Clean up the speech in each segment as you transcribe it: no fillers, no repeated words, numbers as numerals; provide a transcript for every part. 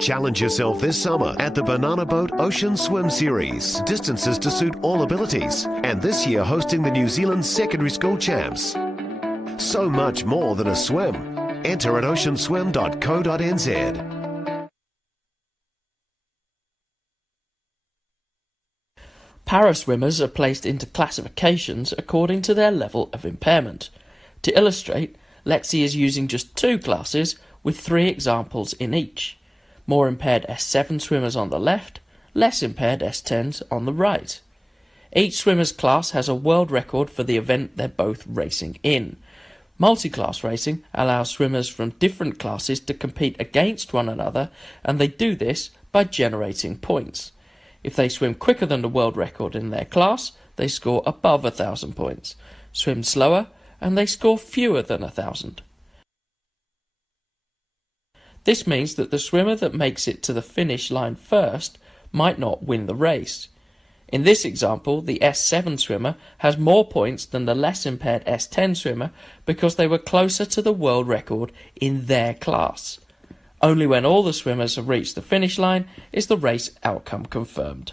Challenge yourself this summer at the Banana Boat Ocean Swim Series. Distances to suit all abilities. And this year hosting the New Zealand Secondary School Champs. So much more than a swim. Enter at oceanswim.co.nz. Para-swimmers are placed into classifications according to their level of impairment. To illustrate, Lexi is using just 2 classes with 3 examples in each. More impaired S7 swimmers on the left, less impaired S10s on the right. Each swimmer's class has a world record for the event they're both racing in. Multi-class racing allows swimmers from different classes to compete against one another, and they do this by generating points. If they swim quicker than the world record in their class, they score above 1,000 points. Swim slower, and they score fewer than 1,000. This means that the swimmer that makes it to the finish line first might not win the race. In this example, the S7 swimmer has more points than the less impaired S10 swimmer because they were closer to the world record in their class. Only when all the swimmers have reached the finish line is the race outcome confirmed.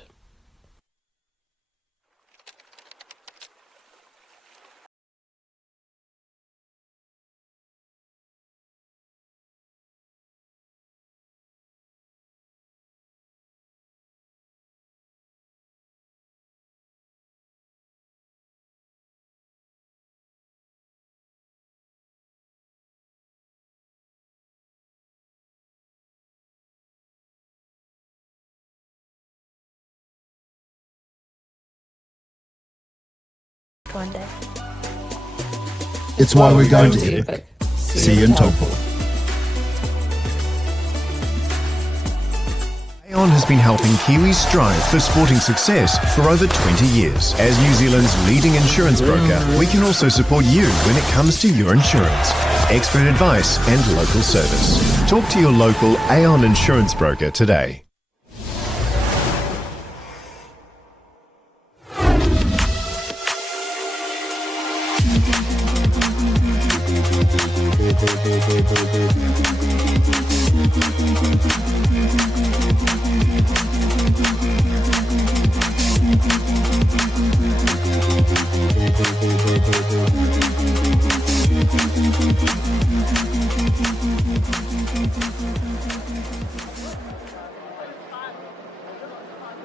One day. It's why we're going to Epic. See you in Taupo. Aon has been helping Kiwis strive for sporting success for over 20 years. As New Zealand's leading insurance broker, we can also support you when it comes to your insurance. Expert advice and local service. Talk to your local Aon insurance broker today.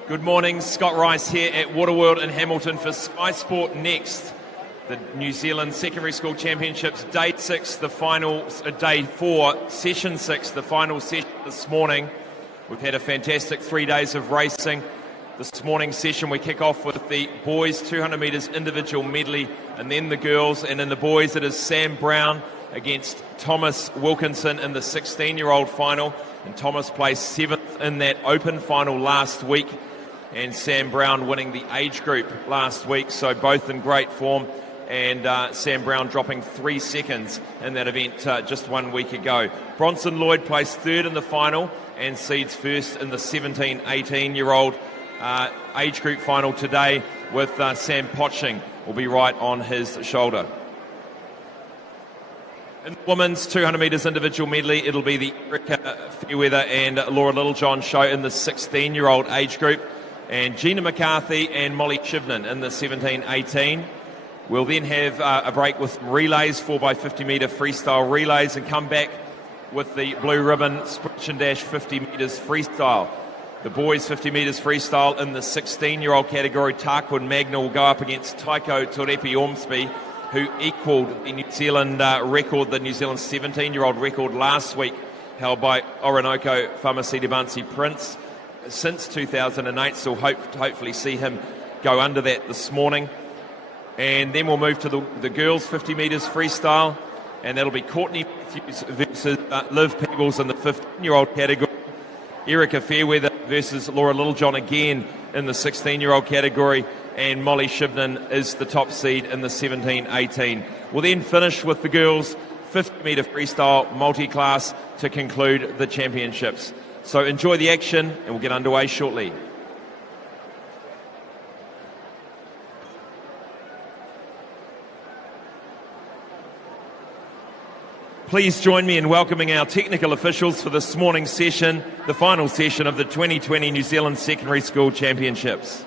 Good morning, Scott Rice here at Waterworld in Hamilton for Sky Sport Next. The New Zealand Secondary School Championships, Day 6, the final, Day 4, Session 6, the final session this morning. We've had a fantastic 3 days of racing. This morning's session we kick off with the boys 200 metres individual medley and then the girls, and in the boys it is Sam Brown against Thomas Wilkinson in the 16-year-old final, and Thomas placed 7th in that open final last week, and Sam Brown winning the age group last week, so both in great form, and Sam Brown dropping 3 seconds in that event just 1 week ago. Bronson Lloyd placed 3rd in the final and seeds first in the 17-18-year-old age group final today, with Sam Potching will be right on his shoulder. In the women's 200 metres individual medley, it'll be the Erica Fairweather and Laura Littlejohn show in the 16-year-old age group, and Gina McCarthy and Molly Shivnan in the 17-18. We'll then have a break with relays, 4x50 metre freestyle relays, and come back with the blue ribbon sprint and dash 50 metres freestyle. The boys 50 metres freestyle in the 16-year-old category, Tarquin Magna will go up against Taiko Torepi Ormsby, who equalled the New Zealand record, the New Zealand 17-year-old record last week, held by Orinoco Famasidibansi Prince since 2008, so hopefully see him go under that this morning. And then we'll move to the girls 50 metres freestyle, and that'll be Courtney Matthews versus Liv Peebles in the 15-year-old category, Erica Fairweather versus Laura Littlejohn again in the 16-year-old category, and Molly Shivnan is the top seed in the 17-18. We'll then finish with the girls 50 metre freestyle multi-class to conclude the championships. So enjoy the action, and we'll get underway shortly. Please join me in welcoming our technical officials for this morning's session, the final session of the 2020 New Zealand Secondary School Championships.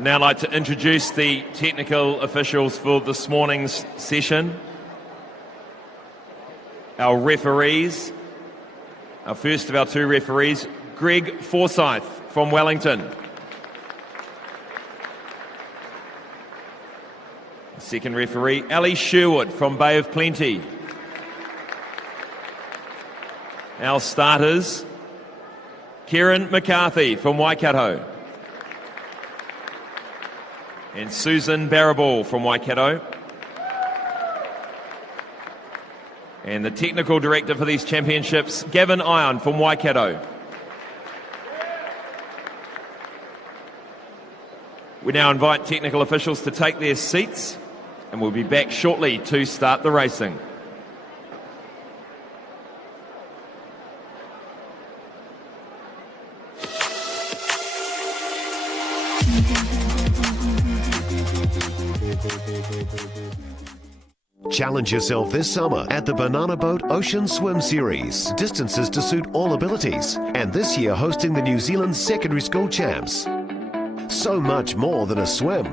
Now I'd like to introduce the technical officials for this morning's session. Our referees, our first of our two referees, Greg Forsyth from Wellington. Second referee, Ali Sherwood from Bay of Plenty. Our starters, Kieran McCarthy from Waikato. And Susan Barraball from Waikato. And the technical director for these championships, Gavin Ion from Waikato. We now invite technical officials to take their seats, and we'll be back shortly to start the racing. Challenge yourself this summer at the Banana Boat Ocean Swim Series. Distances to suit all abilities. And this year hosting the New Zealand Secondary School Champs. So much more than a swim.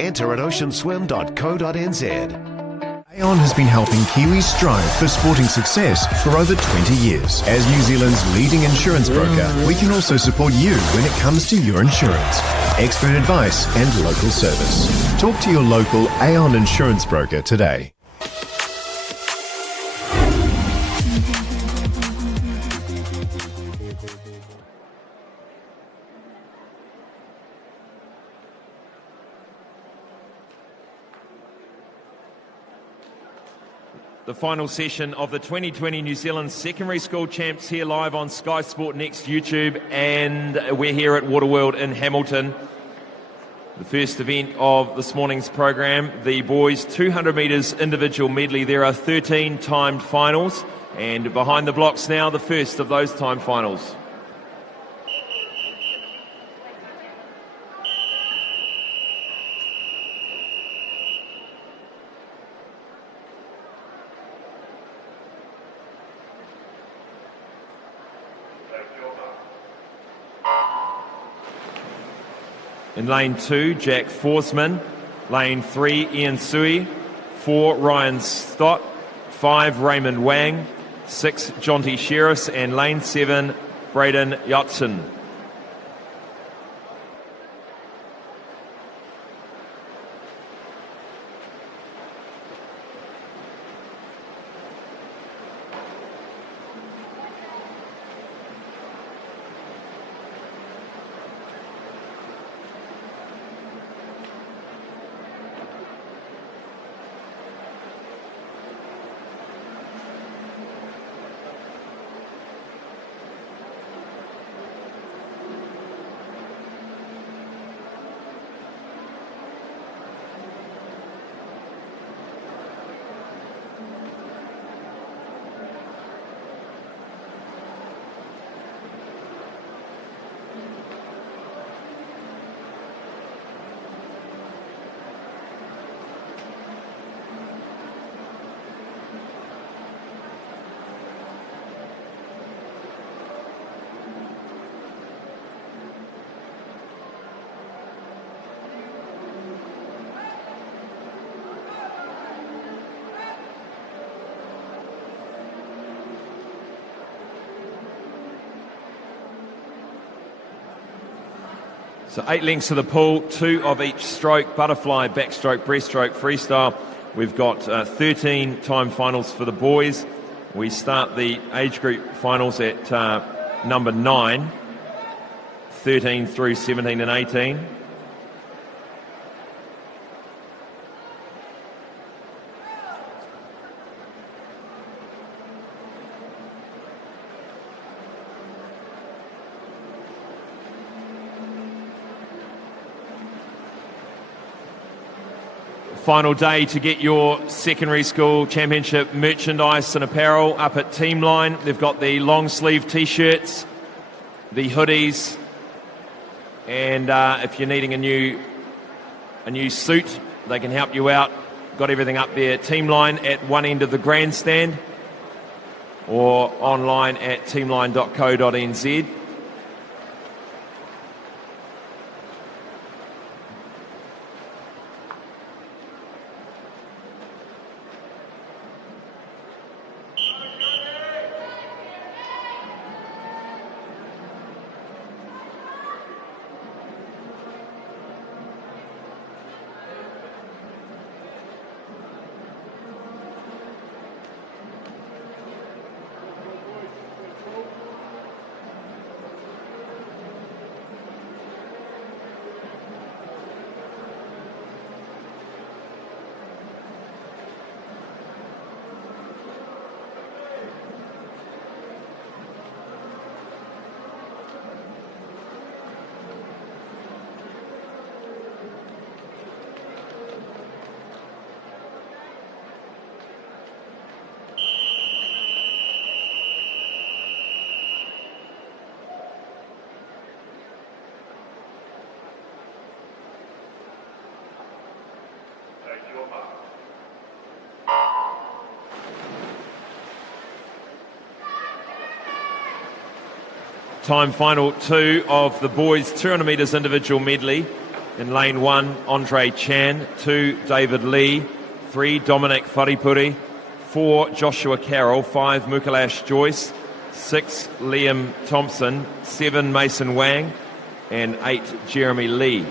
Enter at oceanswim.co.nz. Aon has been helping Kiwis strive for sporting success for over 20 years. As New Zealand's leading insurance broker, we can also support you when it comes to your insurance. Expert advice and local service. Talk to your local Aon insurance broker today. The final session of the 2020 New Zealand Secondary School Champs here live on skysportnext YouTube, and we're here at Waterworld in Hamilton. The first event of this morning's program, the boys 200 metres individual medley. There are 13 timed finals, and behind the blocks now the first of those timed finals. In lane 2, Jack Forsman. Lane 3, Ian Sui. 4, Ryan Stott. 5, Raymond Wang. 6, Jonty Sheriffs. And lane 7, Braden Yotson. So 8 lengths to the pool, 2 of each stroke, butterfly, backstroke, breaststroke, freestyle. We've got 13 time finals for the boys. We start the age group finals at number 9, 13 through 17 and 18. Final day to get your secondary school championship merchandise and apparel up at Teamline. They've got the long sleeve t-shirts, the hoodies, and if you're needing a new suit, they can help you out. Got everything up there. Teamline at one end of the grandstand, or online at teamline.co.nz. Time final 2 of the boys 200 metres individual medley. In lane 1, Andre Chan. 2, David Lee. 3, Dominic Wharipuri. 4, Joshua Carroll. 5, Mukalash Joyce. 6, Liam Thompson. 7, Mason Wang. And 8, Jeremy Lee.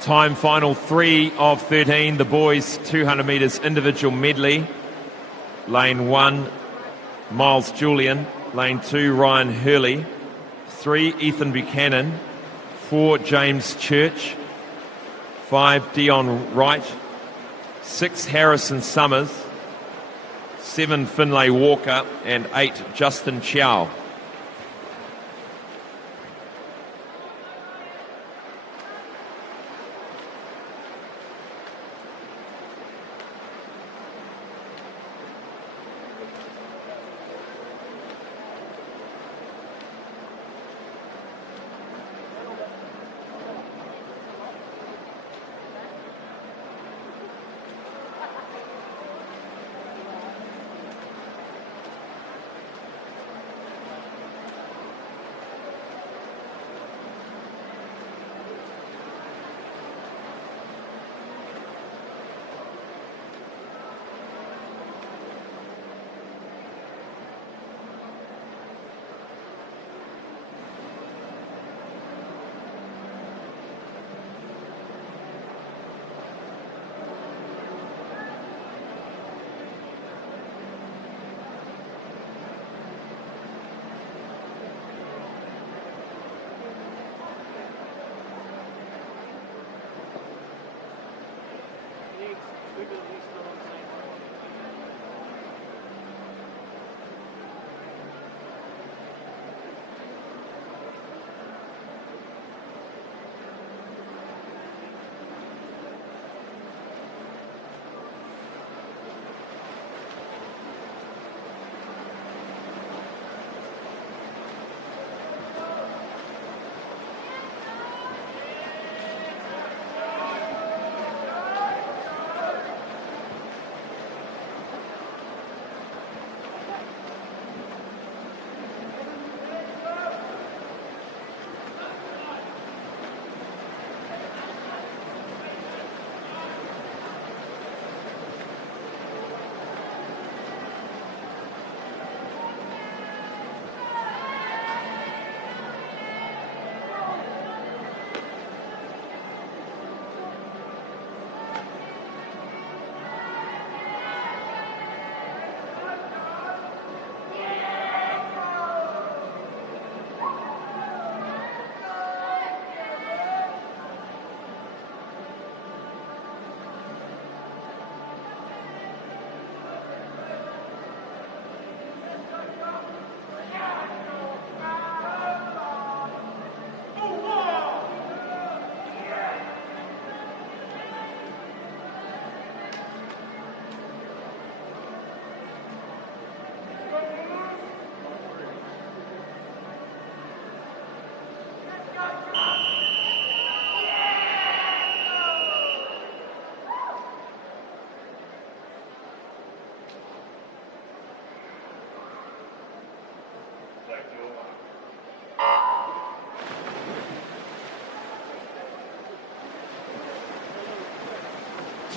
Time final 3 of 13, the boys 200 metres individual medley. Lane 1, Miles Julian. Lane 2, Ryan Hurley. 3, Ethan Buchanan. 4, James Church. 5, Dion Wright. 6, Harrison Summers. 7, Finlay Walker. And 8, Justin Chow.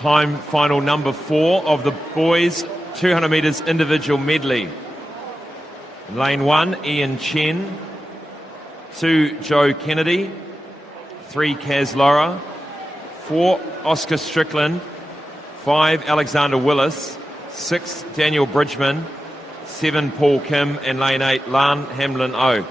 Time final number 4 of the boys 200 metres individual medley. Lane 1, Ian Chen. 2, Joe Kennedy. 3, Kaz Lara. 4, Oscar Strickland. 5, Alexander Willis. 6, Daniel Bridgman. 7, Paul Kim. And lane 8, Lan Hamlin O.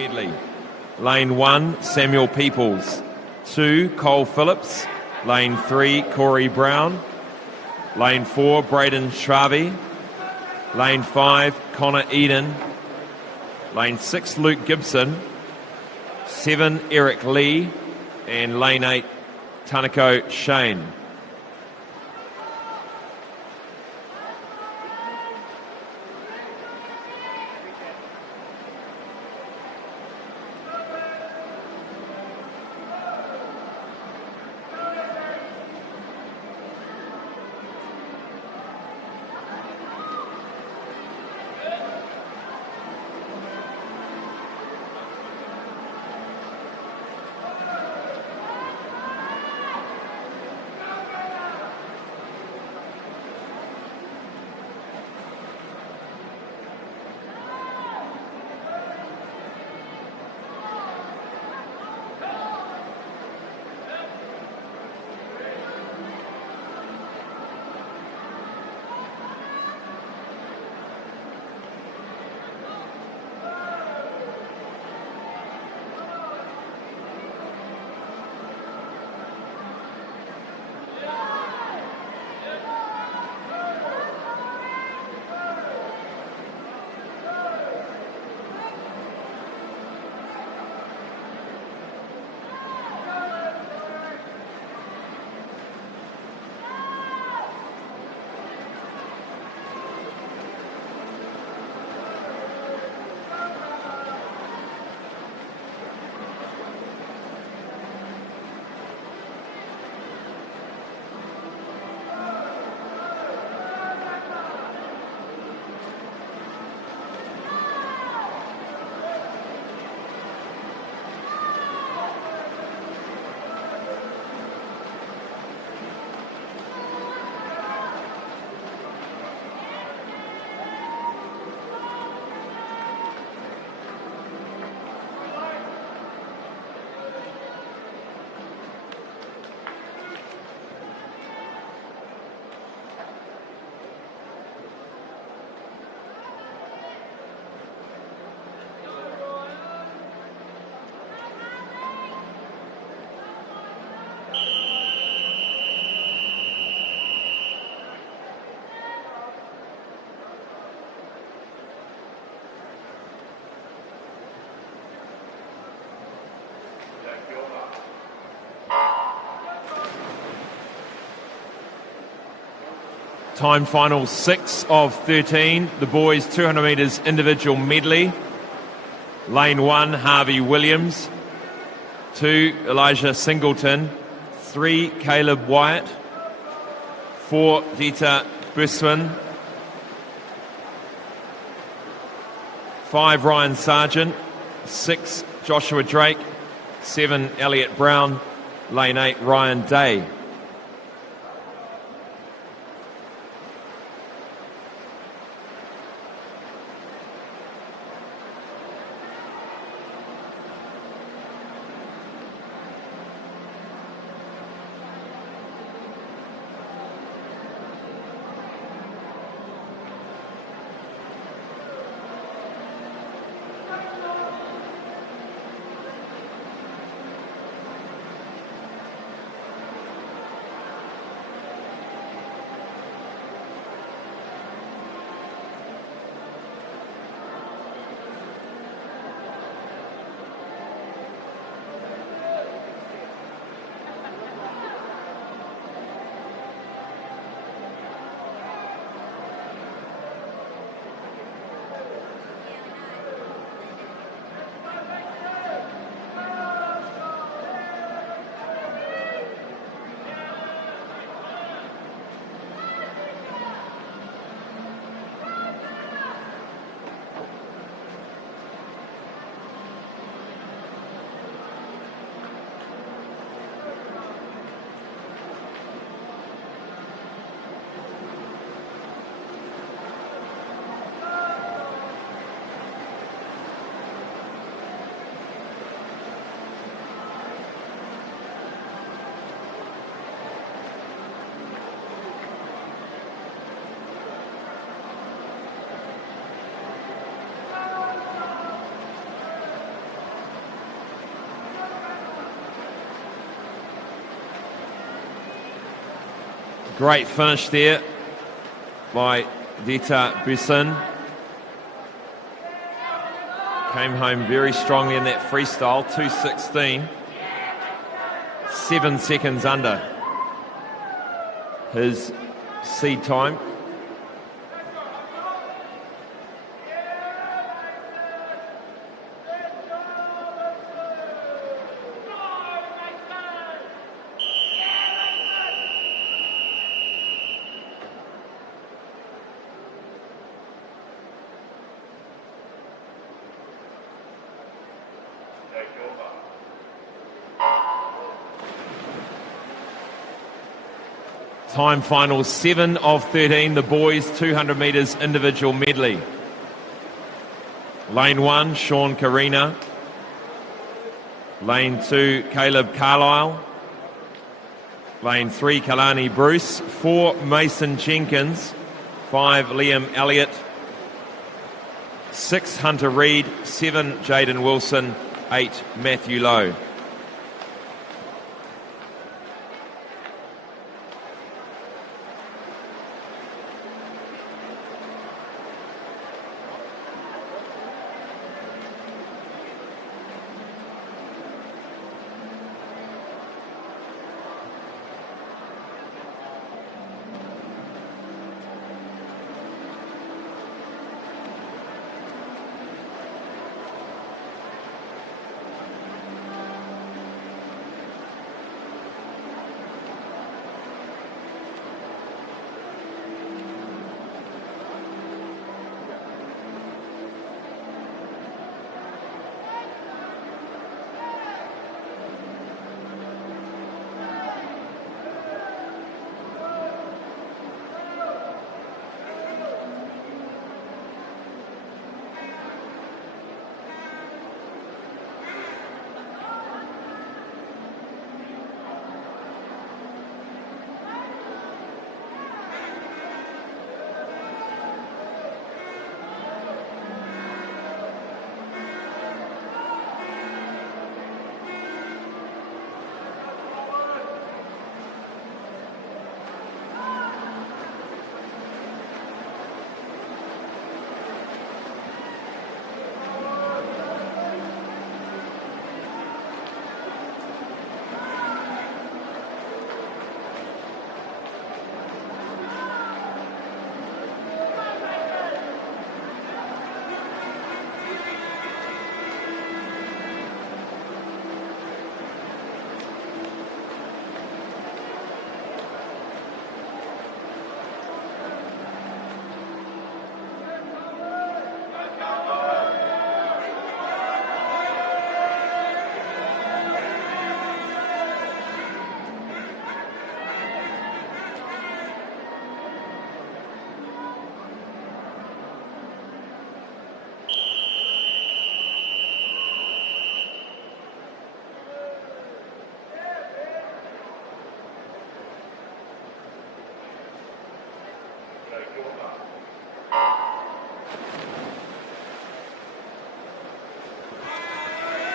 Medley. Lane 1, Samuel Peoples. 2, Cole Phillips. Lane 3, Corey Brown. Lane 4, Braden Shravi. Lane 5, Connor Eden. Lane 6, Luke Gibson. 7, Eric Lee. And lane 8, Tanako Shane. Time final 6 of 13. The boys 200 metres individual medley. Lane 1, Harvey Williams. 2, Elijah Singleton. 3, Caleb Wyatt. 4, Dieter Buswin. 5, Ryan Sargent. 6, Joshua Drake. 7, Elliot Brown. Lane 8, Ryan Day. Great finish there by Dita Busin. Came home very strongly in that freestyle, 2:16. 7 seconds under his seed time. Time final 7 of 13, the boys 200 metres individual medley. Lane 1, Sean Karina. Lane 2, Caleb Carlisle. Lane 3, Kalani Bruce. 4, Mason Jenkins. 5, Liam Elliott. 6, Hunter Reid. 7, Jaden Wilson. 8, Matthew Lowe.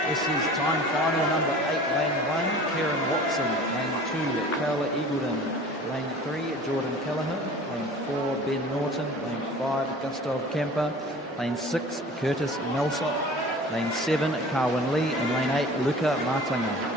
This is time final number 8, lane 1, Kieran Watson. Lane 2, Carla Eagledon. Lane 3, Jordan Kelleher. Lane 4, Ben Norton. Lane 5, Gustav Kemper. Lane 6, Curtis Melsop. Lane 7, Carwin Lee. And lane 8, Luca Martanga.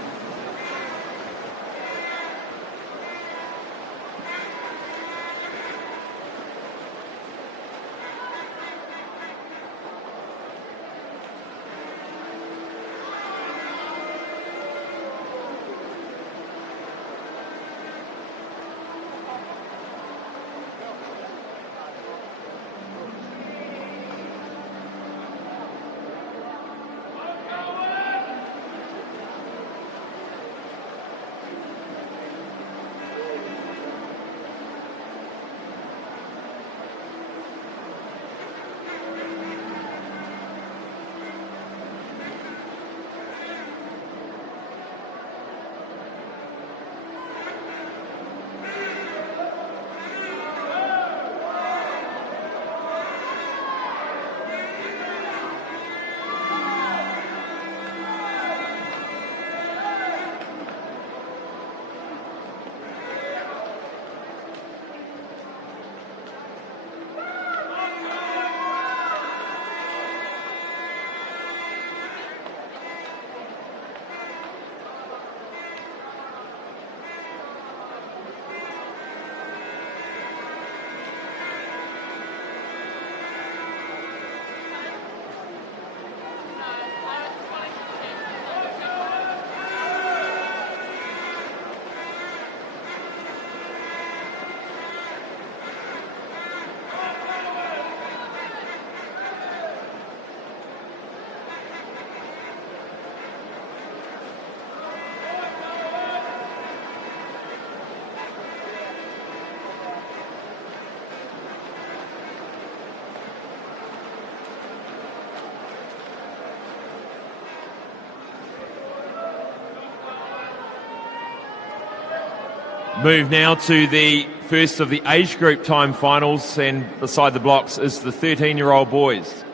Move now to the first of the age group time finals, and beside the blocks is the 13-year-old boys.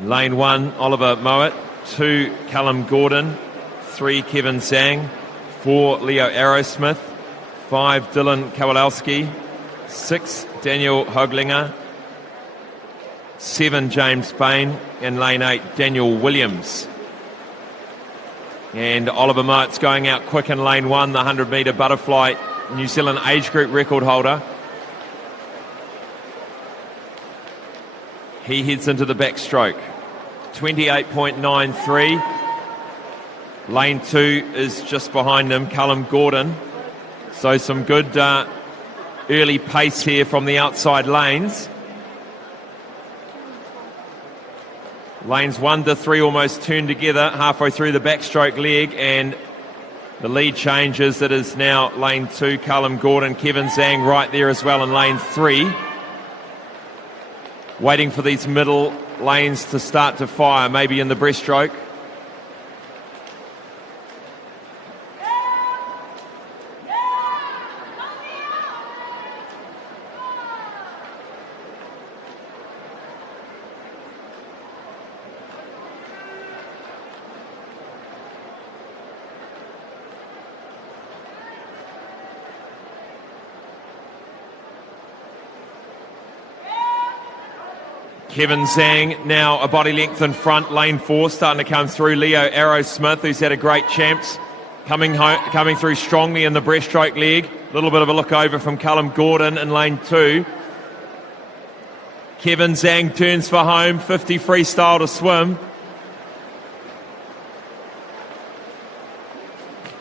Lane 1, Oliver Mowat. 2, Callum Gordon. 3, Kevin Zhang. 4, Leo Aerosmith. 5, Dylan Kowalowski. 6, Daniel Hoglinger. 7, James Bain. And lane 8, Daniel Williams. And Oliver Mowat's going out quick in lane 1, the 100-metre butterfly New Zealand age group record holder. He heads into the backstroke. 28.93. Lane 2 is just behind him, Callum Gordon. So some good early pace here from the outside lanes. Lanes 1 to 3 almost turned together halfway through the backstroke leg, and the lead changes. It is now lane 2, Callum Gordon, Kevin Zhang right there as well in lane 3. Waiting for these middle lanes to start to fire, maybe in the breaststroke. Kevin Zhang now a body length in front, lane 4 starting to come through. Leo Aerosmith, who's had a great champs, coming through strongly in the breaststroke leg. A little bit of a look over from Callum Gordon in lane 2. Kevin Zhang turns for home, 50 freestyle to swim.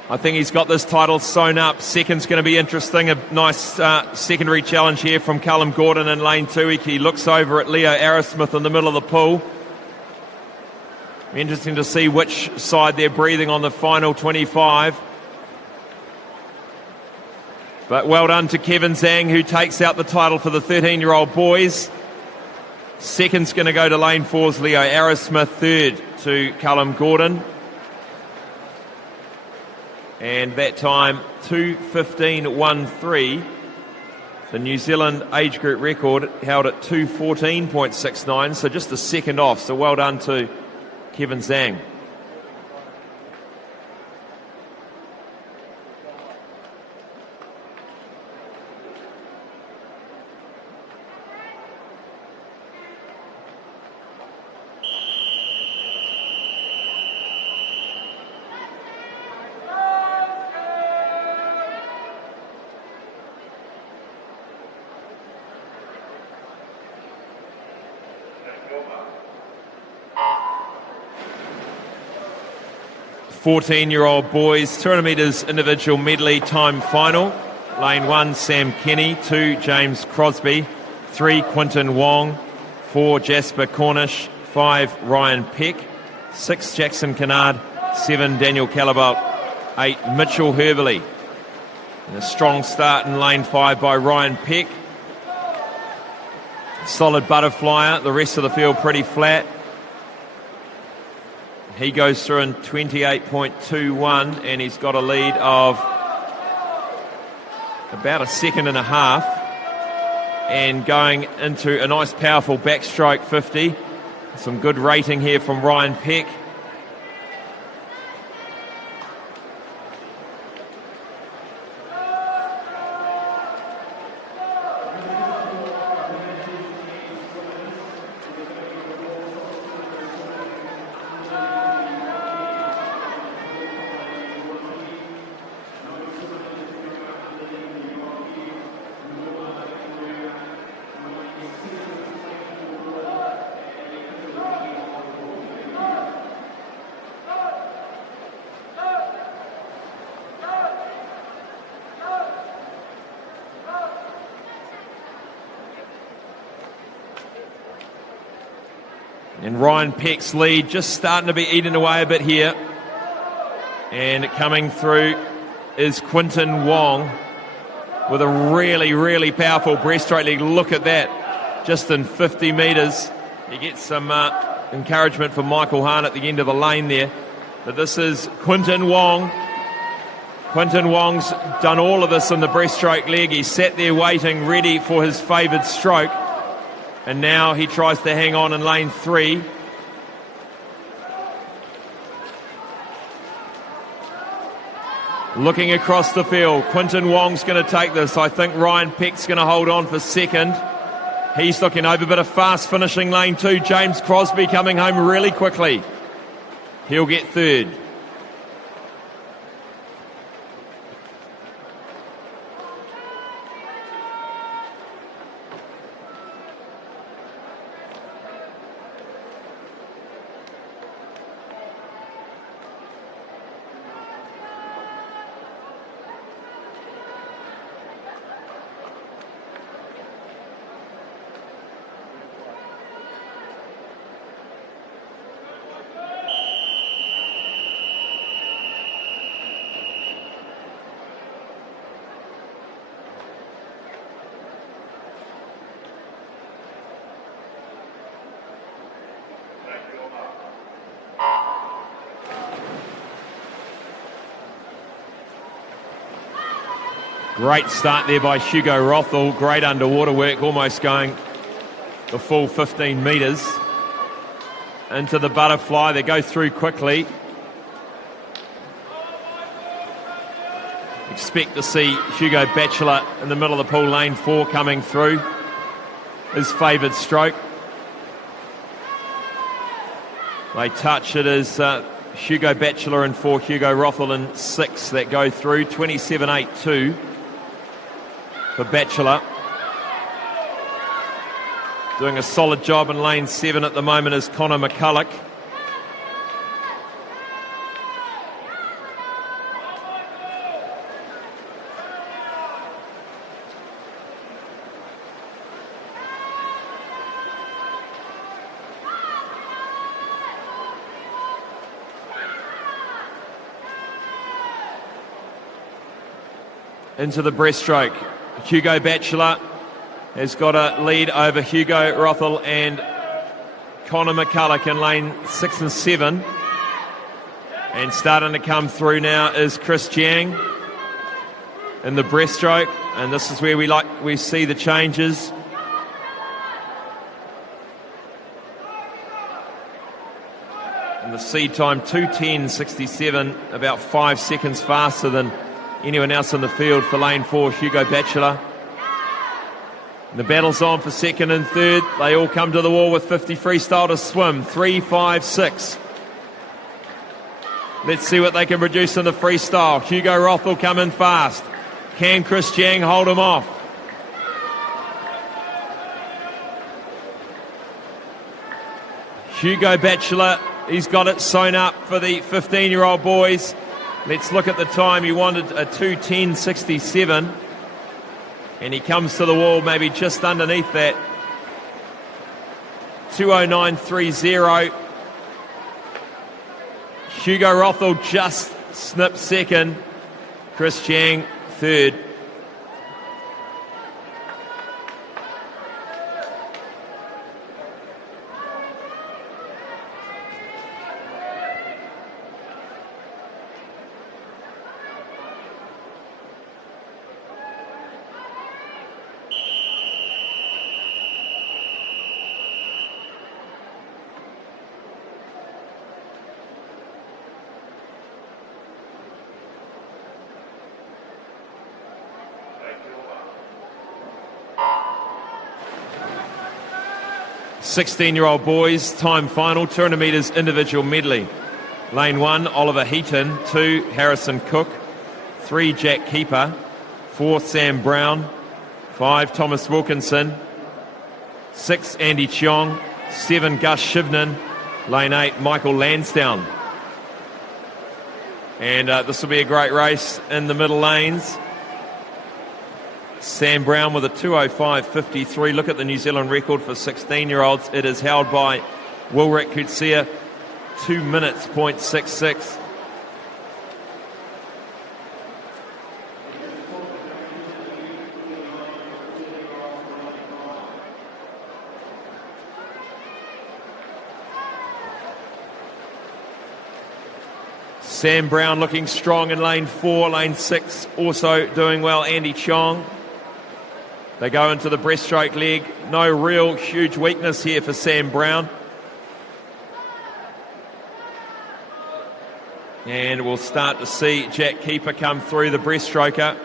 I think he's got this title sewn up. Second's going to be interesting. A nice secondary challenge here from Callum Gordon in lane 2. He looks over at Leo Aerosmith in the middle of the pool. Interesting to see which side they're breathing on the final 25. But well done to Kevin Zhang, who takes out the title for the 13-year-old boys. Second's going to go to lane 4's Leo Aerosmith. Third to Callum Gordon. And that time, 2:15.13. The New Zealand age group record held at 2:14.69, so just a second off. So well done to Kevin Zhang. Fourteen-year-old boys, 200 metres individual medley time final. Lane 1, Sam Kenny. 2, James Crosby. 3, Quinton Wong. 4, Jasper Cornish. 5, Ryan Peck. 6, Jackson Kennard. 7, Daniel Calabout. 8, Mitchell Herberley. And a strong start in lane 5 by Ryan Peck. Solid butterflyer. The rest of the field pretty flat. He goes through in 28.21, and he's got a lead of about a second and a half, and going into a nice powerful backstroke 50. Some good rating here from Ryan Peck. And Ryan Peck's lead just starting to be eaten away a bit here. And coming through is Quinton Wong with a really, really powerful breaststroke leg. Look at that, just in 50 metres. You get some encouragement from Michael Hahn at the end of the lane there. But this is Quinton Wong. Quinton Wong's done all of this in the breaststroke leg. He sat there waiting, ready for his favoured stroke. And now he tries to hang on in lane 3. Looking across the field, Quinton Wong's going to take this. I think Ryan Peck's going to hold on for second. He's looking over, but a fast finishing lane 2. James Crosby coming home really quickly. He'll get third. Great start there by Hugo Rothel. Great underwater work, almost going the full 15 metres. Into the butterfly. They go through quickly. Expect to see Hugo Batchelor in the middle of the pool, lane 4, coming through. His favoured stroke. They touch it as Hugo Batchelor in 4, Hugo Rothel in 6 that go through. 27.82 for Batchelor. Doing a solid job in lane 7 at the moment is Connor McCulloch. Into the breaststroke. Hugo Batchelor has got a lead over Hugo Rothel and Connor McCulloch in lane 6 and 7. And starting to come through now is Chris Jiang in the breaststroke. And this is where we see the changes. And the seed time 2:10.67, about 5 seconds faster than anyone else in the field for lane 4, Hugo Batchelor. The battle's on for second and third. They all come to the wall with 50 freestyle to swim. 3.56. Let's see what they can produce in the freestyle. Hugo Rothel coming fast. Can Chris Jiang hold him off? Hugo Batchelor, he's got it sewn up for the 15-year-old boys. Let's look at the time. He wanted a 2:10.67. And he comes to the wall maybe just underneath that. 2:09.30. Hugo Rothel just snipped second. Chris Jiang third. "16-year-old boys, time final, 200 metres individual medley. Lane 1, Oliver Heaton. 2, Harrison Cook. 3, Jack Keeper. 4, Sam Brown. 5, Thomas Wilkinson. 6, Andy Cheong. 7, Gus Shivnan. Lane 8, Michael Lansdowne. And this will be a great race in the middle lanes. Sam Brown with a 2:05.53. Look at the New Zealand record for 16-year-olds. It is held by Wilrick Kutsia, 2 minutes, .66. Sam Brown looking strong in lane 4, lane 6 also doing well, Andy Chong. They go into the breaststroke leg. No real huge weakness here for Sam Brown. And we'll start to see Jack Keeper come through the breaststroker.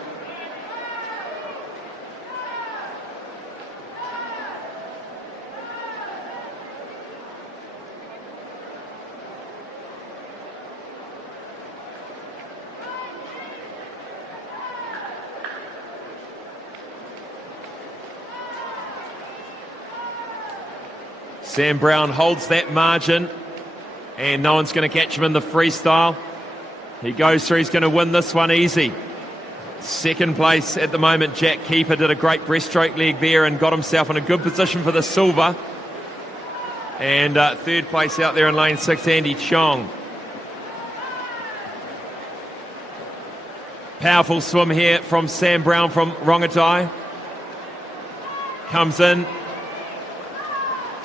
Sam Brown holds that margin, and no one's going to catch him in the freestyle. He goes through, he's going to win this one easy. Second place at the moment, Jack Keeper did a great breaststroke leg there and got himself in a good position for the silver. And third place out there in lane 6, Andy Chong. Powerful swim here from Sam Brown from Rongotai. Comes in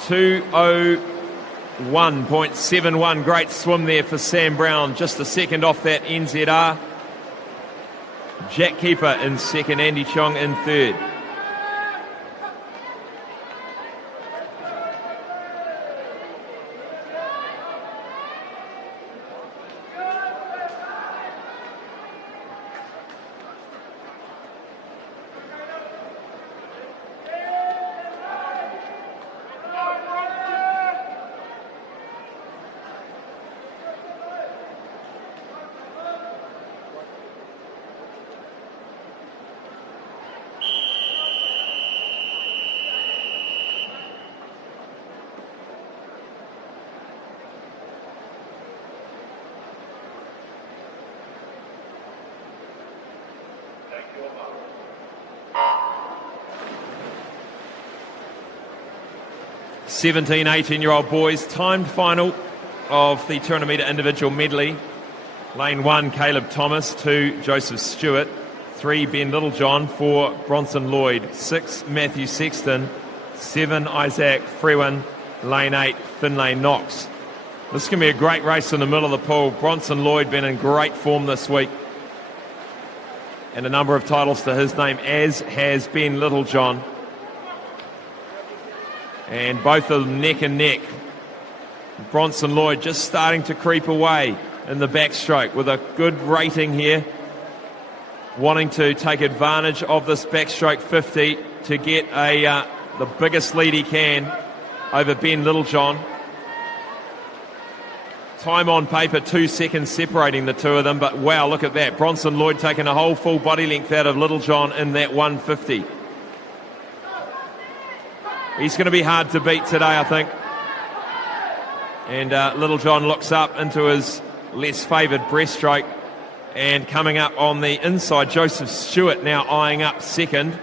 2:01.71. Great swim there for Sam Brown. Just a second off that NZR. Jack Keeper in second, Andy Chong in third. Seventeen, 18-year-old boys, timed final of the 200-metre individual medley. Lane 1, Caleb Thomas. 2, Joseph Stewart. 3, Ben Littlejohn. 4, Bronson Lloyd. 6, Matthew Sexton. 7, Isaac Frewen. Lane 8, Finlay Knox. This is going to be a great race in the middle of the pool. Bronson Lloyd been in great form this week, and a number of titles to his name, as has Ben Littlejohn. And both of them neck and neck. Bronson Lloyd just starting to creep away in the backstroke with a good rating here, wanting to take advantage of this backstroke 50 to get the biggest lead he can over Ben Littlejohn. Time on paper, 2 seconds separating the two of them, but wow, look at that. Bronson Lloyd taking a whole full body length out of Littlejohn in that 150. He's going to be hard to beat today, I think. And Littlejohn looks up into his less favoured breaststroke, and coming up on the inside, Joseph Stewart now eyeing up second.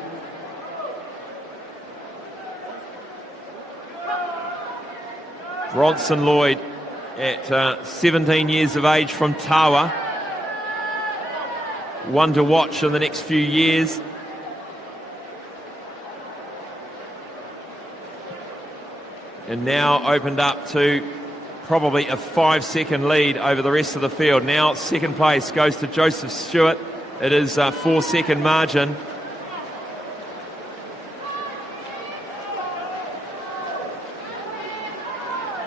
Bronson Lloyd at 17 years of age from Tawa. One to watch in the next few years. And now opened up to probably a 5-second lead over the rest of the field. Now second place goes to Joseph Stewart. It is a 4-second margin.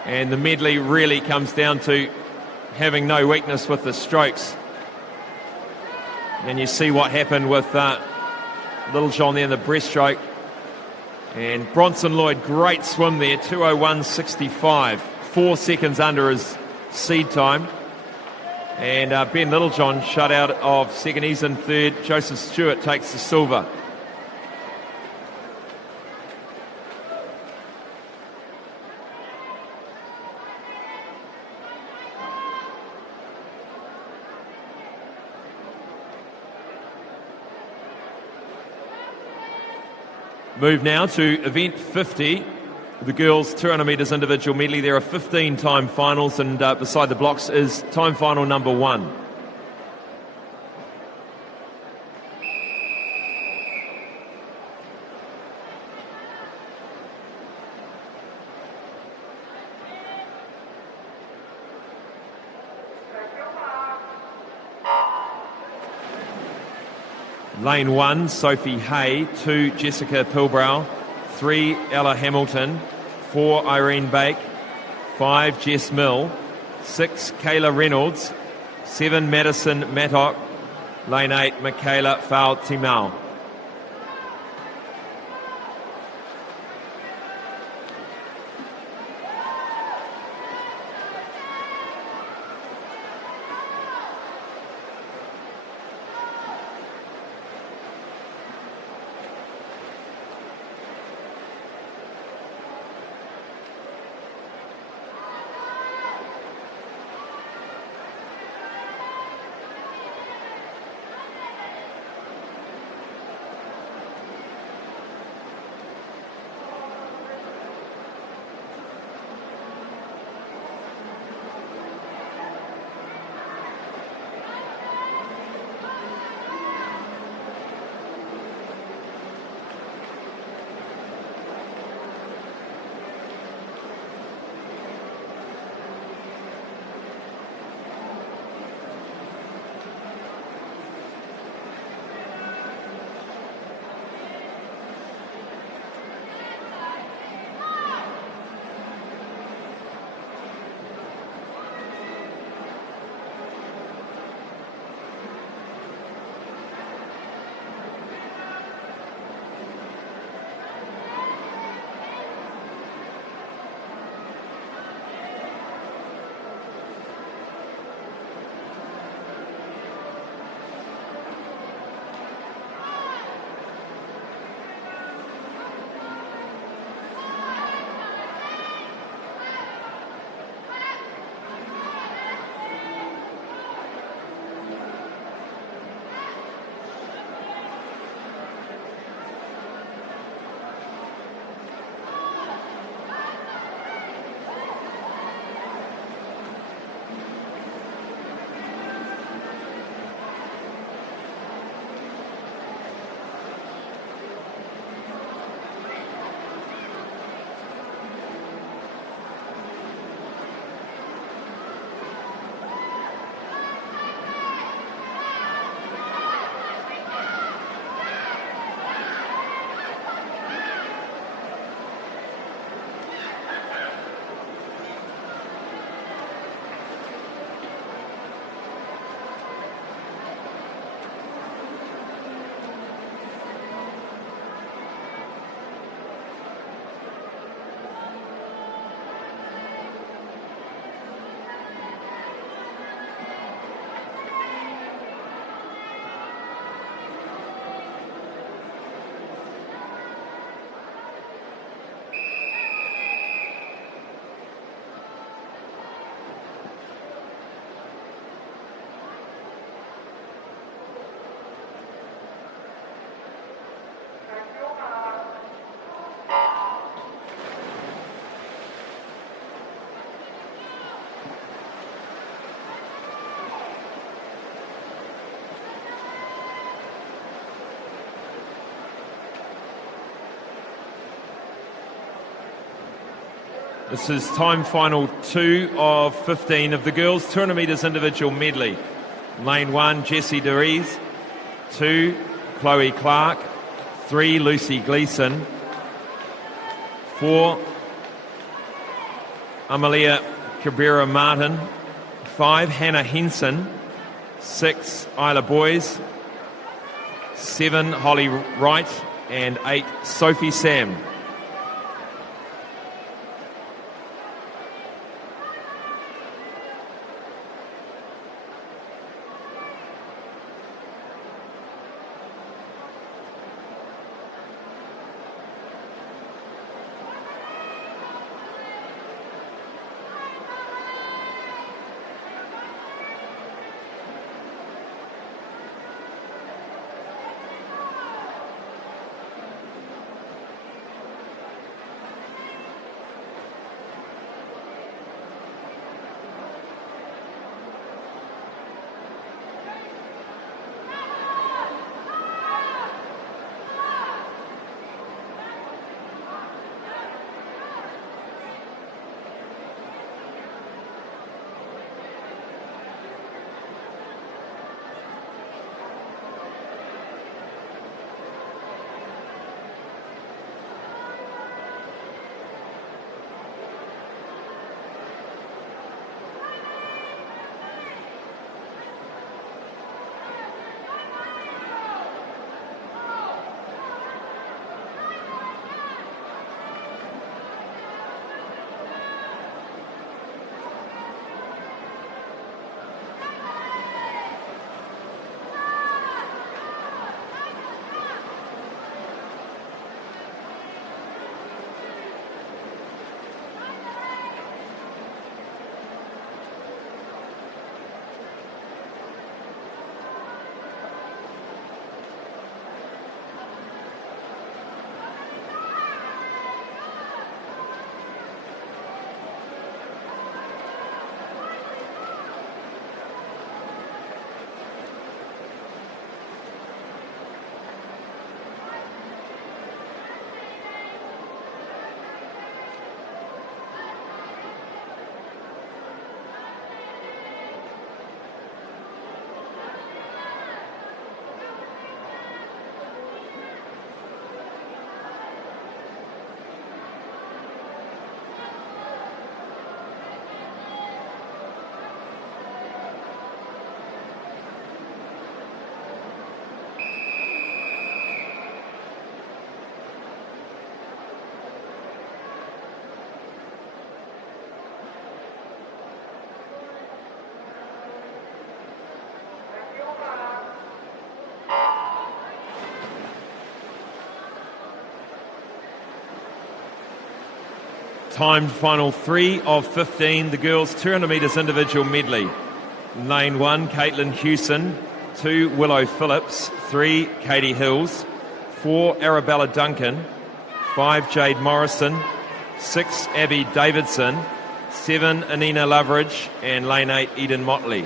And the medley really comes down to having no weakness with the strokes. And you see what happened with Littlejohn there in the breaststroke. And Bronson Lloyd, great swim there, 2:01.65, 4 seconds under his seed time. And Ben Littlejohn shut out of second, he's in third. Joseph Stewart takes the silver. Move now to event 50. The girls 200 metres individual medley. There are 15 time finals, and beside the blocks is time final number 1. Lane 1, Sophie Hay. 2, Jessica Pilbrow. 3, Ella Hamilton. 4, Irene Bake. 5, Jess Mill. 6, Kayla Reynolds. 7, Madison Mattock. Lane 8, Michaela Fau-Timau. This is time final 2 of 15 of the girls 200 metres individual medley. Lane 1, Jessie DeRees. 2, Chloe Clark. 3, Lucy Gleeson. 4, Amalia Cabrera Martin. 5, Hannah Henson. 6, Isla Boys. 7, Holly Wright. And 8, Sophie Sam. Timed final 3 of 15, the girls 200 metres individual medley. Lane 1, Caitlin Hewson. 2, Willow Phillips. 3, Katie Hills. 4, Arabella Duncan. 5, Jade Morrison. 6, Abby Davidson. 7, Anina Loveridge. And lane 8, Eden Motley.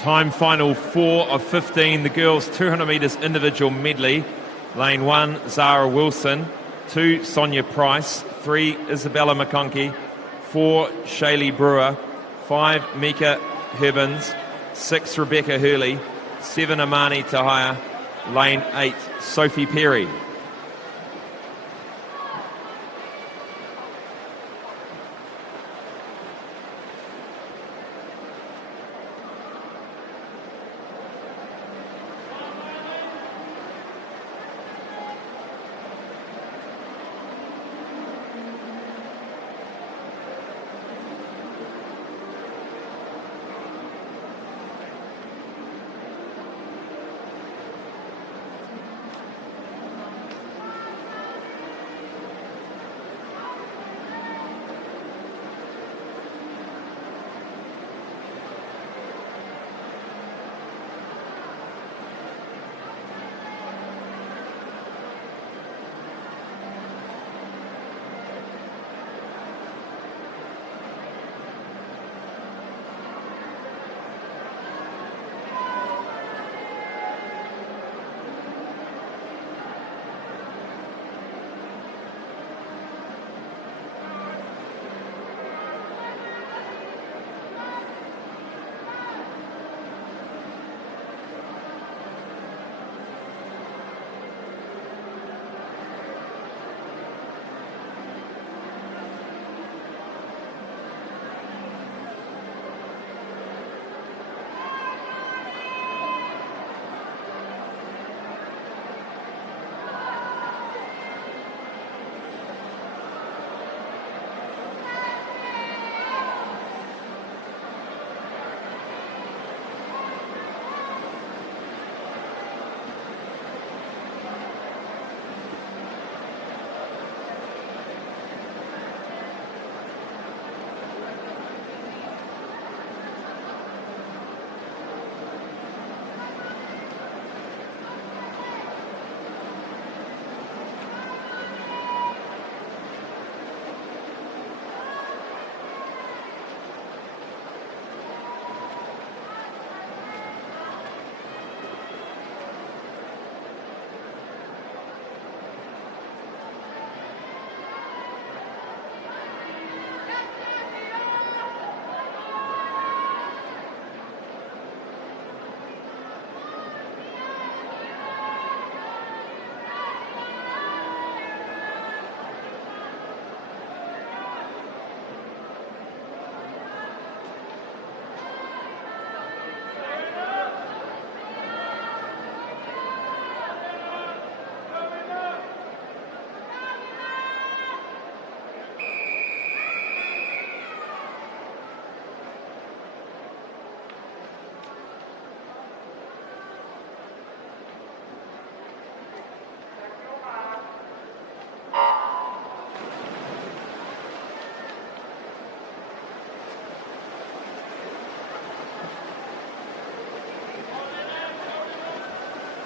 Time final 4 of 15, the girls 200 metres individual medley. Lane 1, Zara Wilson. 2, Sonia Price. 3, Isabella McConkey. 4, Shaylee Brewer. 5, Mika Herbins. 6, Rebecca Hurley. 7, Amani Tahaya. Lane 8, Sophie Perry.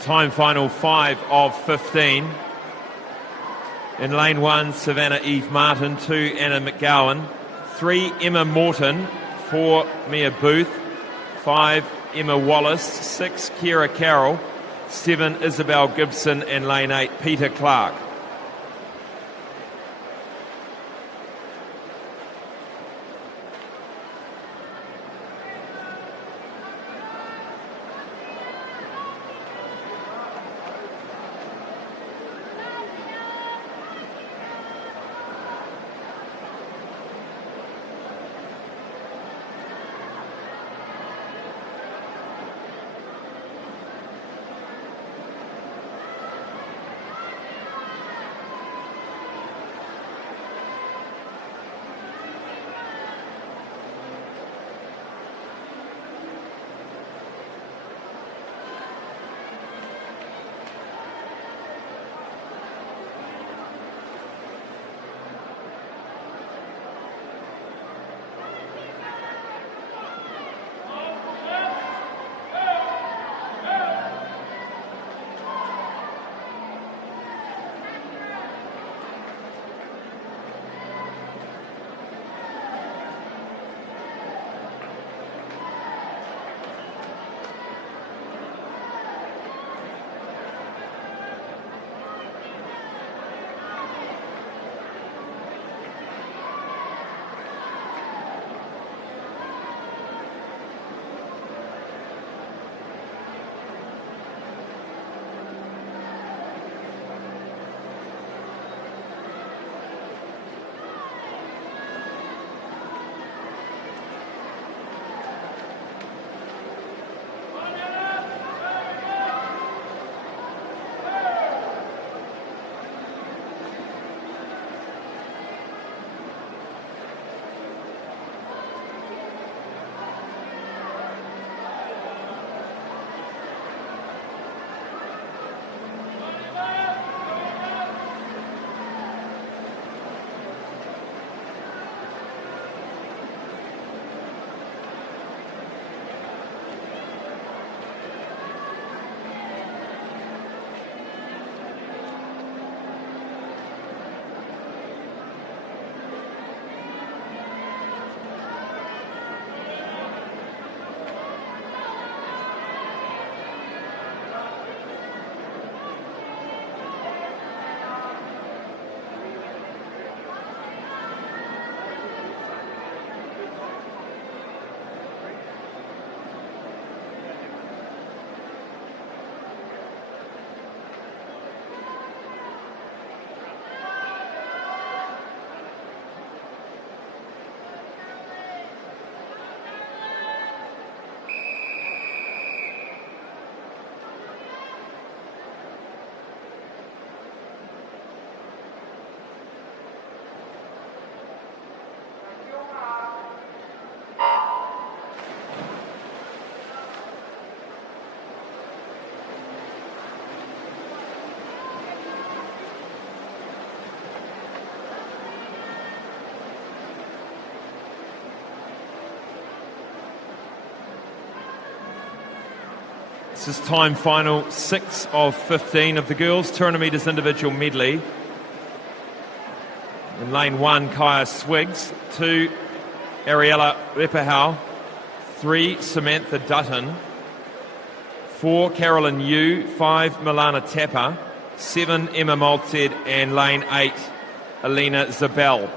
Time final 5 of 15. In lane 1, Savannah Eve Martin. 2, Anna McGowan. 3, Emma Morton. 4, Mia Booth. 5, Emma Wallace. 6, Kira Carroll. 7, Isabel Gibson. And lane 8, Peter Clark. This is time final 6 of 15 of the girls' 200 metres individual medley. In lane 1, Kaya Swiggs. 2, Ariella Repahau. 3, Samantha Dutton. 4, Carolyn Yu. 5, Milana Tapper. 7, Emma Malted. And lane 8, Alina Zabel.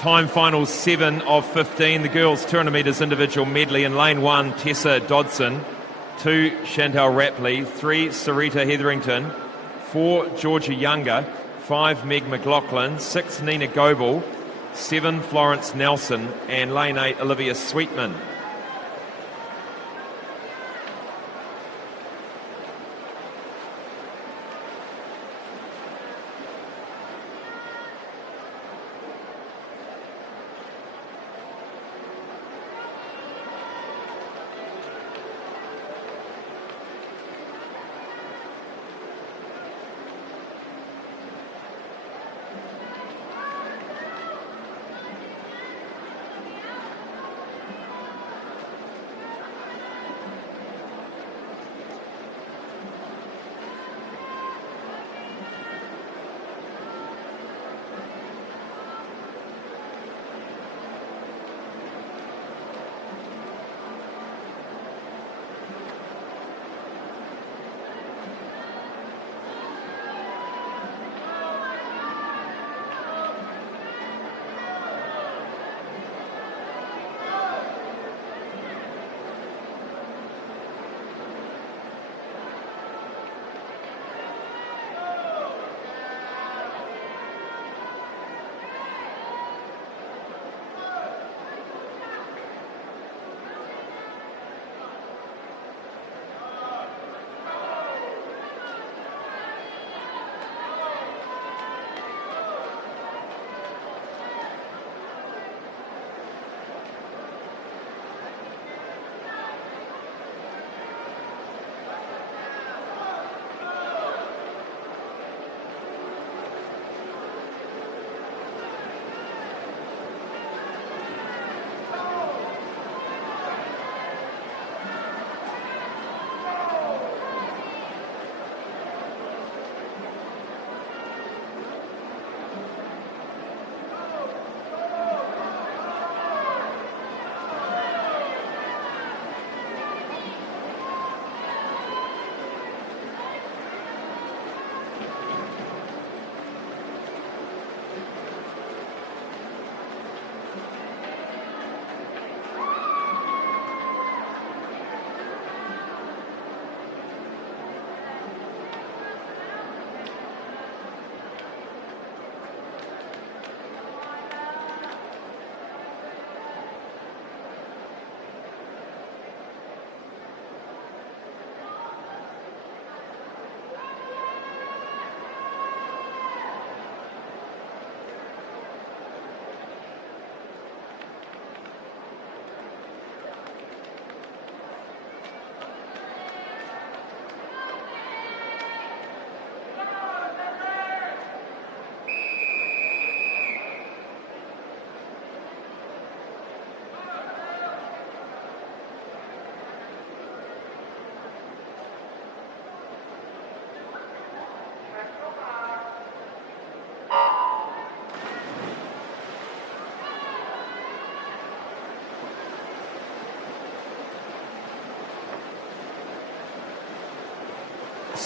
time final 7 of 15. The girls 200 metres individual medley in lane 1, Tessa Dodson. 2, Chantal Rapley. 3, Sarita Hetherington. 4, Georgia Younger. 5, Meg McLaughlin. 6, Nina Goebel. 7, Florence Nelson. And lane 8, Olivia Sweetman.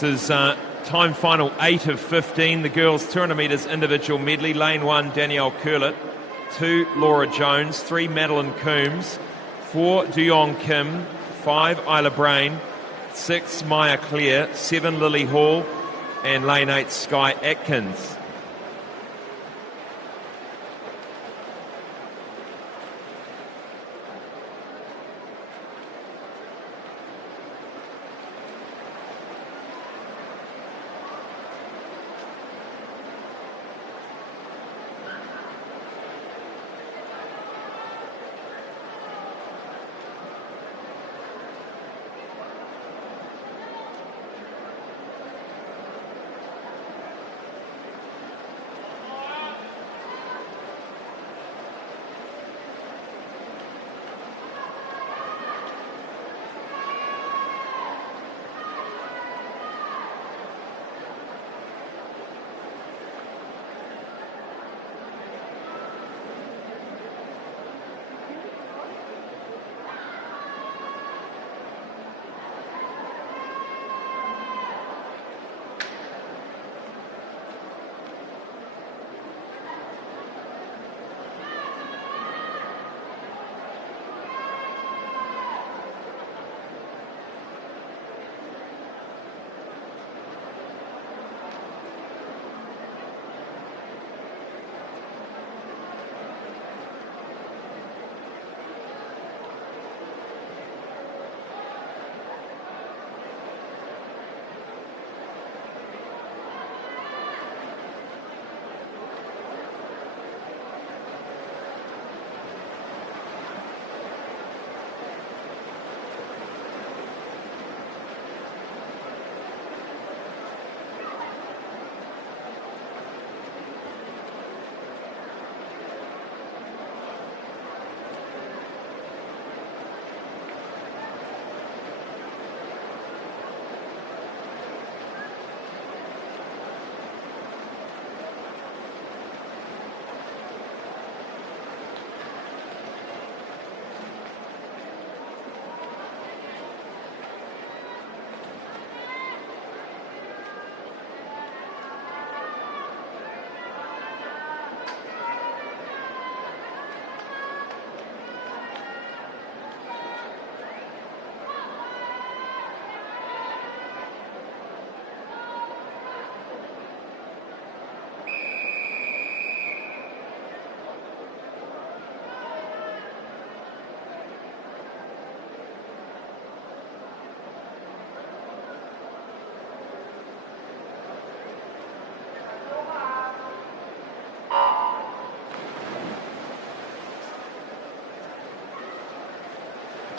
This is time final 8 of 15. The girls 200 metres individual medley. Lane 1, Danielle Curlett. 2, Laura Jones. 3, Madeline Coombs. 4, Duyong Kim. 5, Isla Brain. 6, Maya Clare. 7, Lily Hall. And lane 8, Sky Atkins.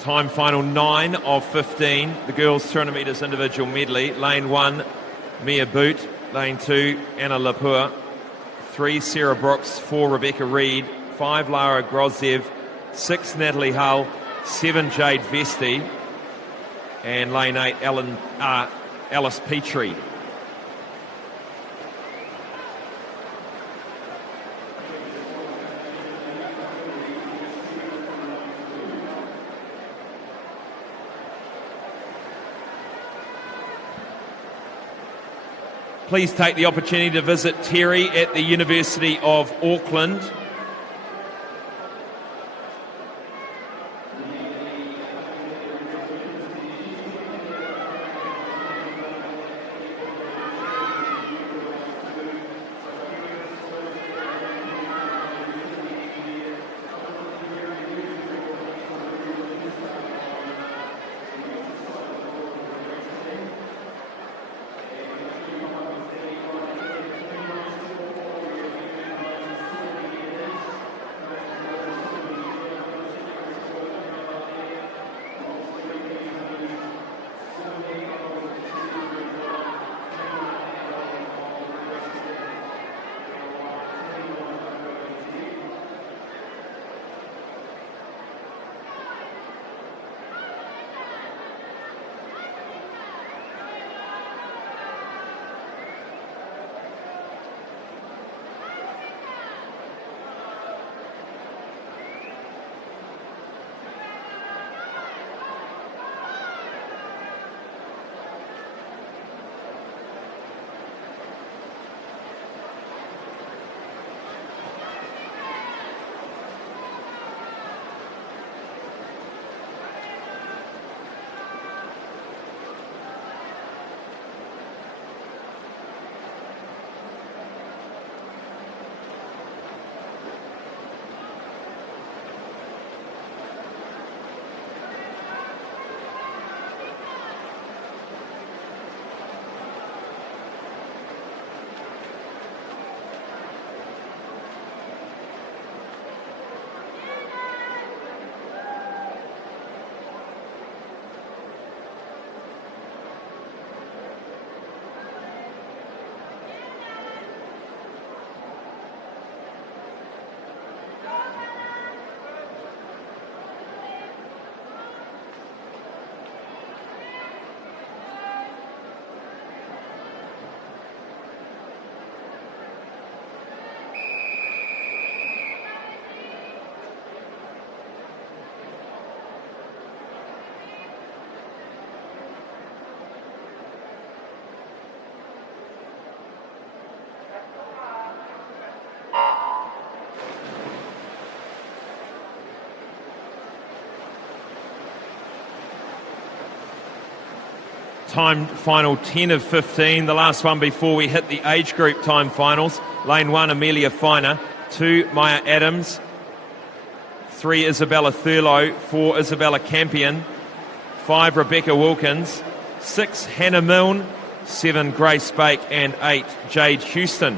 Time final 9 of 15. The girls 200 metres individual medley. Lane 1, Mia Boot. Lane 2, Anna Lapua. 3, Sarah Brooks. 4, Rebecca Reed. 5, Lara Grozdev. 6, Natalie Hull. 7, Jade Vesti. And lane 8, Alice Petrie. Please take the opportunity to visit Terry at the University of Auckland. Time final 10 of 15, the last one before we hit the age group time finals. Lane 1, Amelia Finer. 2, Maya Adams. 3, Isabella Thurlow. 4, Isabella Campion. 5, Rebecca Wilkins. 6, Hannah Milne. 7, Grace Bake. And 8, Jade Houston.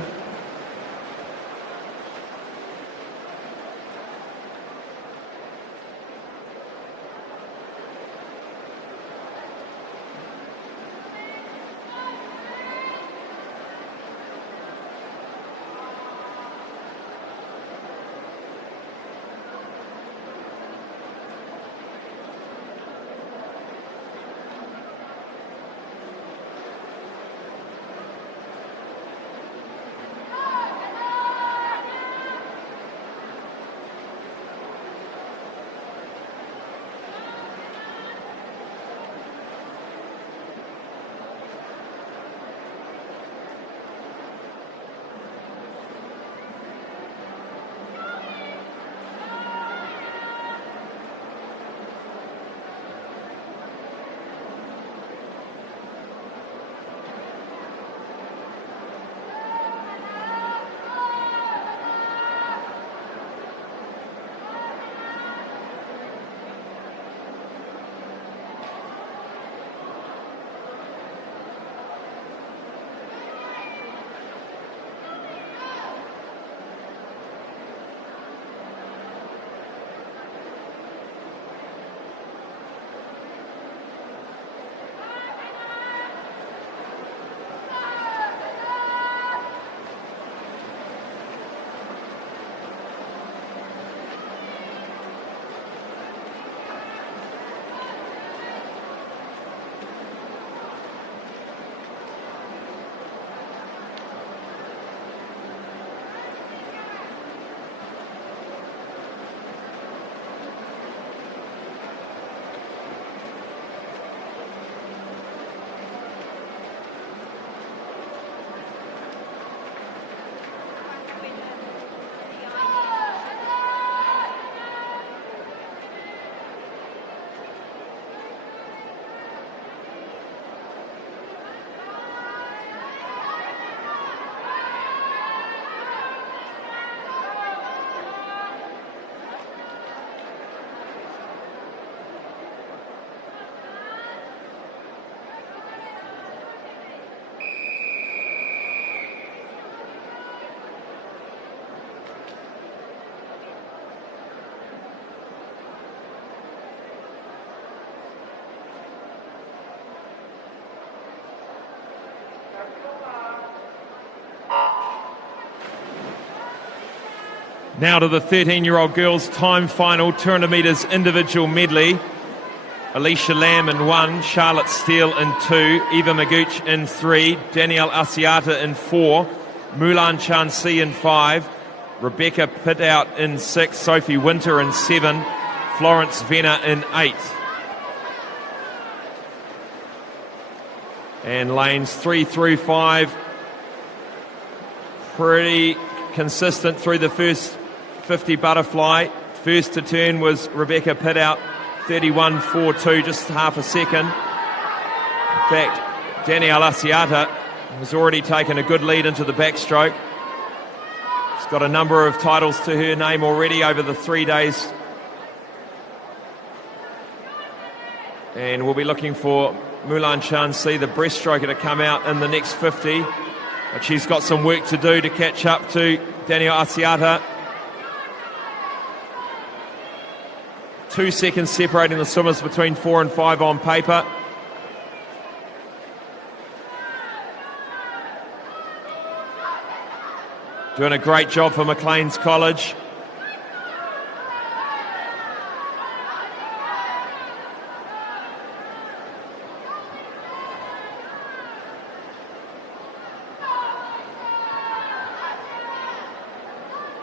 Now to the 13-year-old girls' time final, 200 metres individual medley. Alicia Lamb in 1, Charlotte Steele in 2, Eva Magooch in 3, Danielle Asiata in 4, Mulan Chansi in 5, Rebecca Pitout in 6, Sophie Winter in 7, Florence Venner in 8. And lanes 3 through 5, pretty consistent through the first 50 butterfly. First to turn was Rebecca Pitout, 31.42, just half a second. In fact, Danielle Asiata has already taken a good lead into the backstroke. She's got a number of titles to her name already over the 3 days. And we'll be looking for Mulan Chansi, the breaststroker, to come out in the next 50. But she's got some work to do to catch up to Danielle Asiata. 2 seconds separating the swimmers between 4 and 5 on paper. Doing a great job for Maclean's College.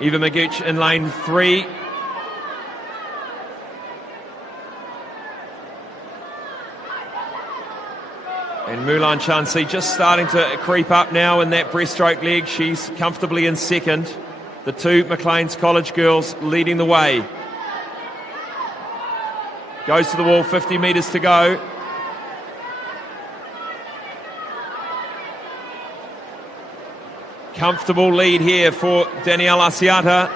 Eva Magooch in lane 3. And Mulan Chansi just starting to creep up now in that breaststroke leg. She's comfortably in second. The two Maclean's College girls leading the way. Goes to the wall, 50 metres to go. Comfortable lead here for Danielle Asiata.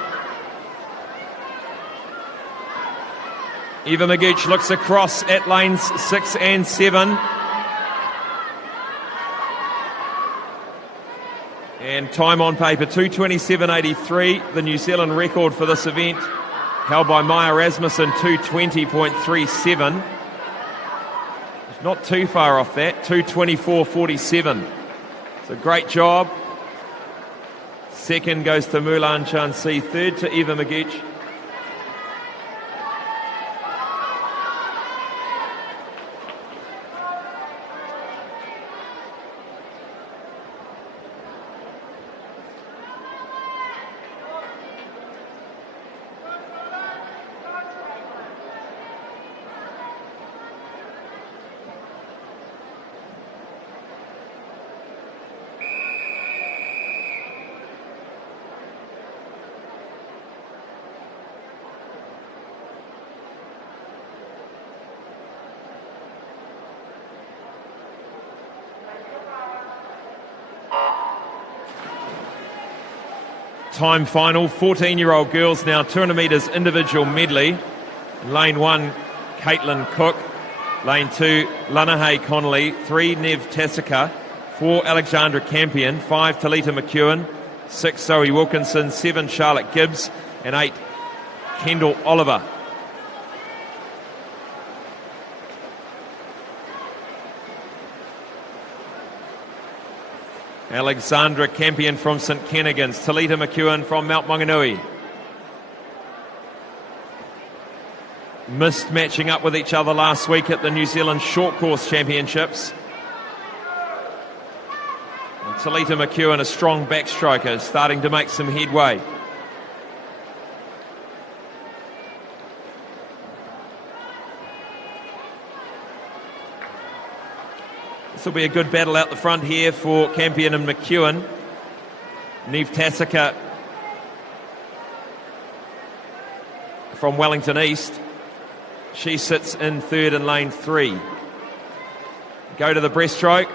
Eva Magooch looks across at lanes 6 and 7. And time on paper, 2:27.83, the New Zealand record for this event, held by Maya Rasmussen, 2:20.37. It's not too far off that, 2:24.47. It's a great job. Second goes to Mulan Chansi, third to Eva Magooch. Time final, 14-year-old girls now, 200 metres individual medley. Lane 1, Caitlin Cook. Lane 2, Lanahay Connolly. 3, Nev Tassika. 4, Alexandra Campion. 5, Talita McEwen. 6, Zoe Wilkinson. 7, Charlotte Gibbs. And 8, Kendall Oliver. Alexandra Campion from St Kennigan's, Talita McEwen from Mount Maunganui. Missed matching up with each other last week at the New Zealand Short Course Championships. And Talita McEwen, a strong backstroker, starting to make some headway. This will be a good battle out the front here for Campion and McEwen. Nev Tassika from Wellington East. She sits in third in lane 3. Go to the breaststroke.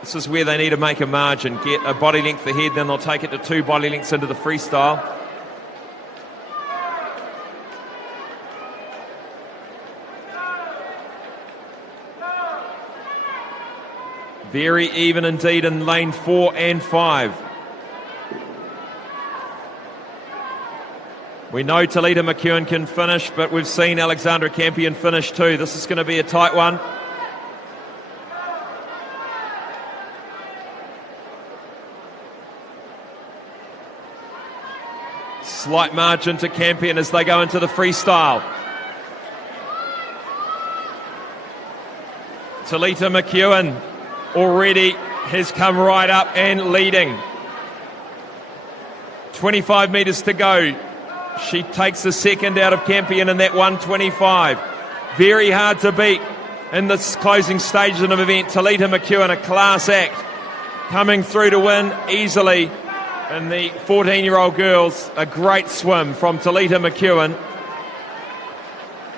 This is where they need to make a margin, get a body length ahead, then they'll take it to 2 body lengths into the freestyle. Very even indeed in lane 4 and 5. We know Talita McEwen can finish, but we've seen Alexandra Campion finish too. This is going to be a tight one. Slight margin to Campion as they go into the freestyle. Talita McEwen already has come right up and leading. 25 metres to go. She takes the second out of Campion in that 1:25. Very hard to beat in this closing stage of the event. Talita McEwen, a class act, coming through to win easily. And the 14-year-old girls, a great swim from Talita McEwen.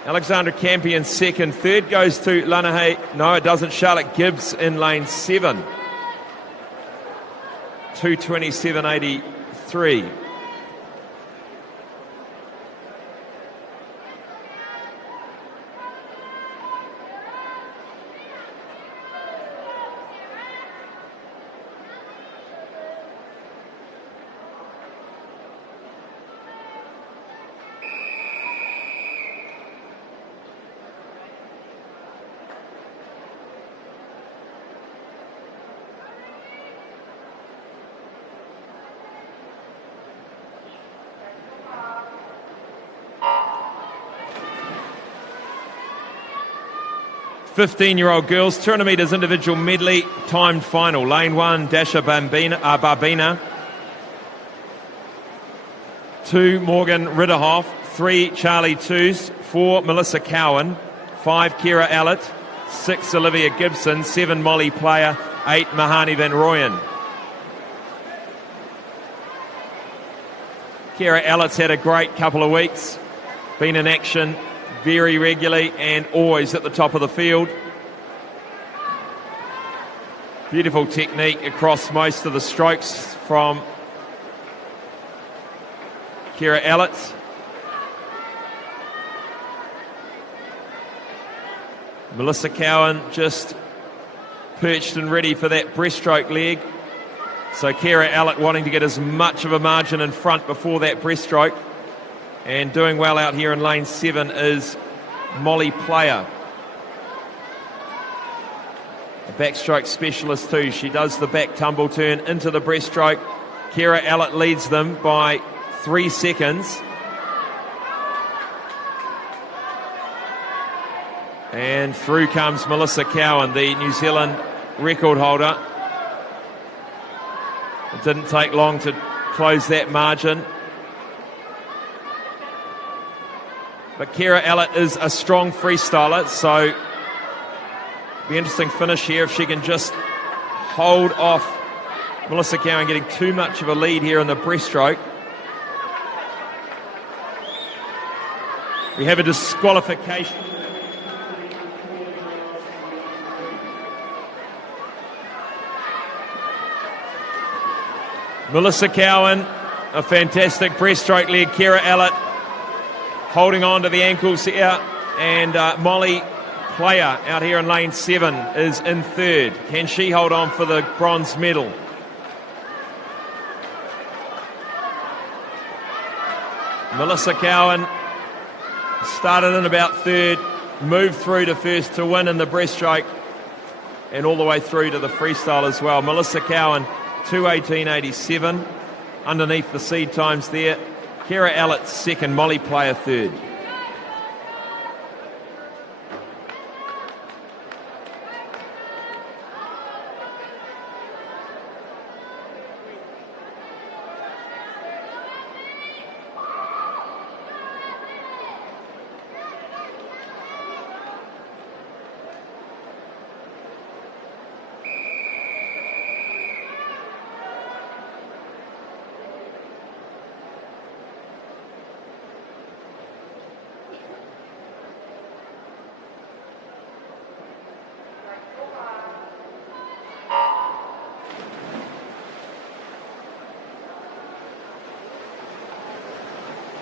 Alexandra Campion second. Third goes to Lanahay. No, it doesn't. Charlotte Gibbs in lane 7. 2:27.83. Fifteen-year-old girls, 200 metres individual medley, timed final. Lane 1, Dasha Barbina. 2, Morgan Ridderhoff. 3, Charlie Toos. 4, Melissa Cowan. 5, Kira Allett. 6, Olivia Gibson. 7, Molly Player. 8, Mahani Van Rooyen. Kira Allett's had a great couple of weeks. Been in action very regularly and always at the top of the field. Beautiful technique across most of the strokes from Kira Allett. Melissa Cowan just perched and ready for that breaststroke leg. So Kira Allett wanting to get as much of a margin in front before that breaststroke. And doing well out here in lane 7 is Molly Player. A backstroke specialist too. She does the back tumble turn into the breaststroke. Kira Allett leads them by 3 seconds. And through comes Melissa Cowan, the New Zealand record holder. It didn't take long to close that margin. But Kira Allett is a strong freestyler, so it'll be an interesting finish here if she can just hold off Melissa Cowan getting too much of a lead here in the breaststroke. We have a disqualification. Melissa Cowan, a fantastic breaststroke leg. Kira Allett holding on to the ankles here, and Molly Player out here in lane 7 is in third. Can she hold on for the bronze medal? Melissa Cowan started in about third, moved through to first to win in the breaststroke, and all the way through to the freestyle as well. Melissa Cowan, 2:18.87, underneath the seed times there. Kira Allett second, Molly Player third.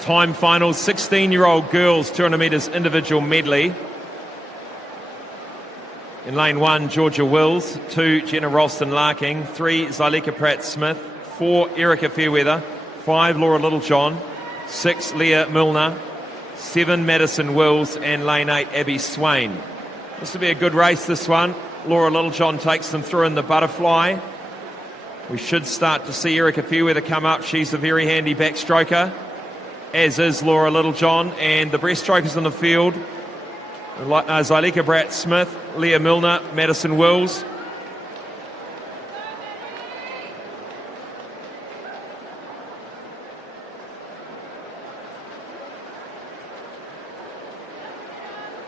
Time final, 16-year-old girls, 200 metres individual medley. In lane 1, Georgia Wills. 2, Jenna Ralston-Larking. 3, Zyleka Pratt-Smith. 4, Erica Fairweather. 5, Laura Littlejohn. 6, Leah Milner. 7, Madison Wills. And lane 8, Abby Swain. This will be a good race, this one. Laura Littlejohn takes them through in the butterfly. We should start to see Erica Fairweather come up. She's a very handy backstroker. as is Laura Littlejohn, and the breaststrokers in the field, Zyleka Bratt-Smith, Leah Milner, Madison Wills.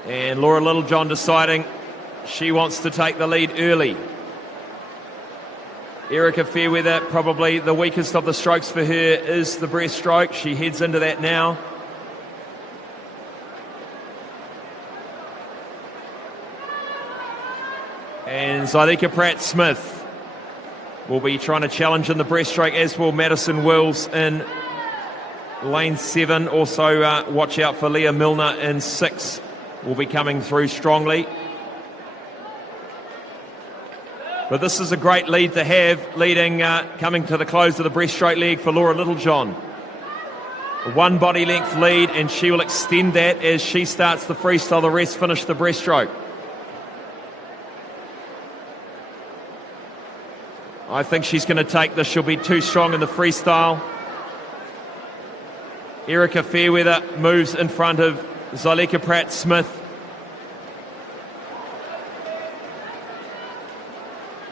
And Laura Littlejohn deciding she wants to take the lead early. Erica Fairweather, probably the weakest of the strokes for her is the breaststroke. She heads into that now. And Zyleka Pratt-Smith will be trying to challenge in the breaststroke, as will Madison Wills in lane 7. Also watch out for Leah Milner in 6. Will be coming through strongly. But this is a great lead to have, leading, coming to the close of the breaststroke leg for Laura Littlejohn. A 1 body length lead, and she will extend that as she starts the freestyle. The rest finish the breaststroke. I think she's going to take this. She'll be too strong in the freestyle. Erica Fairweather moves in front of Zyleka Pratt-Smith.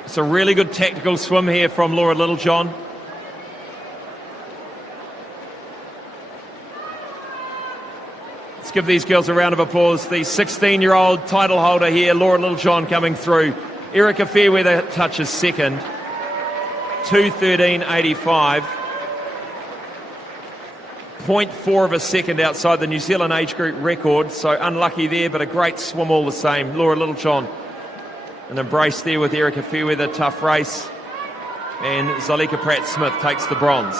It's a really good tactical swim here from Laura Littlejohn. Let's give these girls a round of applause. The 16-year-old title holder here, Laura Littlejohn, coming through. Erica Fairweather touches second. 2:13.85. 0.4 of a second outside the New Zealand age group record, so unlucky there, but a great swim all the same. Laura Littlejohn, an embrace there with Erica Fairweather, tough race, and Zyleka Pratt-Smith takes the bronze.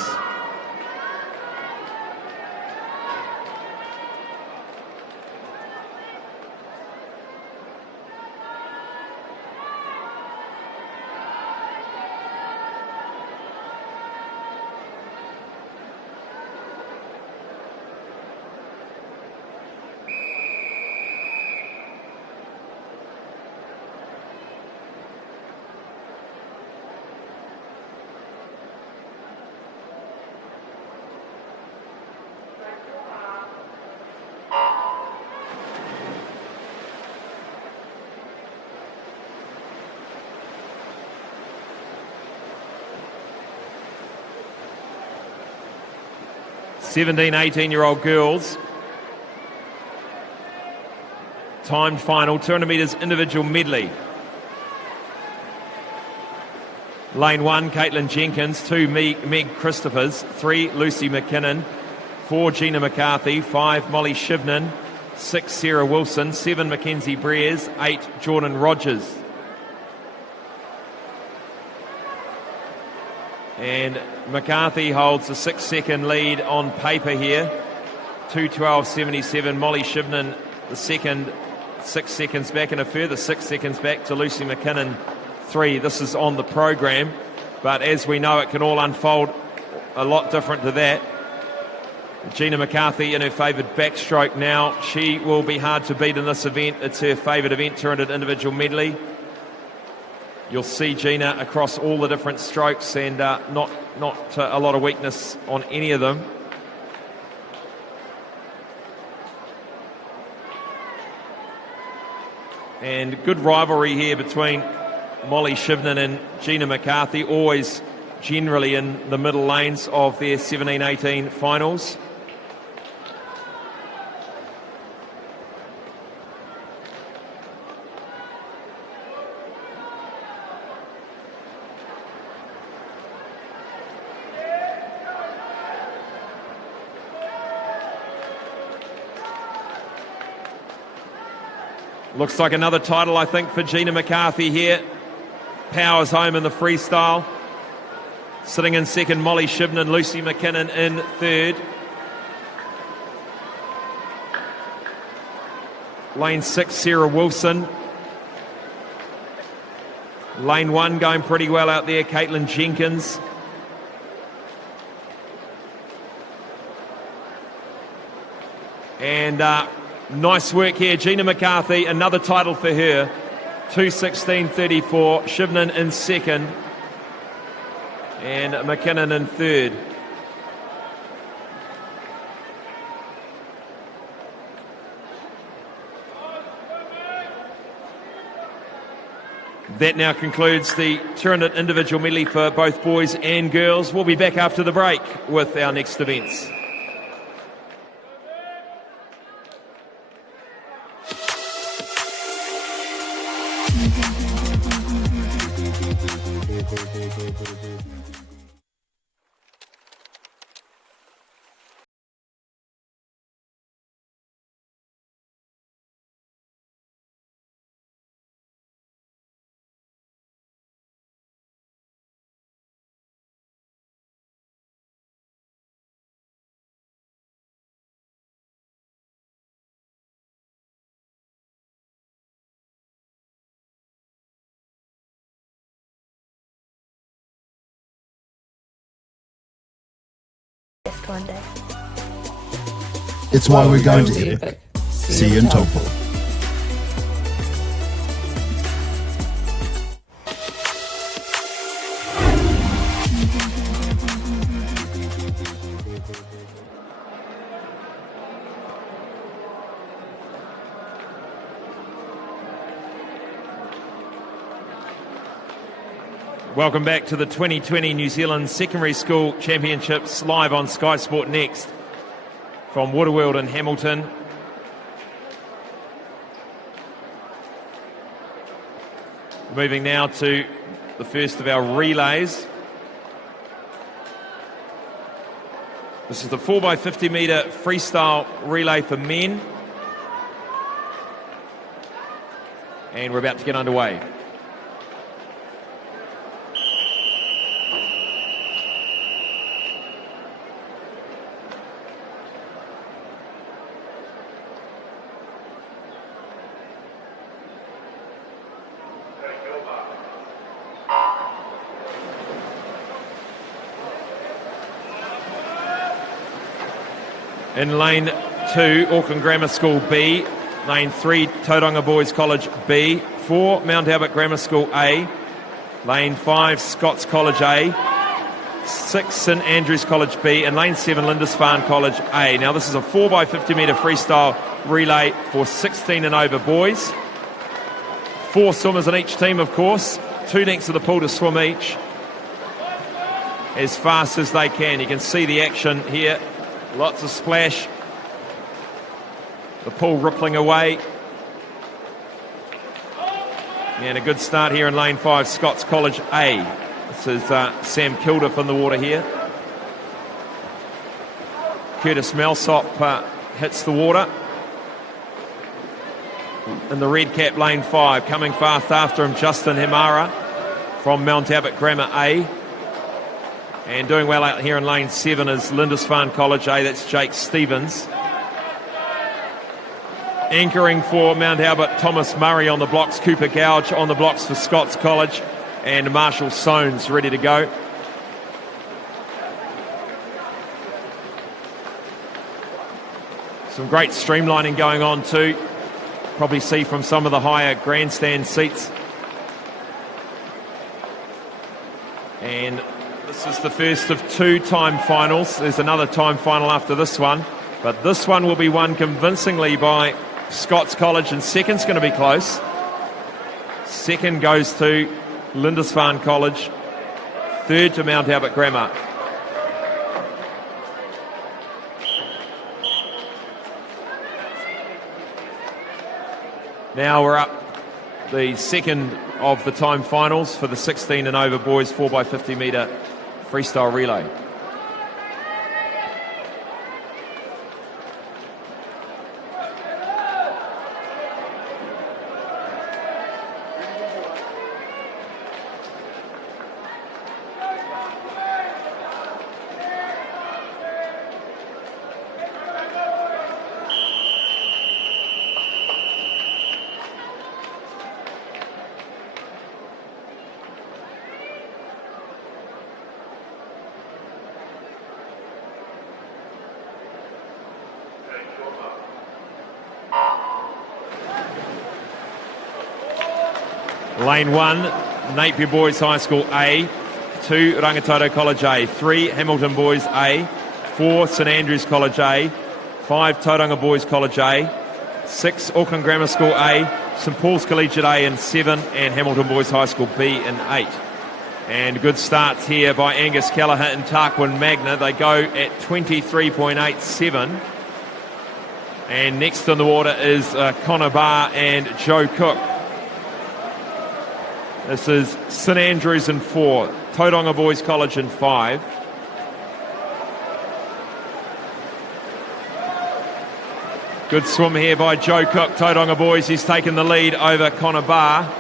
Seventeen, 18-year-old girls. Timed final, 200 metres individual medley. Lane 1, Caitlin Jenkins. 2, Meg Christophers. 3, Lucy McKinnon. 4, Gina McCarthy. 5, Molly Shivnan. 6, Sarah Wilson. 7, Mackenzie Breers. 8, Jordan Rogers. And McCarthy holds a 6-second lead on paper here. 2:12.77. Molly Shivnan, the second, 6 seconds back, and a further 6 seconds back to Lucy McKinnon, 3. This is on the program, but as we know, it can all unfold a lot different to that. Gina McCarthy in her favoured backstroke now. She will be hard to beat in this event. It's her favoured event, 200 individual medley. You'll see Gina across all the different strokes, and not a lot of weakness on any of them. And good rivalry here between Molly Shivnan and Gina McCarthy, always generally in the middle lanes of their 17-18 finals. Looks like another title, I think, for Gina McCarthy here. Powers home in the freestyle. Sitting in second, Molly Shivnan, Lucy McKinnon in third. Lane 6, Sarah Wilson. Lane 1 going pretty well out there, Caitlin Jenkins. And nice work here, Gina McCarthy, another title for her. 2:16.34, Shivnan in second, and McKinnon in third. That now concludes the 200 individual medley for both boys and girls. We'll be back after the break with our next events. One day. It's why we're going to Epic. See you in Taupo. Welcome back to the 2020 New Zealand Secondary School Championships live on Sky Sport Next from Waterworld in Hamilton. Moving now to the first of our relays. This is the 4x50 metre freestyle relay for men. And we're about to get underway. In lane 2, Auckland Grammar School B. Lane 3, Tauranga Boys College B. 4, Mount Albert Grammar School A. Lane 5, Scots College A. 6, St Andrews College B. And lane 7, Lindisfarne College A. Now this is a 4x50 metre freestyle relay for 16 and over boys. 4 swimmers in each team, of course. 2 lengths of the pool to swim each. As fast as they can. You can see the action here. Lots of splash. The pool rippling away. And a good start here in lane 5, Scots College A. This is Sam Kilduff in the water here. Curtis Melsop hits the water. In the red cap, lane 5, coming fast after him, Justin Himara from Mount Albert Grammar A. And doing well out here in lane 7 is Lindisfarne College A, that's Jake Stevens. Anchoring for Mount Albert, Thomas Murray on the blocks, Cooper Gouge on the blocks for Scots College, and Marshall Soanes ready to go. Some great streamlining going on too. Probably see from some of the higher grandstand seats. And this is the first of 2 time finals. There's another time final after this one, but this one will be won convincingly by Scots College, and second's going to be close. Second goes to Lindisfarne College, third to Mount Albert Grammar. Now we're up the second of the time finals for the 16 and over boys 4x50 metre freestyle relay. Lane 1, Napier Boys High School A. 2, Rangitoto College A. 3, Hamilton Boys A. 4, St Andrews College A. 5, Tauranga Boys College A. 6, Auckland Grammar School A. St Paul's Collegiate A in 7, and Hamilton Boys High School B in 8. And good starts here by Angus Kelleher and Tarquin Magna. They go at 23.87. And next on the water is Connor Barr and Joe Cook. This is St Andrews in 4, Tauranga Boys College in 5. Good swim here by Joe Cook, Tauranga Boys. He's taken the lead over Connor Barr.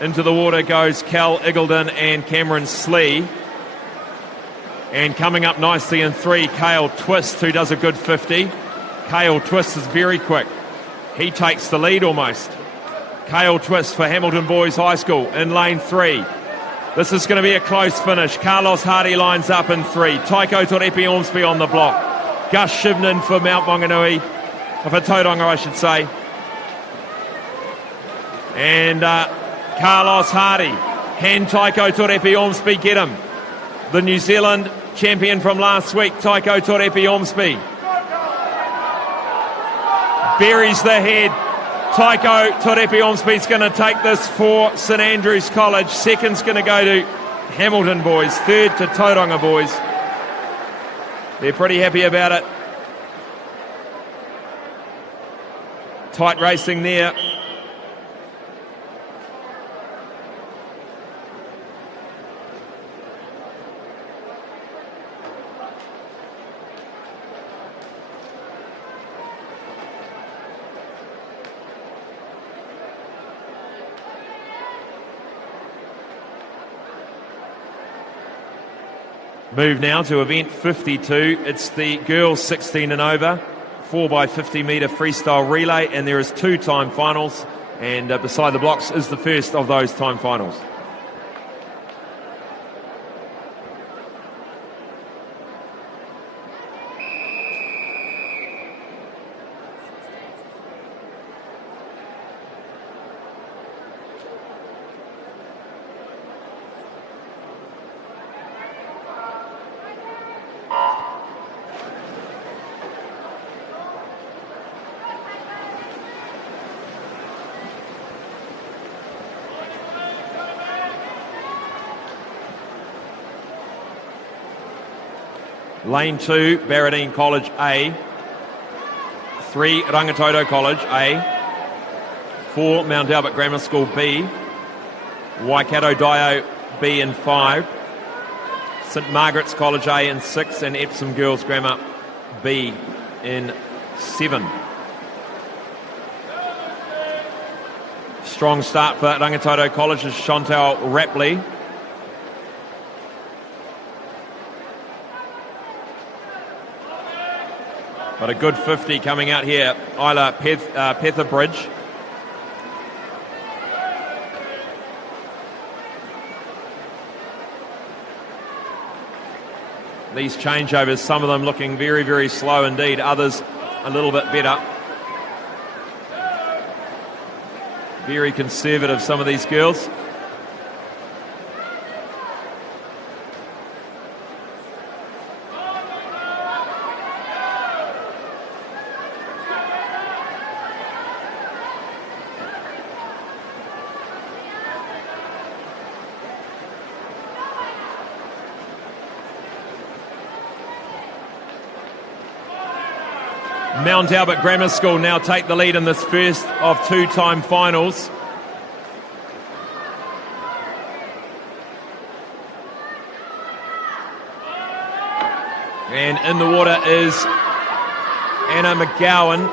Into the water goes Cal Iggleton and Cameron Slee. And coming up nicely in 3, Cale Twist, who does a good 50. Cale Twist is very quick. He takes the lead almost. Cale Twist for Hamilton Boys High School in lane 3. This is going to be a close finish. Carlos Hardy lines up in 3. Taiko Torepi Ormsby on the block. Gus Shivnan for Mount Maunganui, for Tauranga I should say. And Carlos Hardy. Can Taiko Torepi Ormsby get him? The New Zealand champion from last week, Taiko Torepi Ormsby. Buries the head. Taiko Torepi Ormsby's going to take this for St Andrews College. Second's going to go to Hamilton Boys. Third to Tauranga Boys. They're pretty happy about it. Tight racing there. Move now to event 52. It's the girls 16 and over, 4x50 metre freestyle relay, and there is 2 time finals, and beside the blocks is the first of those time finals. Lane 2, Barradine College A. 3, Rangitoto College A. 4, Mount Albert Grammar School B. Waikato Dio B in 5. St Margaret's College A in 6, and Epsom Girls Grammar B in 7. Strong start for Rangitoto College's Chantal Rapley. But a good 50 coming out here, Isla Petherbridge. These changeovers, some of them looking very, very slow indeed, others a little bit better. Very conservative, some of these girls. Mount Albert Grammar School now take the lead in this first of 2 time finals. And in the water is Anna McGowan,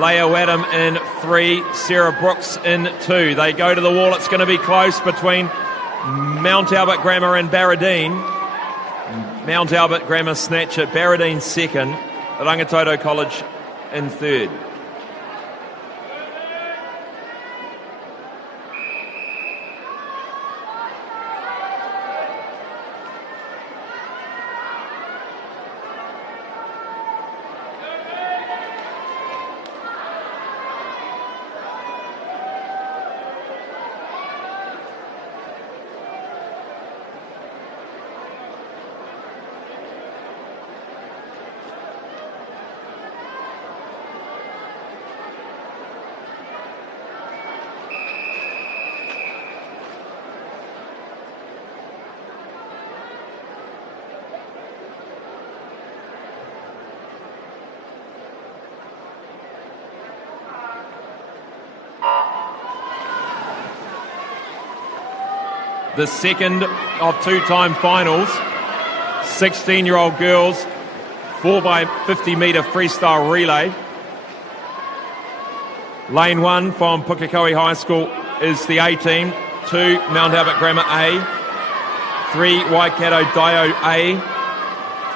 Leah Wadham in 3, Sarah Brooks in 2. They go to the wall. It's going to be close between Mount Albert Grammar and Barradine. Mount Albert Grammar snatch it, Barradine second, Rangitoto College in 3rd. the second of two-time finals. 16-year-old girls, 4x50 metre freestyle relay. Lane 1 from Pukekohe High School is the A team. 2, Mount Albert Grammar A. 3, Waikato Dio A.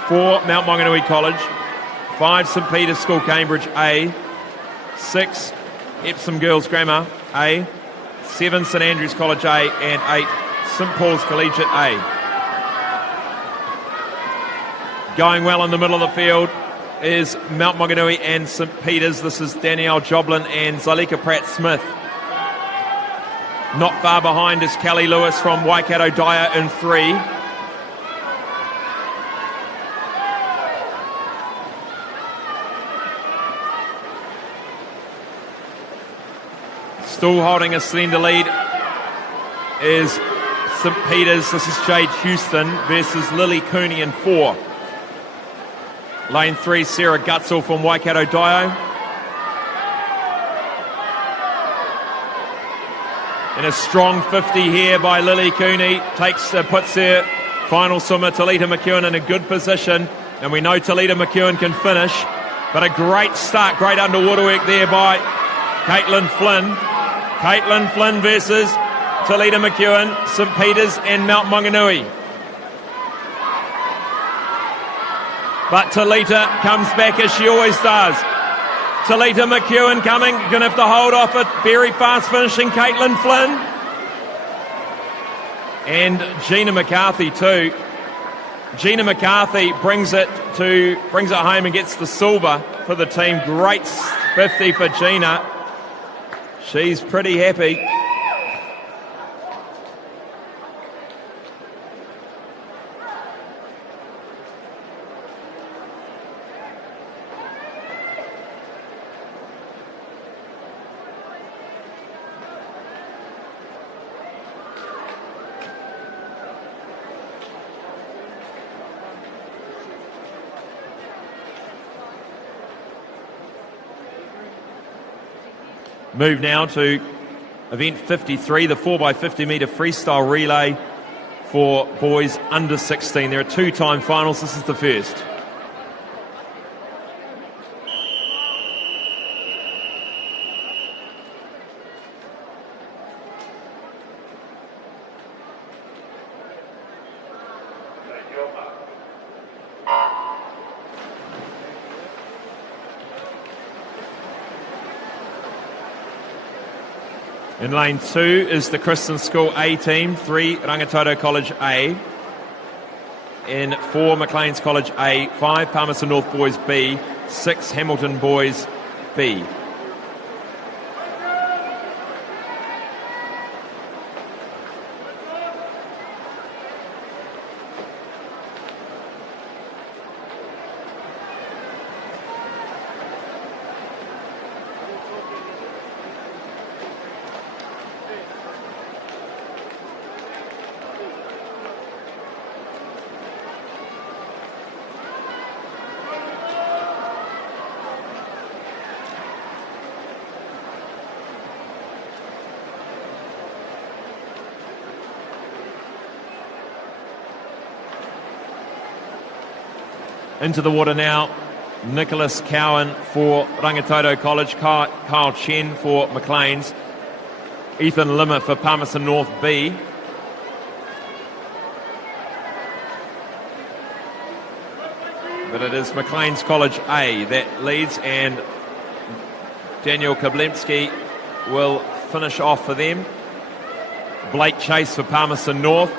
4, Mount Maunganui College. 5, St Peter's School Cambridge A. 6, Epsom Girls Grammar A. 7, St Andrews College A. And 8, St Paul's Collegiate A. Going well in the middle of the field is Mount Maunganui and St Peter's. This is Danielle Joblin and Zalika Pratt-Smith. Not far behind is Kelly Lewis from Waikato Dyer in 3. Still holding a slender lead is St Peter's. This is Jade Houston versus Lily Cooney in 4. Lane 3, Sarah Gutzel from Waikato Dio. And a strong 50 here by Lily Cooney. Puts her final swimmer, Talita McEwen, in a good position. And we know Talita McEwen can finish. But a great start, great underwater work there by Caitlin Flynn. Caitlin Flynn versus Talita McEwen, St Peter's and Mount Maunganui. But Talita comes back as she always does. Talita McEwen coming, going to have to hold off it. Very fast finishing Caitlin Flynn. And Gina McCarthy too. Gina McCarthy brings it home and gets the silver for the team. Great 50 for Gina. She's pretty happy. Move now to event 53, the 4x50 metre freestyle relay for boys under 16. There are two-time finals. This is the first. In lane 2 is the Kristen School A team, 3 Rangitoto College A, and 4 Maclean's College A, 5 Palmerston North Boys B, 6 Hamilton Boys B. Into the water now, Nicholas Cowan for Rangitoto College, Kyle Chen for Maclean's, Ethan Limmer for Palmerston North B. But it is Maclean's College A that leads, and Daniel Kablemski will finish off for them. Blake Chase for Palmerston North.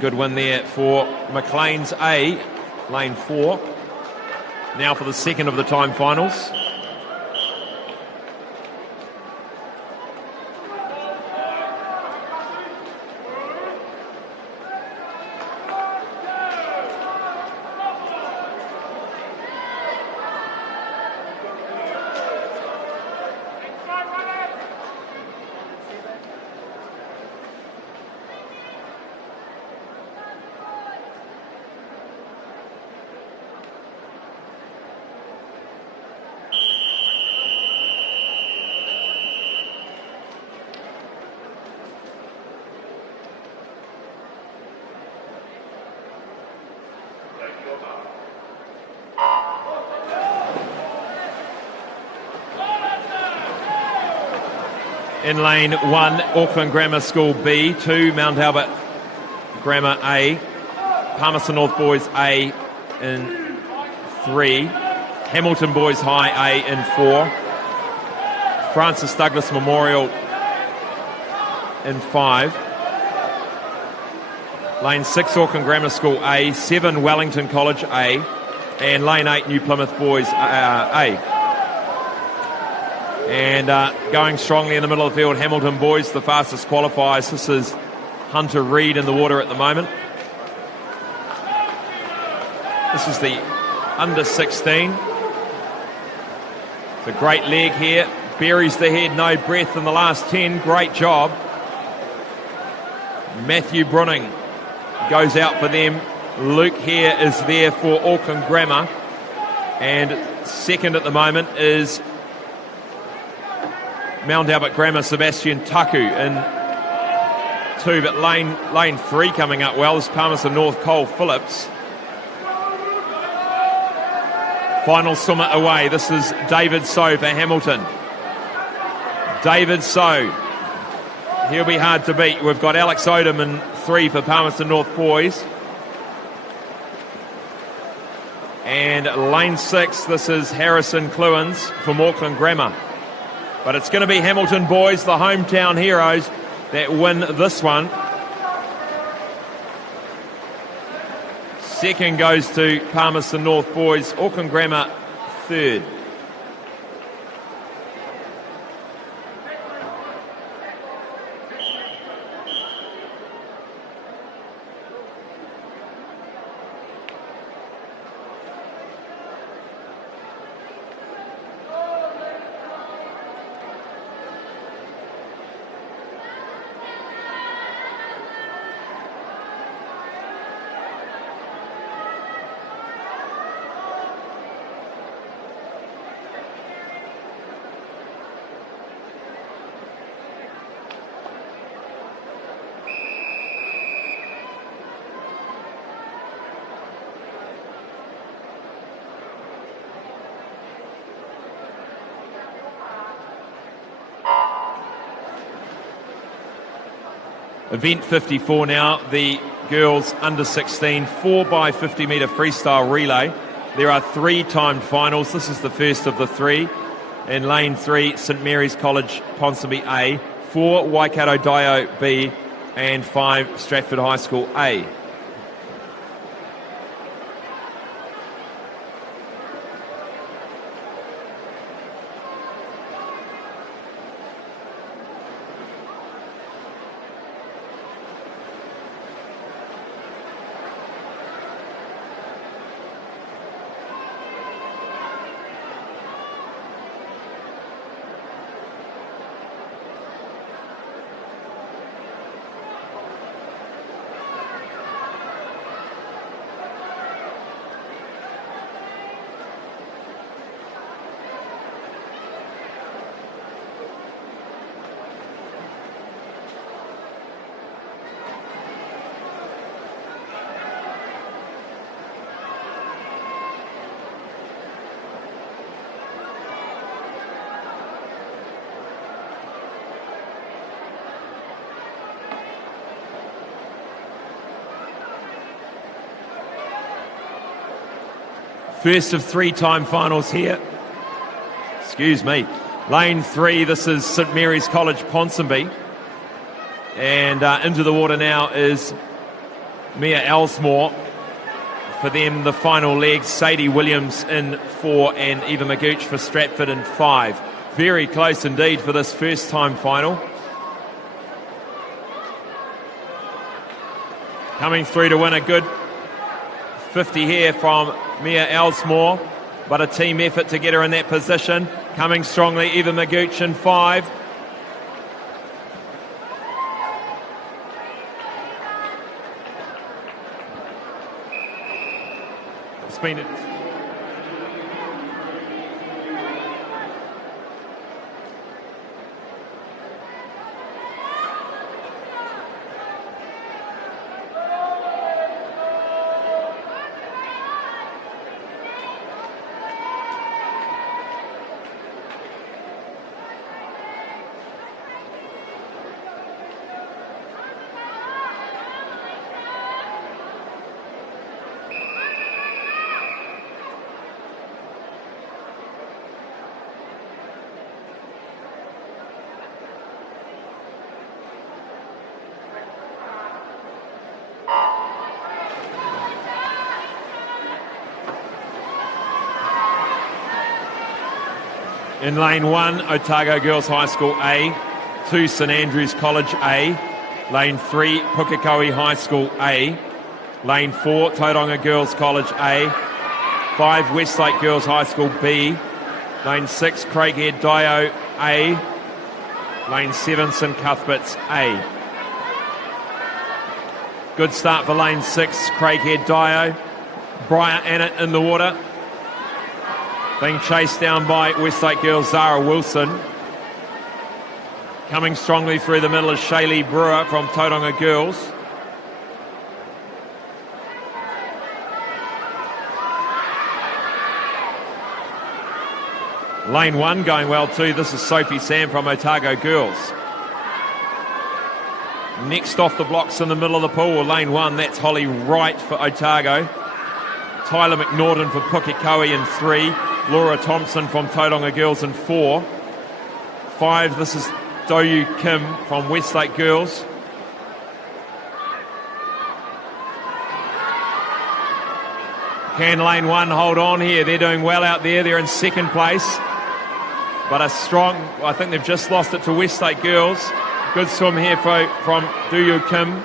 Good win there for Maclean's A, lane 4. Now for the second of the time finals. In lane 1, Auckland Grammar School B. 2, Mount Albert Grammar A. Palmerston North Boys A in 3. Hamilton Boys High A in 4. Francis Douglas Memorial in 5. Lane 6, Auckland Grammar School A. 7, Wellington College A. And lane 8, New Plymouth Boys A. And going strongly in the middle of the field, Hamilton Boys, the fastest qualifiers. This is Hunter Reid in the water at the moment. This is the under 16. It's a great leg here. Buries the head, no breath in the last 10. Great job. Matthew Brunning goes out for them. Luke here is there for Auckland Grammar. And second at the moment is Mount Albert Grammar, Sebastian Taku in 2. But lane 3 coming up well is Palmerston North, Cole Phillips. Final swimmer away. This is David So for Hamilton. David So. He'll be hard to beat. We've got Alex Odom in 3 for Palmerston North Boys. And lane 6, this is Harrison Cluins from Auckland Grammar. But it's going to be Hamilton Boys, the hometown heroes, that win this one. Second goes to Palmerston North Boys. Auckland Grammar third. Event 54 now, the girls under 16 4x50 metre freestyle relay. There are 3 timed finals. This is the first of the 3. In lane 3, St Mary's College Ponsonby A, 4 Waikato Dio B, and 5 Stratford High School A. First of 3 time finals here. Excuse me. Lane 3, this is St Mary's College Ponsonby. And into the water now is Mia Elsmore. For them, the final leg, Sadie Williams in 4 and Eva Magooch for Stratford in 5. Very close indeed for this first time final. Coming through to win a good 50 here from Mia Elsmore, but a team effort to get her in that position. Coming strongly, Eva Magooch in 5. It's been In lane 1, Otago Girls High School A. 2, St Andrews College A. Lane 3, Pukekohe High School A. Lane 4, Tauranga Girls College A. 5, Westlake Girls High School B. Lane 6, Craighead Dio A. Lane 7, St Cuthbert's A. Good start for lane 6, Craighead Dio. Briar Annett in the water. Being chased down by Westlake Girls' Zara Wilson. Coming strongly through the middle is Shaylee Brewer from Tauranga Girls. Lane 1 going well too. This is Sophie Sam from Otago Girls. Next off the blocks in the middle of the pool, lane 1, that's Holly Wright for Otago. Tyler McNaughton for Pukekohe in 3. Laura Thompson from Tauranga Girls in 4. 5, this is Doyu Kim from Westlake Girls. Can lane 1 hold on here? They're doing well out there. They're in second place. But a strong, I think they've just lost it to Westlake Girls. Good swim here from Doyu Kim.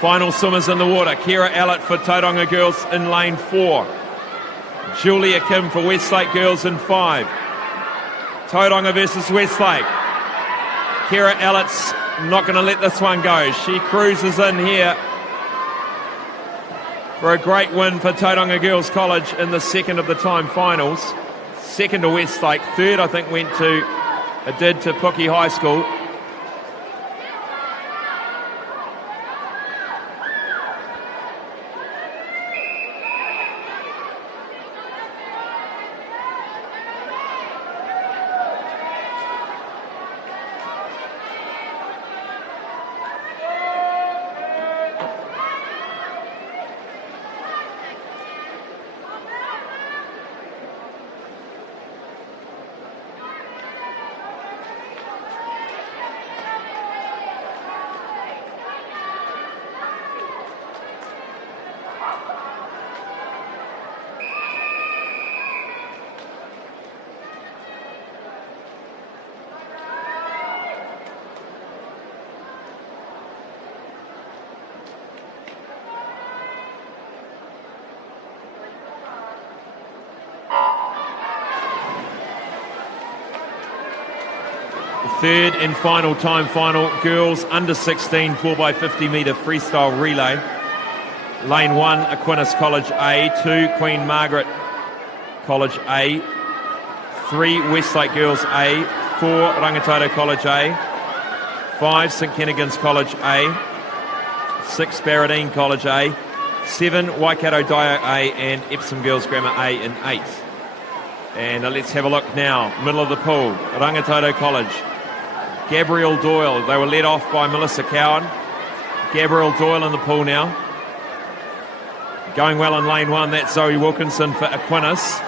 Final swimmers in the water. Kira Allett for Tauranga Girls in lane 4. Julia Kim for Westlake Girls in 5. Tauranga versus Westlake. Kira Allett's not going to let this one go. She cruises in here for a great win for Tauranga Girls College in the second of the time finals. Second to Westlake. Third, I think, did to Pukekohe High School. Third and final girls under 16 4x50 metre freestyle relay. Lane 1, Aquinas College A. 2, Queen Margaret College A. 3, Westlake Girls A. 4, Rangitoto College A. 5, St Kennigan's College A. 6, Barradine College A. 7, Waikato Dio A. and Epsom Girls Grammar A in 8. And let's have a look now. Middle of the pool, Rangitoto College. Gabrielle Doyle, they were led off by Melissa Cowan. Gabrielle Doyle in the pool now. Going well in lane 1, that's Zoe Wilkinson for Aquinas.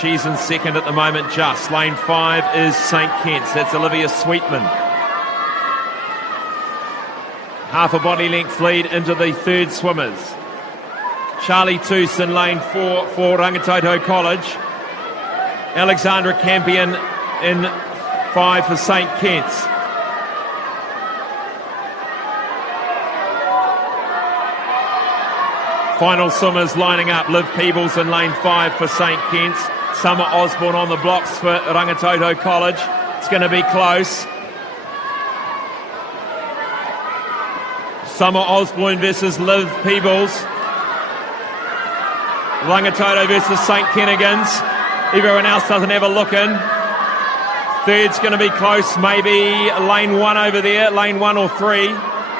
She's in second at the moment just. Lane 5 is St Kitts, that's Olivia Sweetman. Half a body length lead into the third swimmers. Charlie Toos in lane 4 for Rangitoto College. Alexandra Campion in 5 for St Kitts. Final swimmers lining up. Liv Peebles in lane 5 for St Kitts. Summer Osborne on the blocks for Rangitoto College. It's going to be close. Summer Osborne versus Liv Peebles. Rangitoto versus St Kennigan's. Everyone else doesn't have a look in. Third's going to be close, maybe lane 1 over there, lane 1 or 3,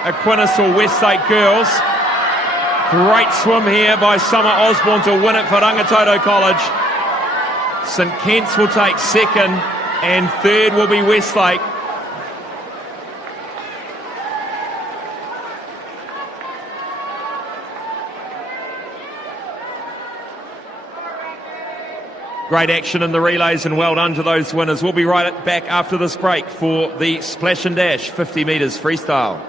Aquinas or Westlake Girls. Great swim here by Summer Osborne to win it for Rangitoto College. St Kitts will take second and third will be Westlake. Great action in the relays and well done to those winners. We'll be right back after this break for the Splash and Dash 50 metres freestyle.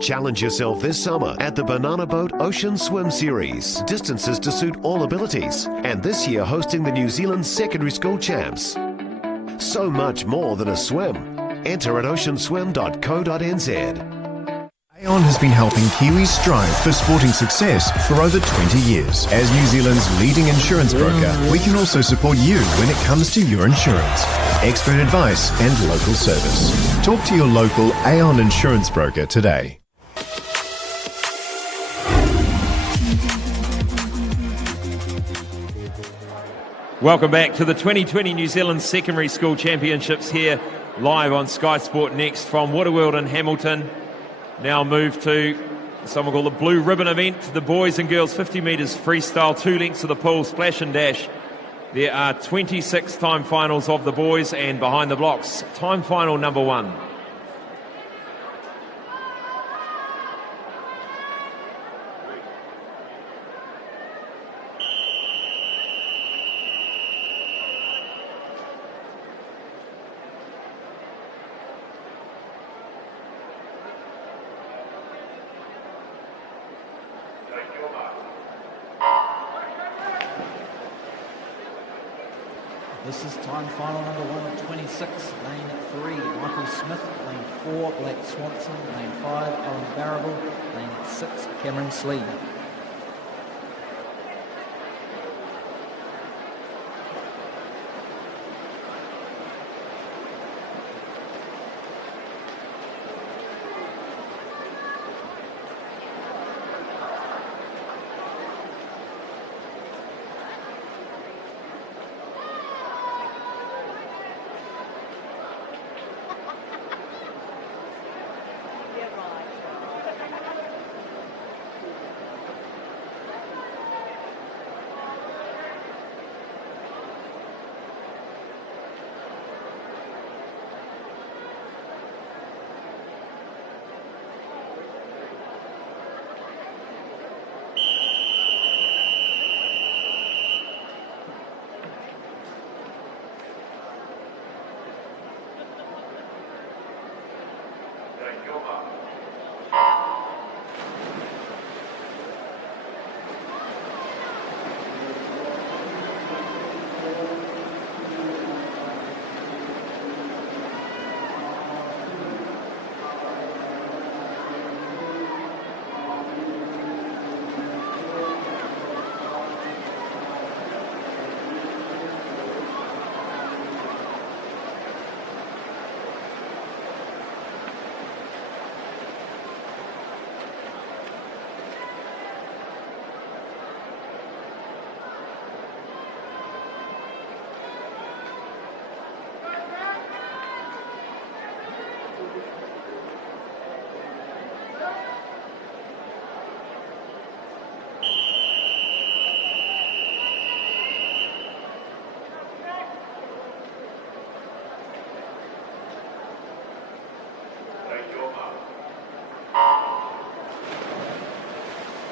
Challenge yourself this summer at the Banana Boat Ocean Swim Series. Distances to suit all abilities. And this year hosting the New Zealand Secondary School Champs. So much more than a swim. Enter at oceanswim.co.nz. Aon has been helping Kiwis strive for sporting success for over 20 years. As New Zealand's leading insurance broker, we can also support you when it comes to your insurance. Expert advice and local service. Talk to your local Aon insurance broker today. Welcome back to the 2020 New Zealand Secondary School Championships here live on Sky Sport Next from Waterworld in Hamilton. Now move to something called the Blue Ribbon event, the boys and girls 50 metres freestyle, 2 lengths of the pool, splash and dash. There are 26 time finals of the boys, and behind the blocks, time final number 1. This is time final number 126, lane 3, Michael Smith, lane 4, Blake Swanson, lane 5, Alan Barrable, lane 6, Cameron Slee.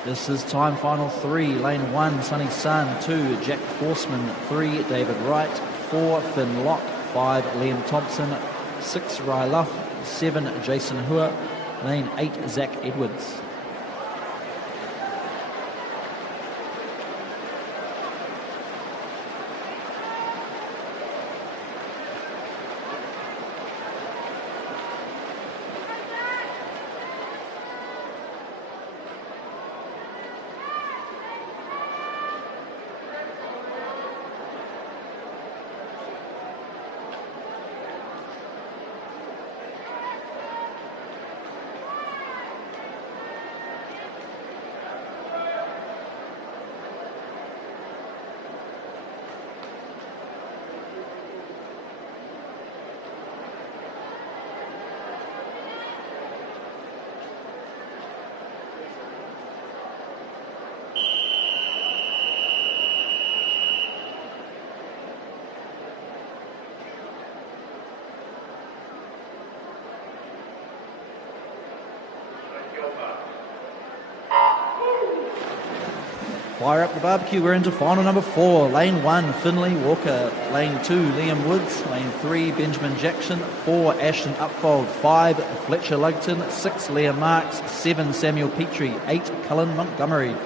This is time final 3, lane 1, Sunny Sun, 2, Jack Forsman, 3, David Wright, 4, Finn Locke, 5, Liam Thompson, 6, Ry Luff, 7, Jason Hua, lane 8, Zach Edwards. Fire up the barbecue. We're into final number 4. Lane 1, Finley Walker. Lane 2, Liam Woods. Lane 3, Benjamin Jackson. 4, Ashton Upfold. 5, Fletcher Lugton. 6, Liam Marks. 7, Samuel Petrie. 8, Cullen Montgomery.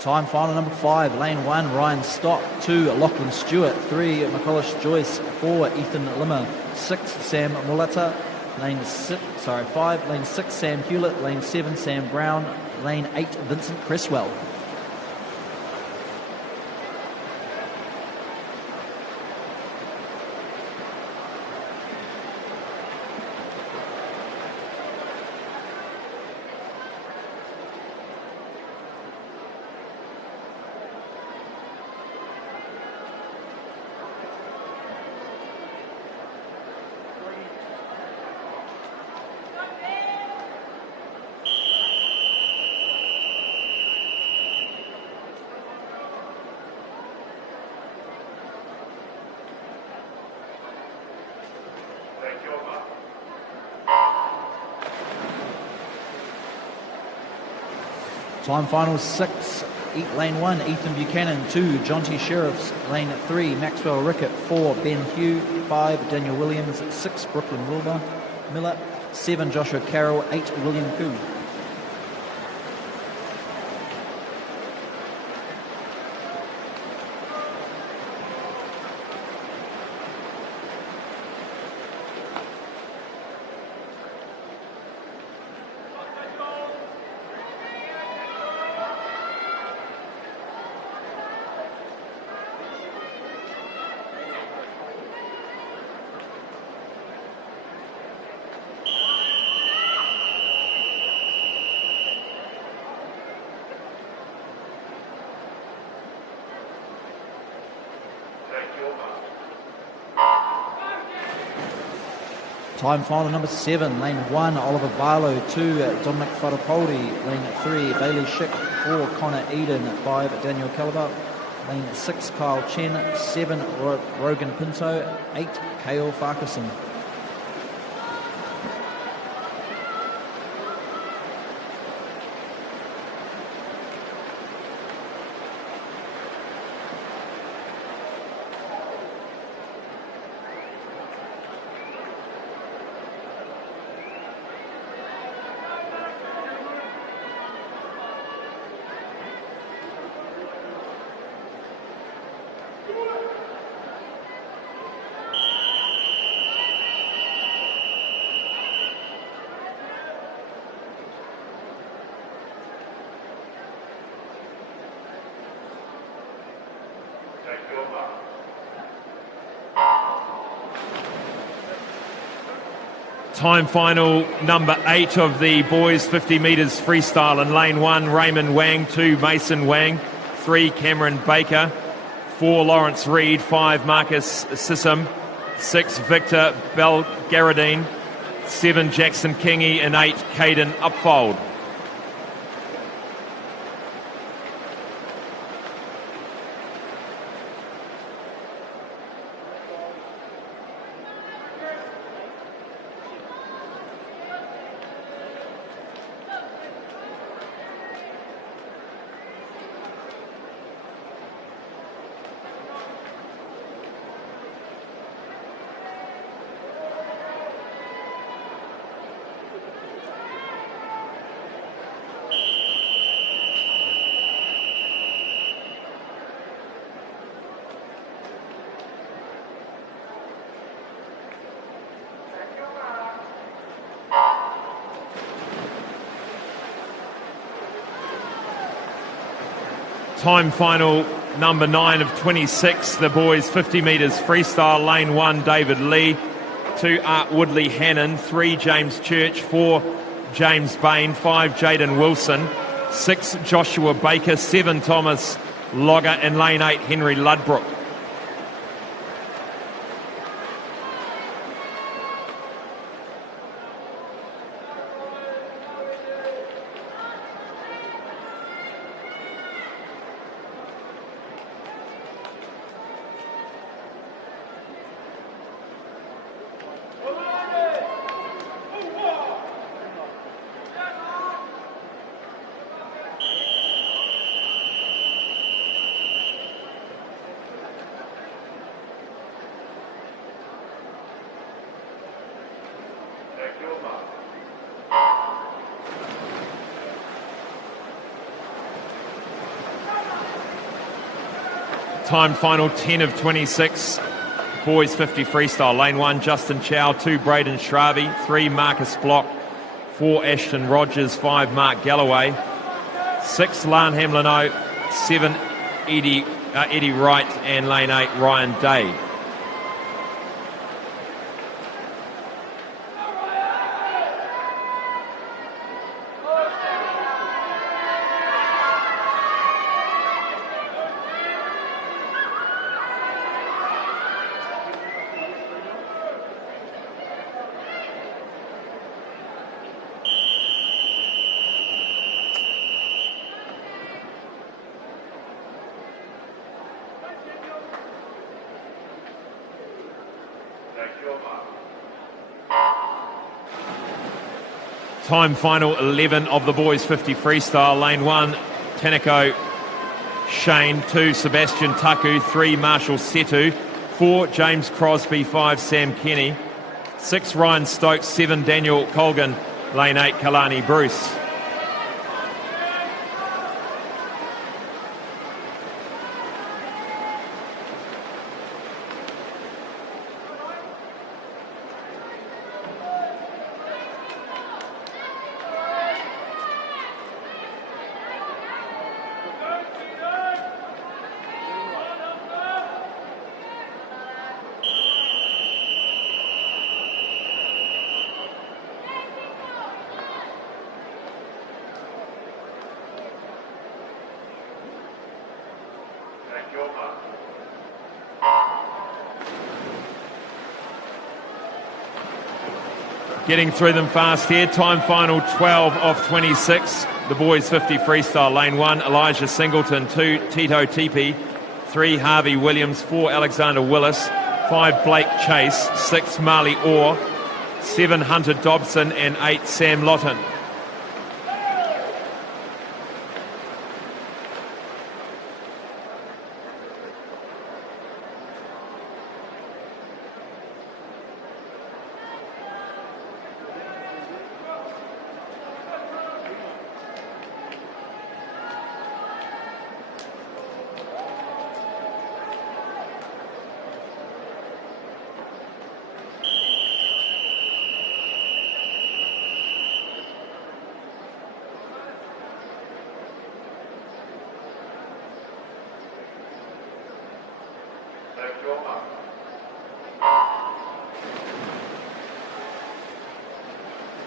Time final number 5, lane 1, Ryan Stott. 2, Lachlan Stewart. 3, McCullish Joyce. 4, Ethan Limmer. 6, Sam Mulata. 5, lane 6, Sam Hewlett. Lane 7, Sam Brown. Lane 8, Vincent Cresswell. Time final 6, lane 1, Ethan Buchanan. 2, Jonty Sheriffs. Lane 3, Maxwell Rickett. 4, Ben Hugh. 5, Daniel Williams. 6, Brooklyn Wilbur Miller. 7, Joshua Carroll. 8, William Koo. Time final number 7, lane 1, Oliver Barlow. 2, Dominic Farapoldi. Lane 3, Bailey Schick. 4, Connor Eden. 5, Daniel Caliber. Lane 6, Kyle Chen. 7, Rogan Pinto. 8, Cale Farquharson. Time final number 8 of the boys 50 metres freestyle. In lane 1, Raymond Wang. 2, Mason Wang. 3, Cameron Baker. 4, Lawrence Reed. 5, Marcus Sissom. 6, Victor Belgaradine. 7, Jackson Kingy. And 8, Caden Upfold. Time final number 9 of 26, the boys 50 metres freestyle, lane 1, David Lee, 2, Art Woodley Hannon, 3, James Church, 4, James Bain, 5, Jaden Wilson, 6, Joshua Baker, 7, Thomas Logger, and lane 8, Henry Ludbrook. Time final 10 of 26, boys 50 freestyle, lane 1, Justin Chow, 2, Braden Shravi, 3, Marcus Block, 4, Ashton Rogers, 5, Mark Galloway, 6, Lan Hamlin-O, 7, Eddie Wright, and lane 8, Ryan Day. Time final 11 of the boys 50 freestyle, lane 1, Tanako Shane, 2, Sebastian Taku, 3, Marshall Setu, 4, James Crosby, 5, Sam Kenny, 6, Ryan Stokes, 7, Daniel Colgan, lane 8, Kalani Bruce. Getting through them fast here. Time final 12 of 26. The boys 50 freestyle, lane 1, Elijah Singleton, 2, Tito Tipi, 3, Harvey Williams, 4, Alexander Willis, 5, Blake Chase, 6, Marley Orr, 7, Hunter Dobson, and 8, Sam Lawton.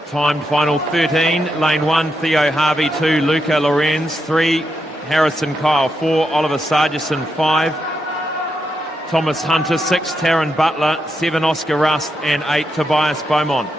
Timed final 13, lane 1, Theo Harvey, 2, Luca Lorenz, 3, Harrison Kyle, 4, Oliver Sargison, 5, Thomas Hunter, 6, Taryn Butler, 7, Oscar Rust, and 8, Tobias Beaumont.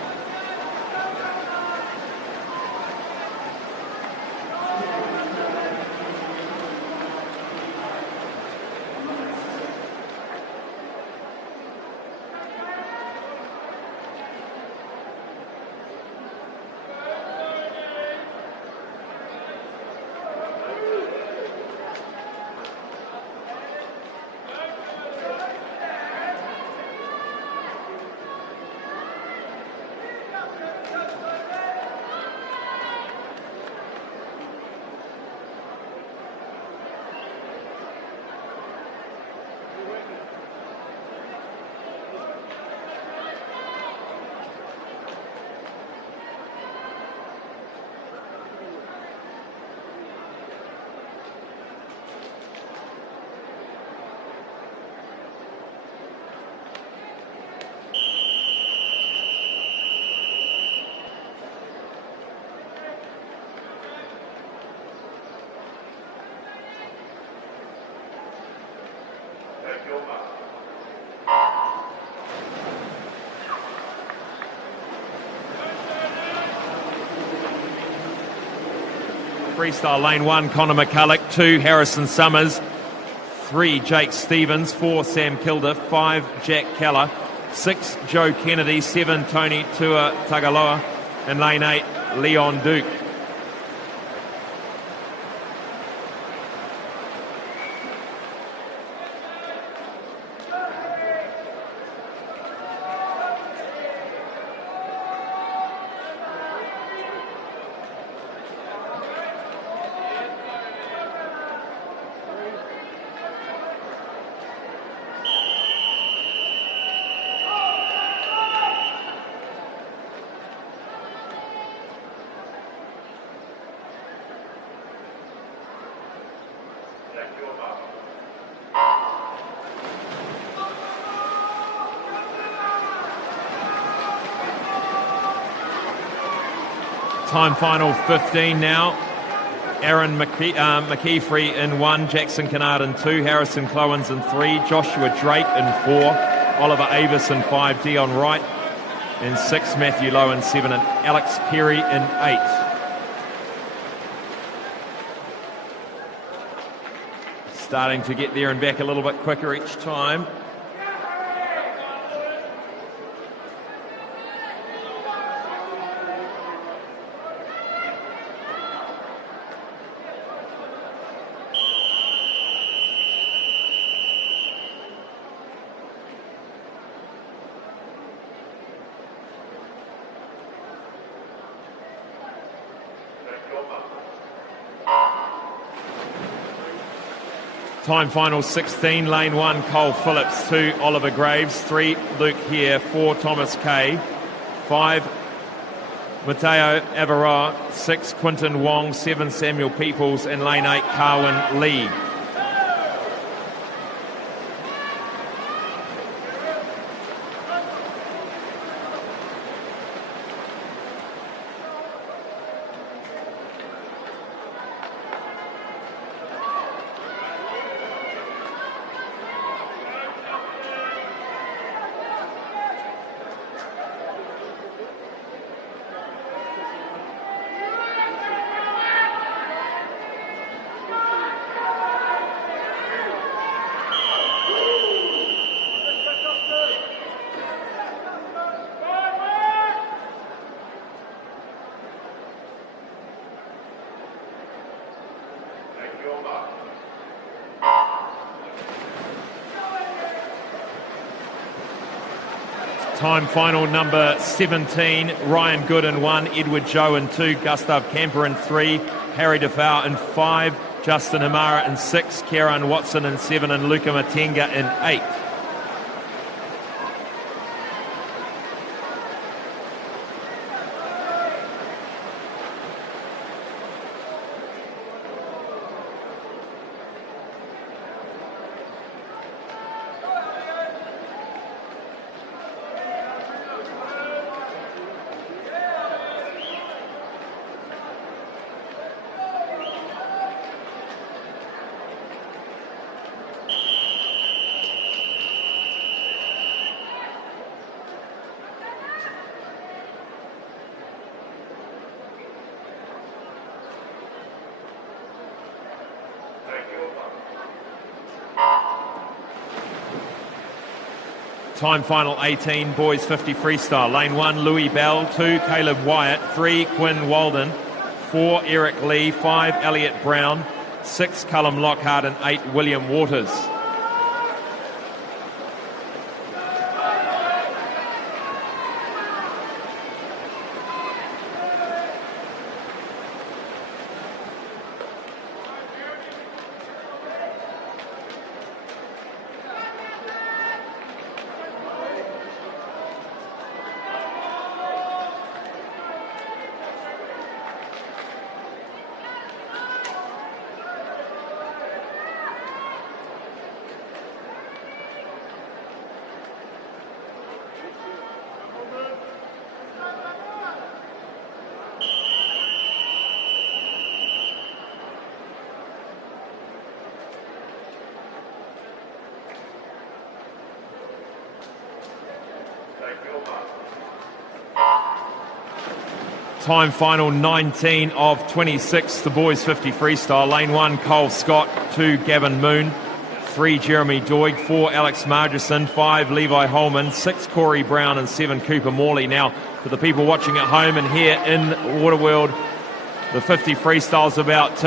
Freestyle lane 1, Connor McCulloch. 2, Harrison Summers. 3, Jake Stevens. 4, Sam Kilda. 5, Jack Keller. 6, Joe Kennedy. 7, Tony Tua Tagaloa. And lane 8, Leon Duke. Time final 15 now. Aaron McKeefrey in 1, Jackson Kennard in 2, Harrison Clowens in 3, Joshua Drake in 4, Oliver Avis in 5, Dion Wright in 6, Matthew Lowe in 7, and Alex Perry in 8. Starting to get there and back a little bit quicker each time. Time final 16, lane 1, Cole Phillips. 2, Oliver Graves. 3, Luke Hare. 4, Thomas Kay. 5, Mateo Avaroa. 6, Quinton Wong. 7, Samuel Peoples. And lane 8, Carwin Lee. Time final number 17, Ryan Good in 1, Edward Joe in 2, Gustav Camper in 3, Harry Defoe in 5, Justin Hamara in 6, Kieran Watson in 7, and Luca Matenga in 8. Time final 18, boys 50 freestyle. Lane 1, Louis Bell. 2, Caleb Wyatt. 3, Quinn Walden. 4, Eric Lee. 5, Elliot Brown. 6, Cullum Lockhart. And 8, William Waters. Time final 19 of 26, the boys 50 freestyle. Lane 1, Cole Scott. 2, Gavin Moon. 3, Jeremy Doig. 4, Alex Margerson. 5, Levi Holman. 6, Corey Brown. And 7, Cooper Morley. Now, for the people watching at home and here in Waterworld, the 50 freestyle's about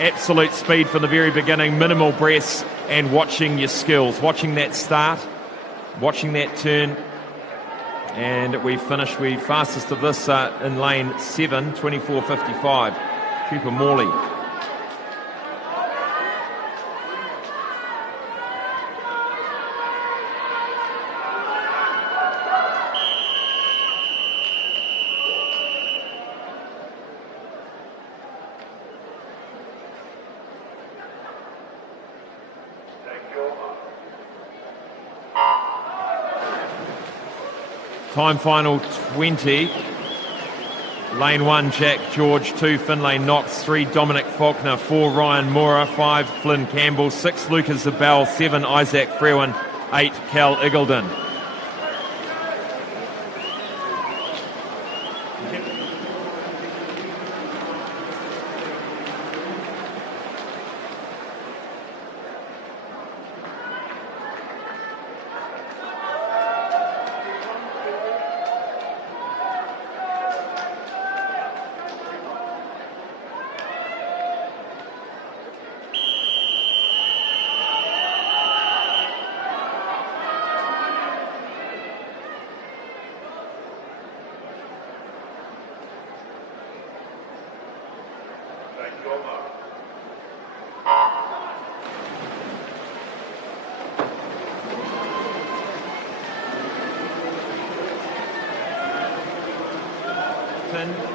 absolute speed from the very beginning, minimal breaths, and watching your skills, watching that start, watching that turn. And we fastest of this in lane 7, 24.55, Cooper Morley. Time final 20. Lane 1, Jack George. 2, Finlay Knox. 3, Dominic Faulkner. 4, Ryan Moore. 5, Flynn Campbell. 6, Lucas Zabel. 7, Isaac Frewen. 8, Cal Iggleton.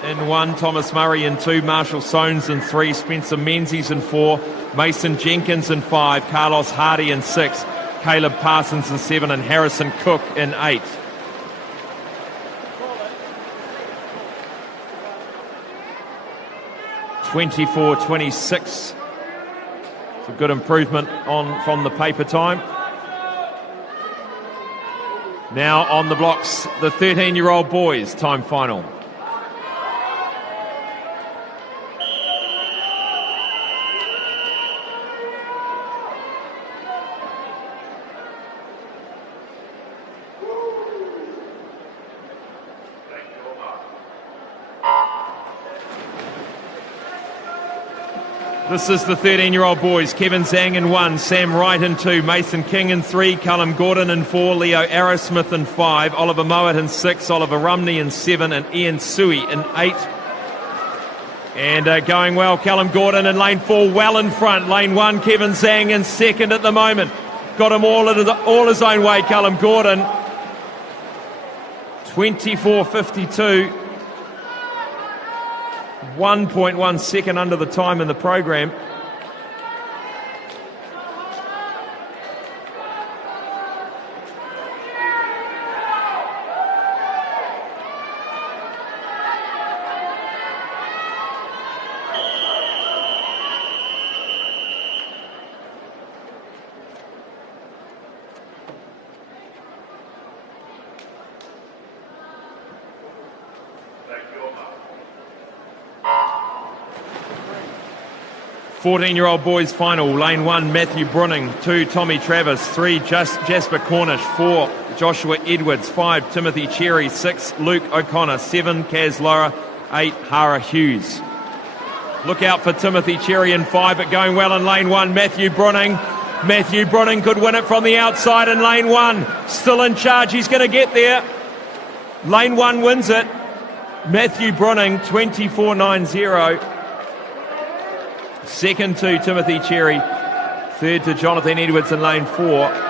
In 1, Thomas Murray. In 2, Marshall Soanes. In 3, Spencer Menzies. In 4, Mason Jenkins. In 5, Carlos Hardy. In 6, Caleb Parsons. In 7, and Harrison Cook in 8. (24.26). It's a good improvement from the paper time. Now on the blocks, the 13-year-old boys time final. This is the 13-year-old boys. Kevin Zhang in 1, Sam Wright in 2, Mason King in 3, Callum Gordon in 4, Leo Arrowsmith in 5, Oliver Mowat in 6, Oliver Rumney in 7, and Ian Sui in 8. And going well, Callum Gordon in lane 4, well in front. Lane 1, Kevin Zhang in 2nd at the moment. Got him all his own way, Callum Gordon. 24.52. 1.1 second under the time in the program. (14-year-old boys final. Lane 1, Matthew Brunning. 2, Tommy Travis. 3, Jasper Cornish. 4, Joshua Edwards. 5, Timothy Cherry. 6, Luke O'Connor. 7, Kaz Lara. 8, Hara Hughes. Look out for Timothy Cherry in 5, but going well in lane 1, Matthew Brunning. Matthew Brunning could win it from the outside in lane 1. Still in charge, he's going to get there. Lane 1 wins it. Matthew Brunning, 24.90. Second to Timothy Cherry. Third to Jonathan Edwards in lane 4.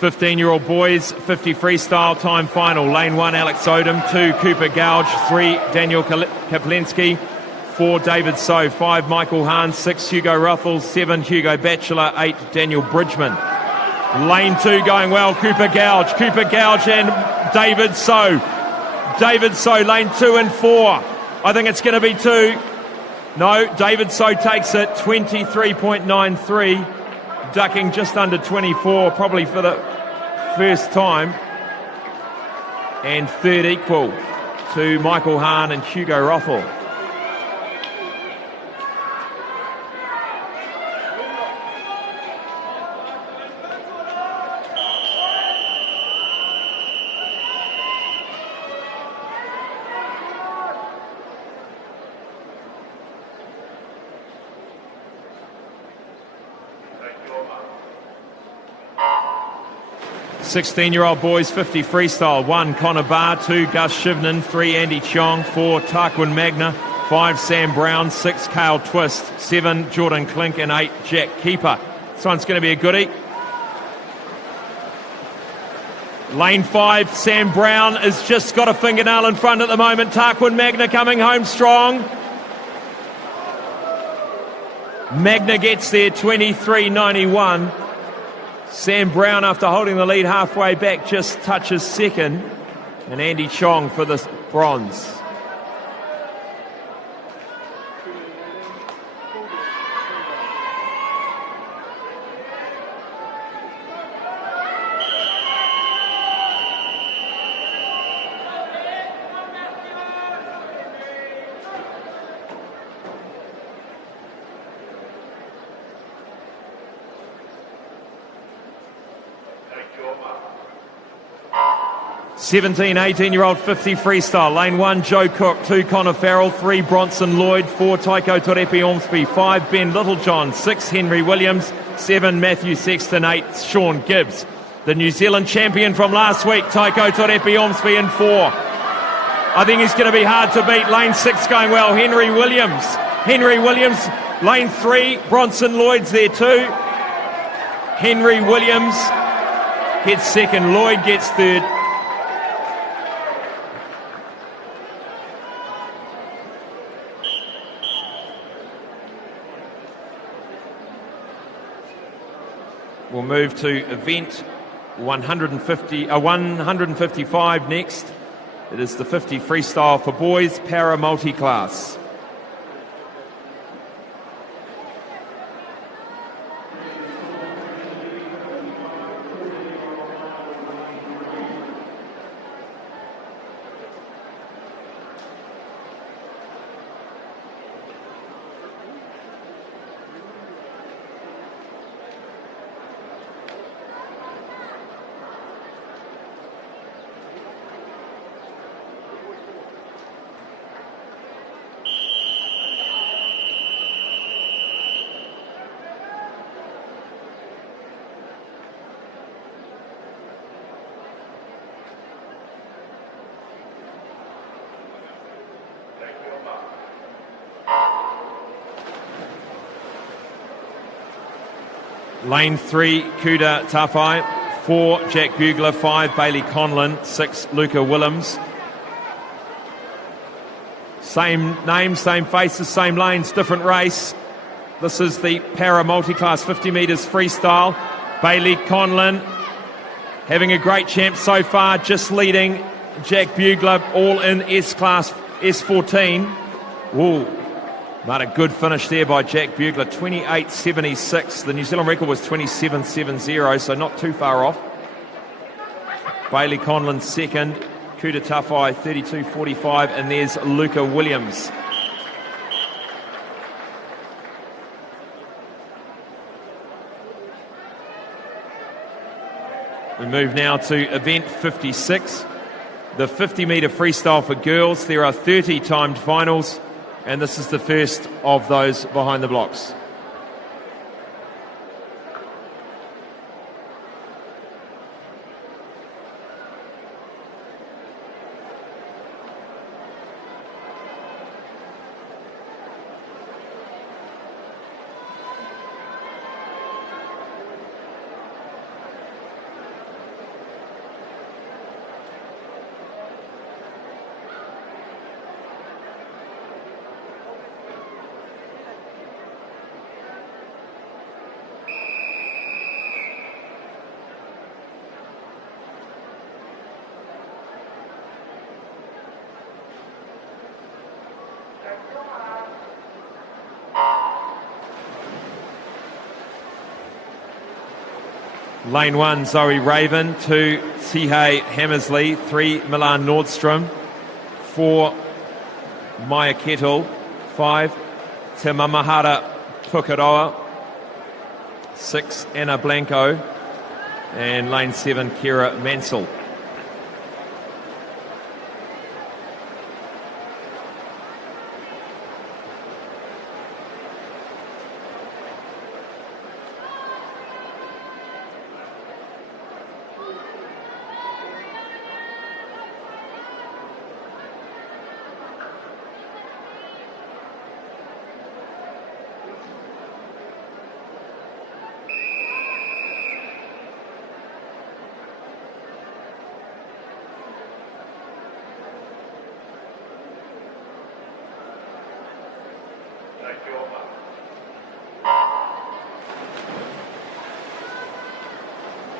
(15-year-old boys, 50 freestyle time final. Lane 1, Alex Odom. 2, Cooper Gouge. 3, Daniel Kaplinski. 4 David So, 5 Michael Hahn, 6 Hugo Ruthell, 7 Hugo Batchelor, 8 Daniel Bridgman. Lane 2 going well, Cooper Gouge and David So. David So, lane 2 and 4. I think it's going to be 2. No, David So takes it, 23.93, ducking just under 24, probably for the first time. And third equal to Michael Hahn and Hugo Ruthell. Sixteen-year-old boys, 50 freestyle. 1 Connor Barr, 2 Gus Shivnan, 3 Andy Chong, 4 Tarquin Magna, 5 Sam Brown, 6 Cale Twist, 7 Jordan Klink, and 8 Jack Keeper. This one's going to be a goodie. Lane 5, Sam Brown has just got a fingernail in front at the moment. Tarquin Magna coming home strong. Magna gets there, 23.91. Sam Brown, after holding the lead halfway back, just touches second. And Andy Chong for the bronze. Seventeen, 18-year-old 50 freestyle. Lane 1, Joe Cook. 2, Connor Farrell. 3, Bronson Lloyd. 4, Taiko Torepi Ormsby. 5, Ben Littlejohn. 6, Henry Williams. 7, Matthew Sexton. 8, Sean Gibbs. The New Zealand champion from last week, Taiko Torepi Ormsby in 4. I think he's going to be hard to beat. Lane 6 going well. Henry Williams. Lane 3, Bronson Lloyd's there too. Henry Williams gets second. Lloyd gets third. We'll move to event 155 next. It is the 50 freestyle for boys, para multi-class. Lane 3, Kuda Tafai. 4, Jack Bugler. 5, Bailey Conlon. 6, Luca Willems. Same names, same faces, same lanes, different race. This is the para multi-class 50 metres freestyle. Bailey Conlon having a great champ so far, just leading Jack Bugler, all in S-class, S14. Whoa. But a good finish there by Jack Bugler, 28.76. The New Zealand record was 27.70, so not too far off. Bailey Conlon second, Kuda Tafai 32.45, and there's Luca Williams. We move now to event 56, the 50 metre freestyle for girls. There are 30 timed finals, and this is the first of those behind the blocks. Lane 1, Zoe Raven. 2, Sihei Hammersley. 3, Milan Nordstrom. 4, Maya Kettle. 5, Timamahara Pukaroa. 6, Anna Blanco. And lane 7, Kira Mansell.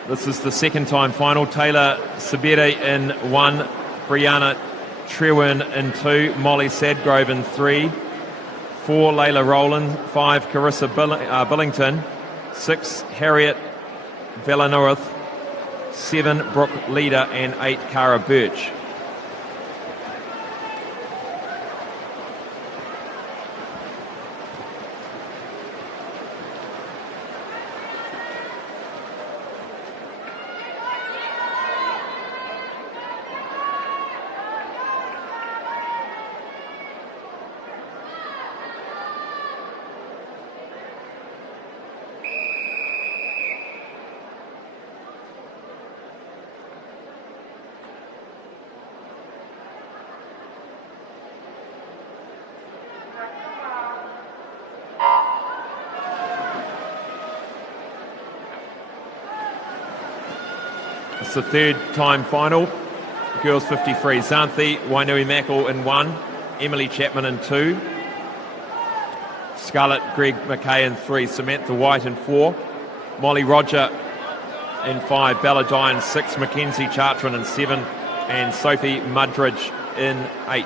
This is the second time final. Taylor Sabere in 1, Brianna Trewin in 2, Molly Sadgrove in 3, 4, Layla Rowland, 5, Carissa Billington, 6, Harriet Velanorth, 7, Brooke Leader, and 8, Cara Birch. It's the third time final. Girls 53. Xanthi Wainui Mackle in 1. Emily Chapman in 2. Scarlett Greg McKay in 3. Samantha White in 4. Molly Roger in 5. Bella Dye in 6. Mackenzie Chartran in 7. And Sophie Mudridge in 8.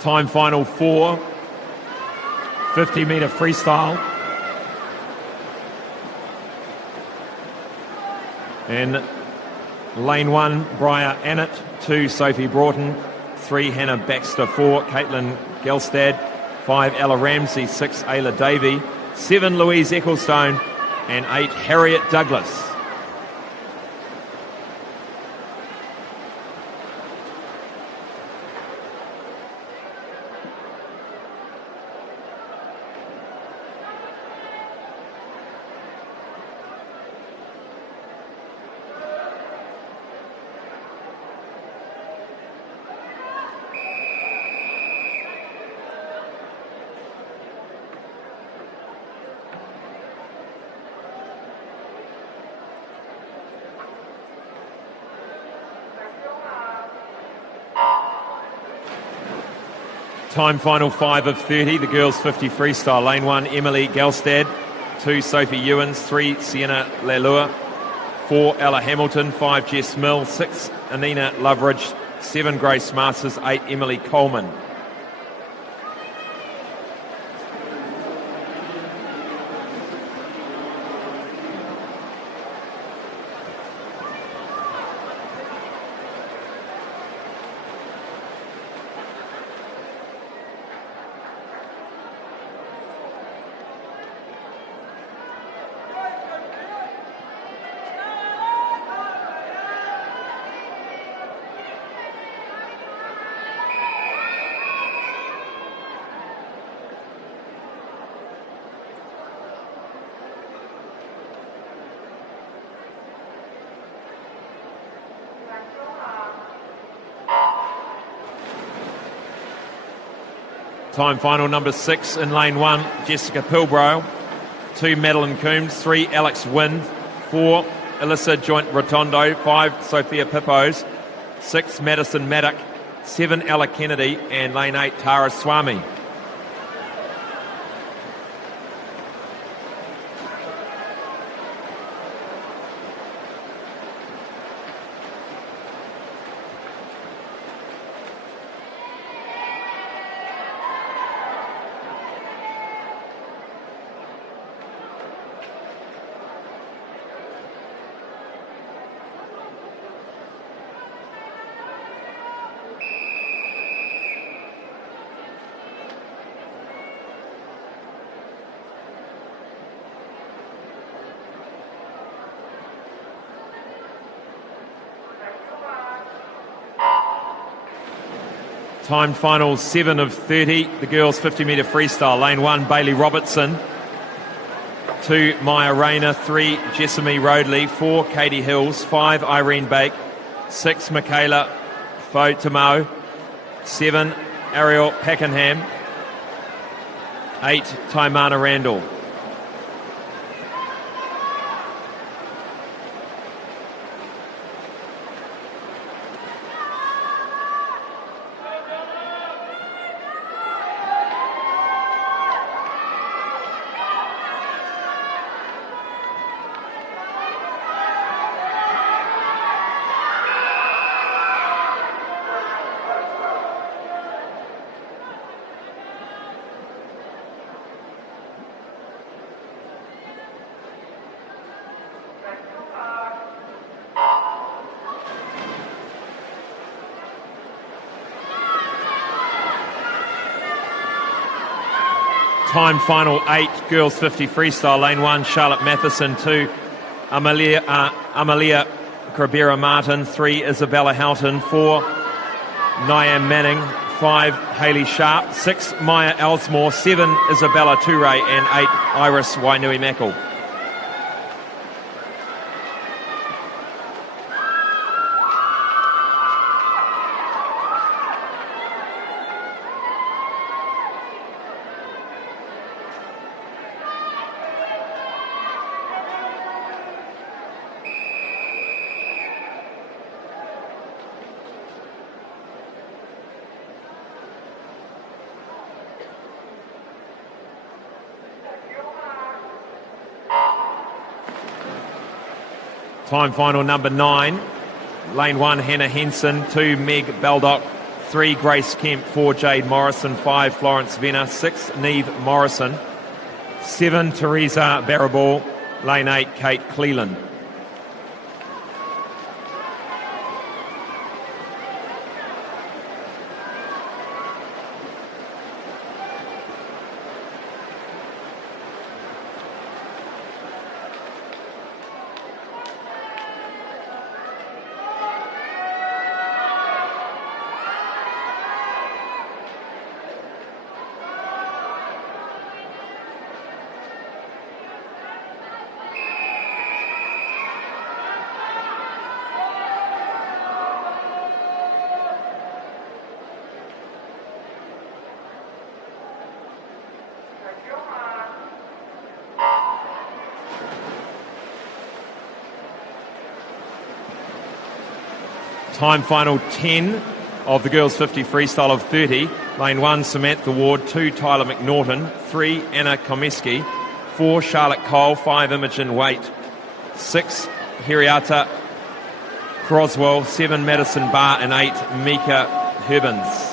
Time final 4, 50-metre freestyle. And lane 1, Briar Annett. 2, Sophie Broughton. 3, Hannah Baxter. 4, Caitlin Gelstad. 5, Ella Ramsey. 6, Ayla Davey. 7, Louise Ecclestone. And 8, Harriet Douglas. Time final 5 of 30, the girls 50 freestyle. Lane 1, Emily Gelstad. 2, Sophie Ewins. 3, Sienna Lalua. 4, Ella Hamilton. 5, Jess Mill. 6, Anina Loveridge. 7, Grace Masters. 8, Emily Coleman. Time final number 6 in lane 1, Jessica Pilbrow. 2, Madeline Coombs. 3, Alex Wynn. 4, Alyssa Joint Rotondo. 5, Sophia Pippos. 6, Madison Maddock. 7, Ella Kennedy. And lane 8, Tara Swami. Time final 7 of 30. The girls 50 metre freestyle. Lane 1, Bailey Robertson. 2, Maya Rayner. 3, Jessamy Roadley. 4, Katie Hills. 5, Irene Bake. 6, Michaela Fotamo. 7, Ariel Pakenham. 8, Taimana Randall. Time final 8, girls 50 freestyle. Lane 1, Charlotte Matheson. 2, Amalia Cabrera Martin. 3, Isabella Houghton. 4, Nyam Manning. 5, Hayley Sharp. 6, Maya Elsmore. 7, Isabella Toure. And 8, Iris Wainui Mackle. Time final number 9. Lane 1, Hannah Henson. 2, Meg Baldock. 3, Grace Kemp. 4, Jade Morrison. 5, Florence Venner. 6, Neve Morrison. 7, Teresa Baraball. Lane 8, Kate Cleland. Time final 10 of the girls 50 freestyle of 30. Lane 1, Samantha Ward. 2, Tyler McNaughton. 3, Anna Komisky. 4, Charlotte Cole. 5, Imogen Waite. 6, Heriata Croswell. 7, Madison Barr. And 8, Mika Herbens.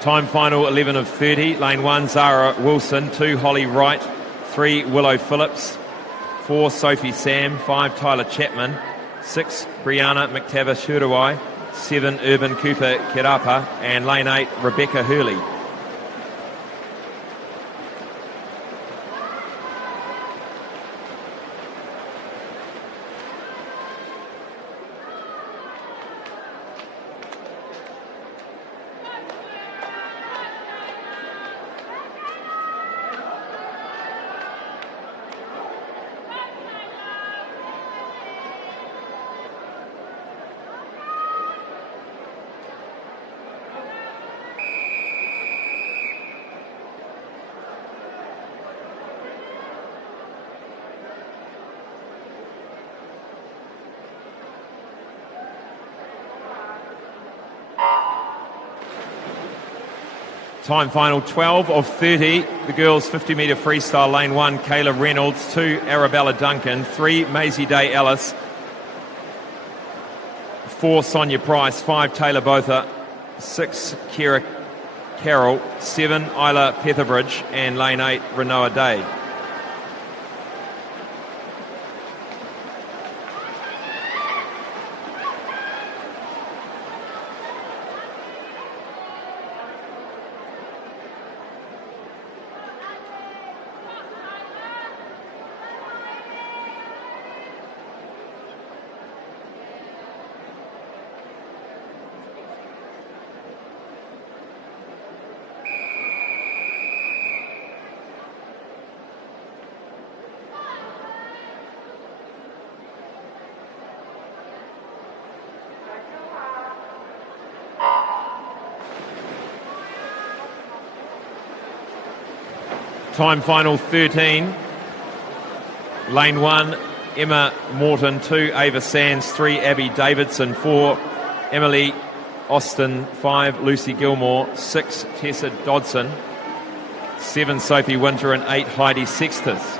Time final 11 of 30. Lane 1, Zara Wilson. 2, Holly Wright. 3, Willow Phillips. 4 Sophie Sam, 5 Tyler Chapman, 6 Brianna McTavish Hurawai, 7 Urban Cooper Kirapa, and lane 8 Rebecca Hurley. Time final 12 of 30. The girls 50 metre freestyle, lane 1, Kayla Reynolds, 2 Arabella Duncan, 3 Maisie Day Ellis, 4 Sonia Price, 5 Taylor Botha, 6 Kira Carroll, 7 Isla Petherbridge, and lane 8 Renoa Day. Time final 13. Lane 1, Emma Morton, 2 Ava Sands, 3 Abby Davidson, 4 Emily Austin, 5 Lucy Gilmore, 6 Tessa Dodson, 7 Sophie Winter, and 8 Heidi Sextus.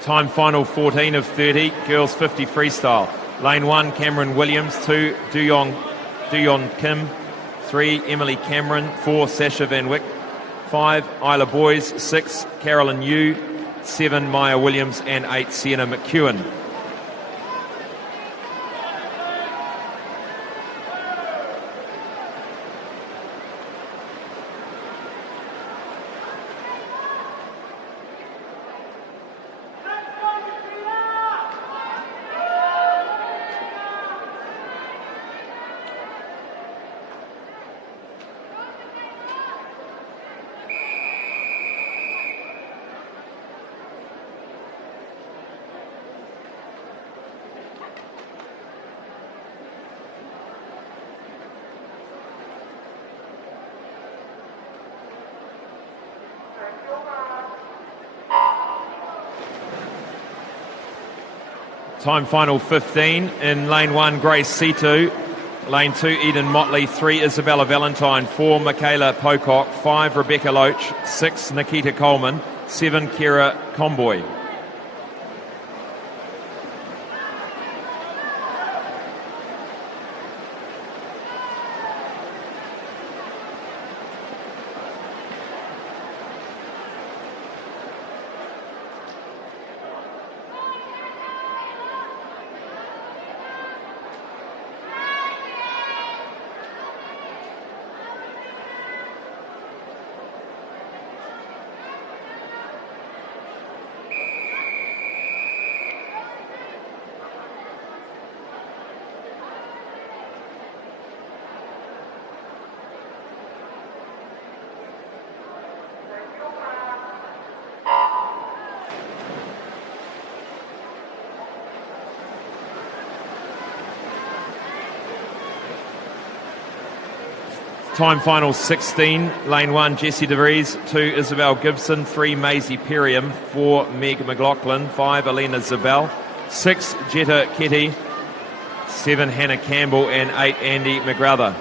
Time final 14 of 30, girls 50 freestyle. Lane 1, Cameron Williams, 2 Duyon Kim, 3 Emily Cameron, 4 Sasha Van Wyck, 5 Isla Boys, 6 Carolyn Yu, 7 Maya Williams, and 8 Sienna McEwen. Time final 15. In lane 1, Grace C2. Lane 2, Eden Motley. 3, Isabella Valentine. 4, Michaela Pocock. 5, Rebecca Loach. 6, Nikita Coleman. 7, Kira Comboy. Time final 16, lane 1, Jessie DeVries, 2, Isabel Gibson, 3, Maisie Perriam, 4, Meg McLaughlin, 5, Elena Zabel, 6, Jetta Ketty, 7, Hannah Campbell, and 8, Andy McGrather.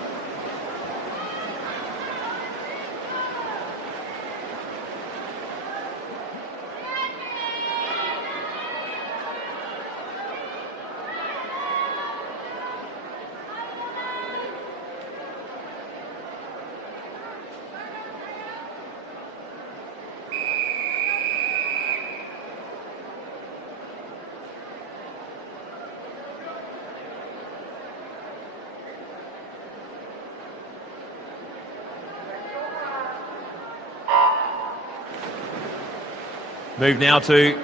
Move now to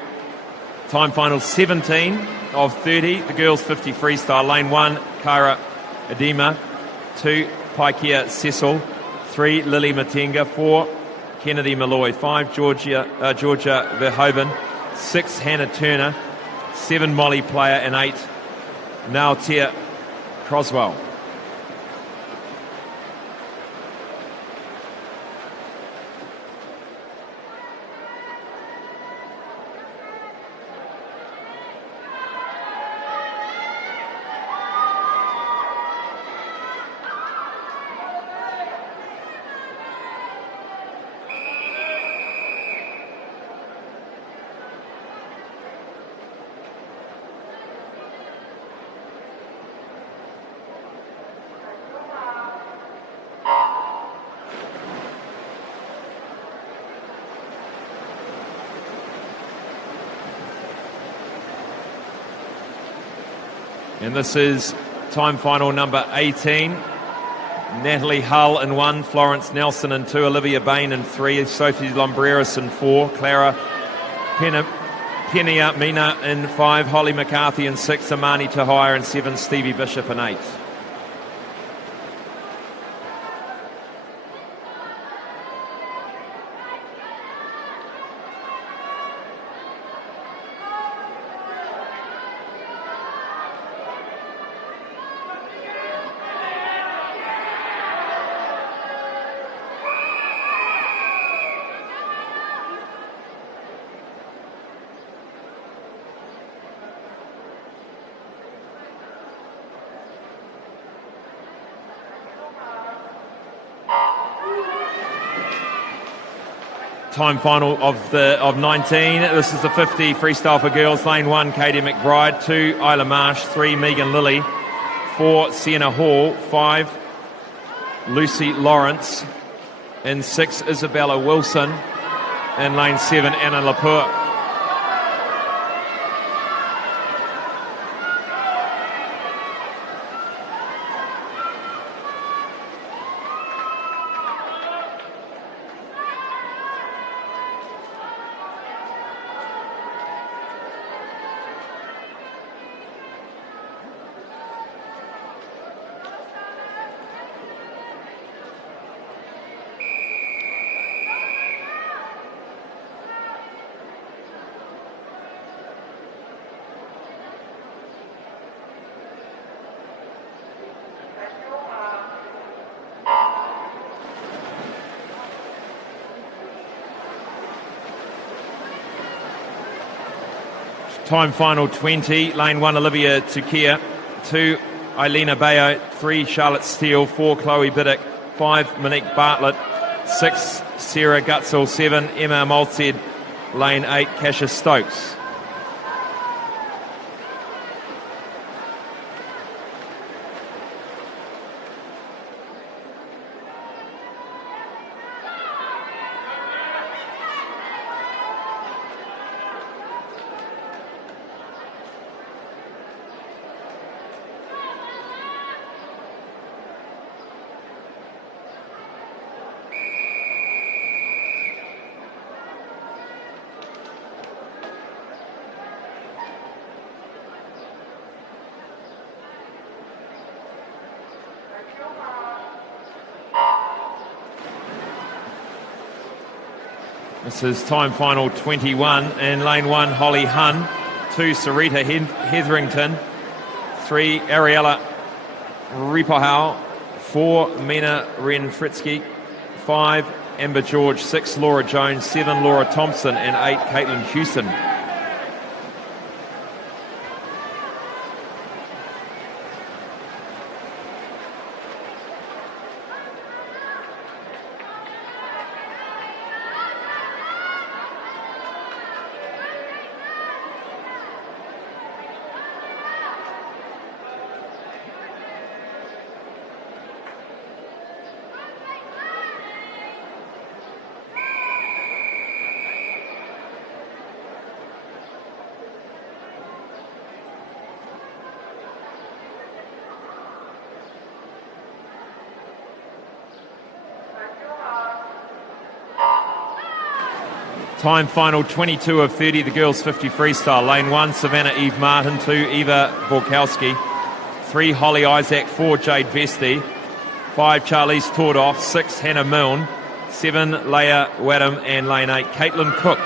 time final 17 of 30. The girls 50 freestyle. Lane 1, Kyra Edema. 2, Paikia Cecil. 3, Lily Matenga. 4, Kennedy Malloy. 5, Georgia Verhoeven. 6, Hannah Turner. 7, Molly Player. And 8, Nautia Croswell. And this is time final number 18. Natalie Hull in 1, Florence Nelson in 2, Olivia Bain in 3, Sophie Lombreras in 4, Clara Penia Mina in 5, Holly McCarthy in 6, Amani Tahir in 7, Stevie Bishop in 8. Time final of 19. This is the 50 freestyle for girls. Lane 1, Katie McBride. 2, Isla Marsh. 3, Megan Lilly. 4, Sienna Hall. 5, Lucy Lawrence. And 6, Isabella Wilson. And lane 7, Anna Lapur. Time final 20. Lane 1, Olivia Tukia. 2, Eileen Bayo. 3, Charlotte Steele. 4, Chloe Biddick. 5, Monique Bartlett. 6, Sarah Gutzel. 7, Emma Maltzed. Lane 8, Kasia Stokes. This is time final 21, and lane 1, Holly Hunn. 2, Sarita Hetherington. 3, Ariella Ripohau. 4, Mina Wren-Fritsky. 5, Amber George. 6, Laura Jones. 7, Laura Thompson. And 8, Caitlin Houston. Time final 22 of 30, the girls 50 freestyle. Lane 1, Savannah Eve Martin. 2, Eva Borkowski. 3, Holly Isaac. 4, Jade Vesti. 5, Charlize Tordoff. 6, Hannah Milne. 7, Leia Wadham. And lane 8, Caitlin Cook.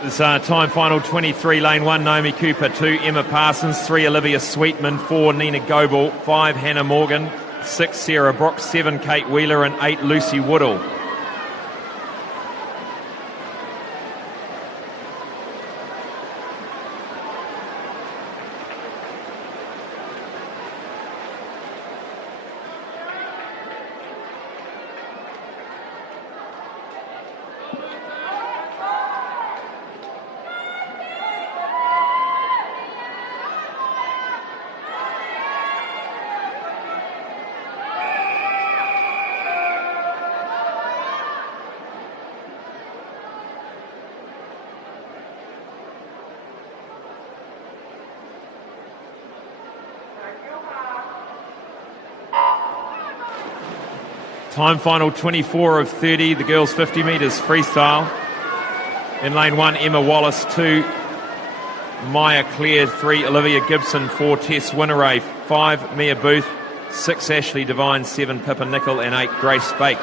It's time final 23, lane 1, Naomi Cooper. 2, Emma Parsons. 3, Olivia Sweetman. 4, Nina Goebel. 5, Hannah Morgan. 6, Sarah Brooks. 7, Kate Wheeler. And 8, Lucy Woodall. Time final 24 of 30, the girls 50 metres freestyle. In lane 1, Emma Wallace. 2, Maya Clare. 3, Olivia Gibson. 4, Tess Winneray. 5, Mia Booth. 6, Ashley Devine. 7, Pippa Nicol. And 8, Grace Spake.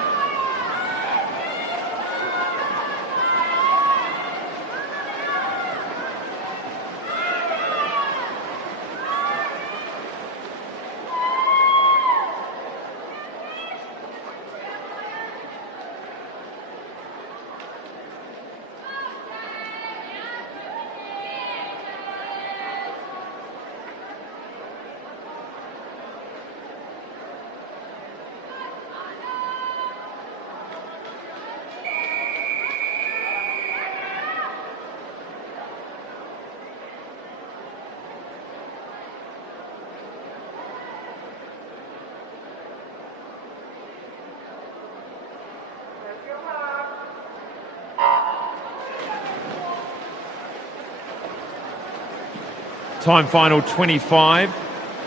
Time final 25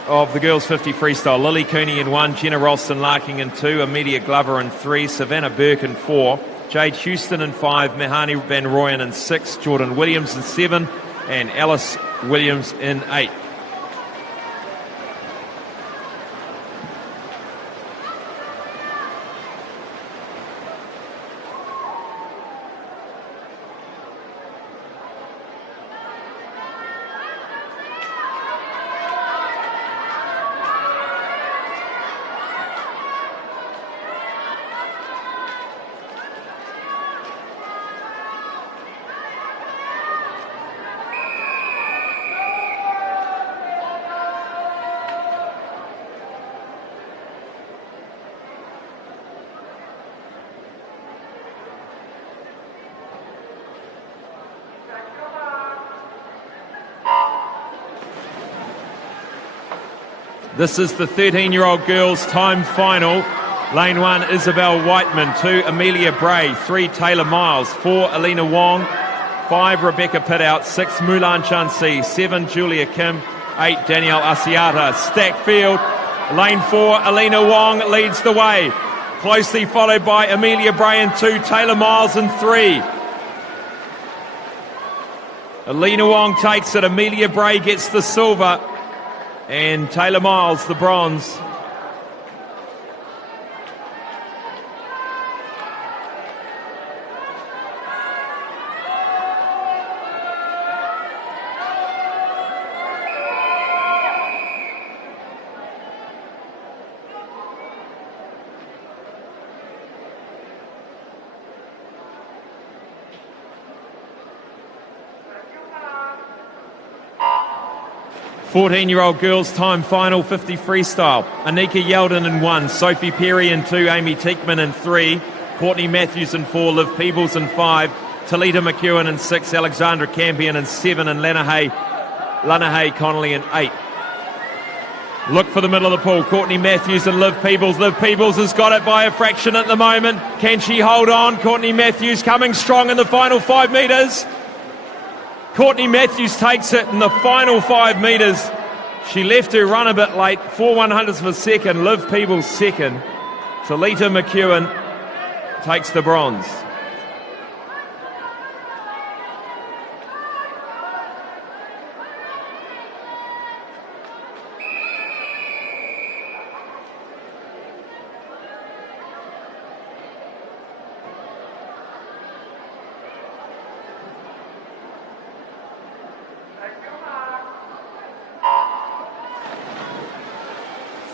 of the girls 50 freestyle. Lily Cooney in 1, Jenna Ralston Larking in 2, Amelia Glover in 3, Savannah Burke in 4, Jade Houston in 5, Mehani Van Rooyen in 6, Jordan Williams in 7, and Alice Williams in 8. This is the 13-year-old girls' time final. Lane 1, Isabel Whiteman. 2, Amelia Bray. 3, Taylor Miles. 4, Alina Wong. 5, Rebecca Pitout. 6, Mulan Chansi. 7, Julia Kim. 8, Danielle Asiata. Stacked field. Lane 4, Alina Wong leads the way. Closely followed by Amelia Bray in 2, Taylor Miles in 3. Alina Wong takes it. Amelia Bray gets the silver. And Taylor Miles the bronze. Fourteen-year-old girls' time final, 50 freestyle. Anika Yeldon in 1, Sophie Perry in 2, Amy Teekman in 3, Courtney Matthews in 4, Liv Peebles in 5, Talita McEwen in 6, Alexandra Campion in 7, and Lana Hay Connolly in 8. Look for the middle of the pool. Courtney Matthews and Liv Peebles. Liv Peebles has got it by a fraction at the moment. Can she hold on? Courtney Matthews coming strong in the final 5 metres. Courtney Matthews takes it in the final 5 metres. She left her run a bit late. 4/100ths of a second. Liv Peebles second. Talita McEwen takes the bronze.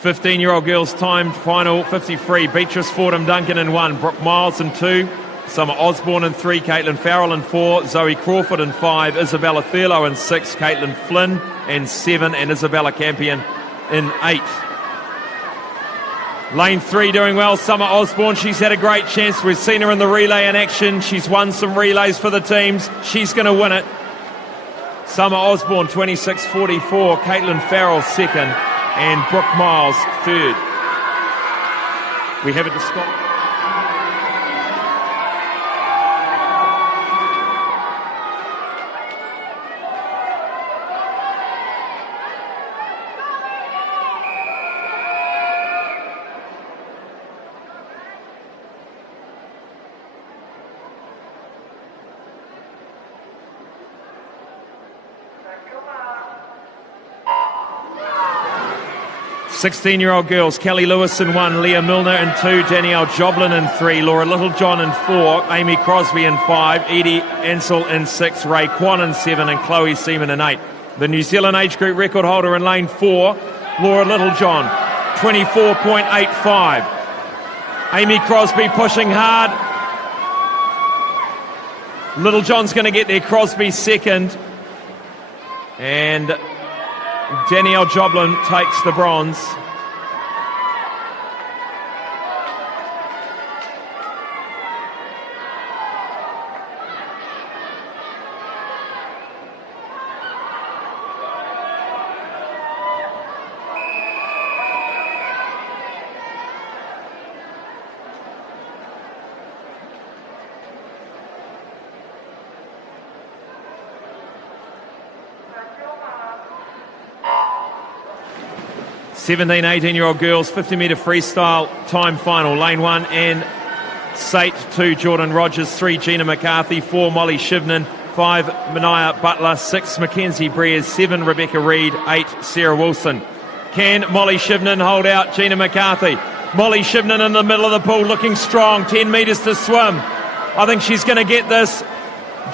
Fifteen-year-old girls' time final, 50 free. Beatrice Fordham Duncan in 1, Brooke Miles in 2, Summer Osborne in 3, Caitlin Farrell in 4, Zoe Crawford in 5, Isabella Thurlow in 6, Caitlin Flynn in 7, and Isabella Campion in 8. Lane 3 doing well. Summer Osborne, she's had a great chance. We've seen her in the relay in action. She's won some relays for the teams. She's going to win it. Summer Osborne, 26.44. Caitlin Farrell, second. And Brooke Miles, third. We have it to stop. Sixteen-year-old girls, Kelly Lewis in 1, Leah Milner in 2, Danielle Joblin in 3, Laura Littlejohn in 4, Amy Crosby in 5, Edie Ansell in 6, Ray Kwan in 7, and Chloe Seaman in 8. The New Zealand age group record holder in lane 4, Laura Littlejohn, 24.85. Amy Crosby pushing hard. Littlejohn's going to get there, Crosby second. And Danielle Joblin takes the bronze. Seventeen, 18-year-old girls, 50-metre freestyle time final. Lane 1, Anne Sate. 2, Jordan Rogers. 3, Gina McCarthy. 4, Molly Shivnan. 5, Mania Butler. 6, Mackenzie Breers. 7, Rebecca Reid. 8, Sarah Wilson. Can Molly Shivnan hold out Gina McCarthy? Molly Shivnan in the middle of the pool looking strong. 10 metres to swim. I think she's going to get this.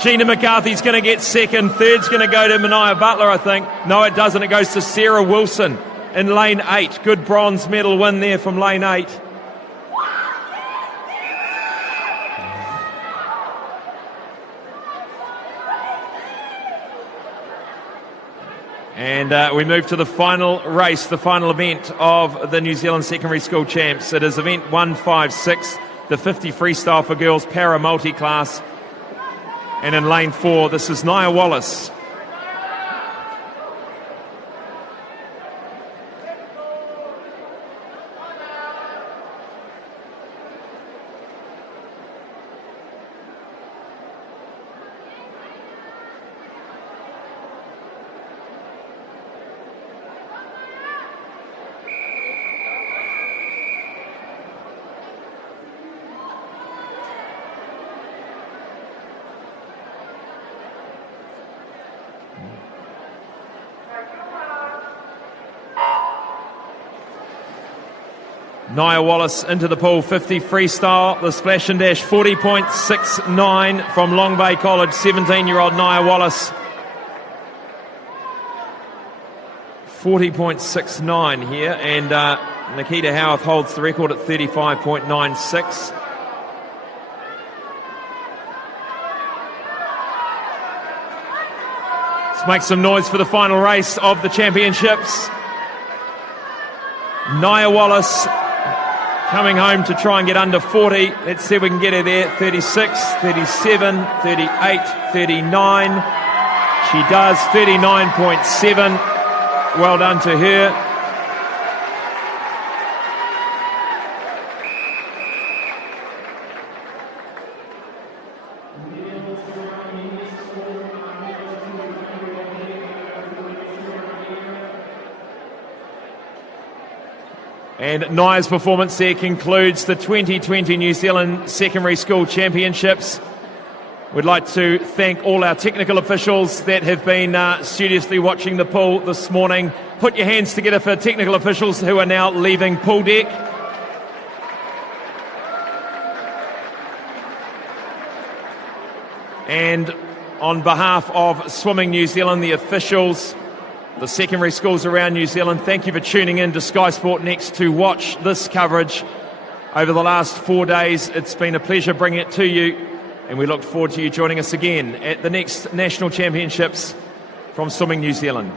Gina McCarthy's going to get second. Third's going to go to Mania Butler, I think. No, it doesn't. It goes to Sarah Wilson in lane 8. Good bronze medal win there from lane 8. And we move to the final race, the final event of the New Zealand Secondary School Champs. It is event 156, the 50 freestyle for girls para multi-class. And in lane 4, this is Nia Wallace. Nia Wallace into the pool, 50 freestyle, the splash and dash, 40.69 from Long Bay College, 17-year-old Nia Wallace. 40.69 here, and Nikita Howarth holds the record at 35.96. Let's make some noise for the final race of the championships. Nia Wallace coming home to try and get under 40. Let's see if we can get her there. 36, 37, 38, 39. She does 39.7. Well done to her. And Nia's performance there concludes the 2020 New Zealand Secondary School Championships. We'd like to thank all our technical officials that have been studiously watching the pool this morning. Put your hands together for technical officials who are now leaving pool deck. And on behalf of Swimming New Zealand, the officials, the secondary schools around New Zealand, thank you for tuning in to Sky Sport Next to watch this coverage over the last 4 days. It's been a pleasure bringing it to you, and we look forward to you joining us again at the next National Championships from Swimming New Zealand.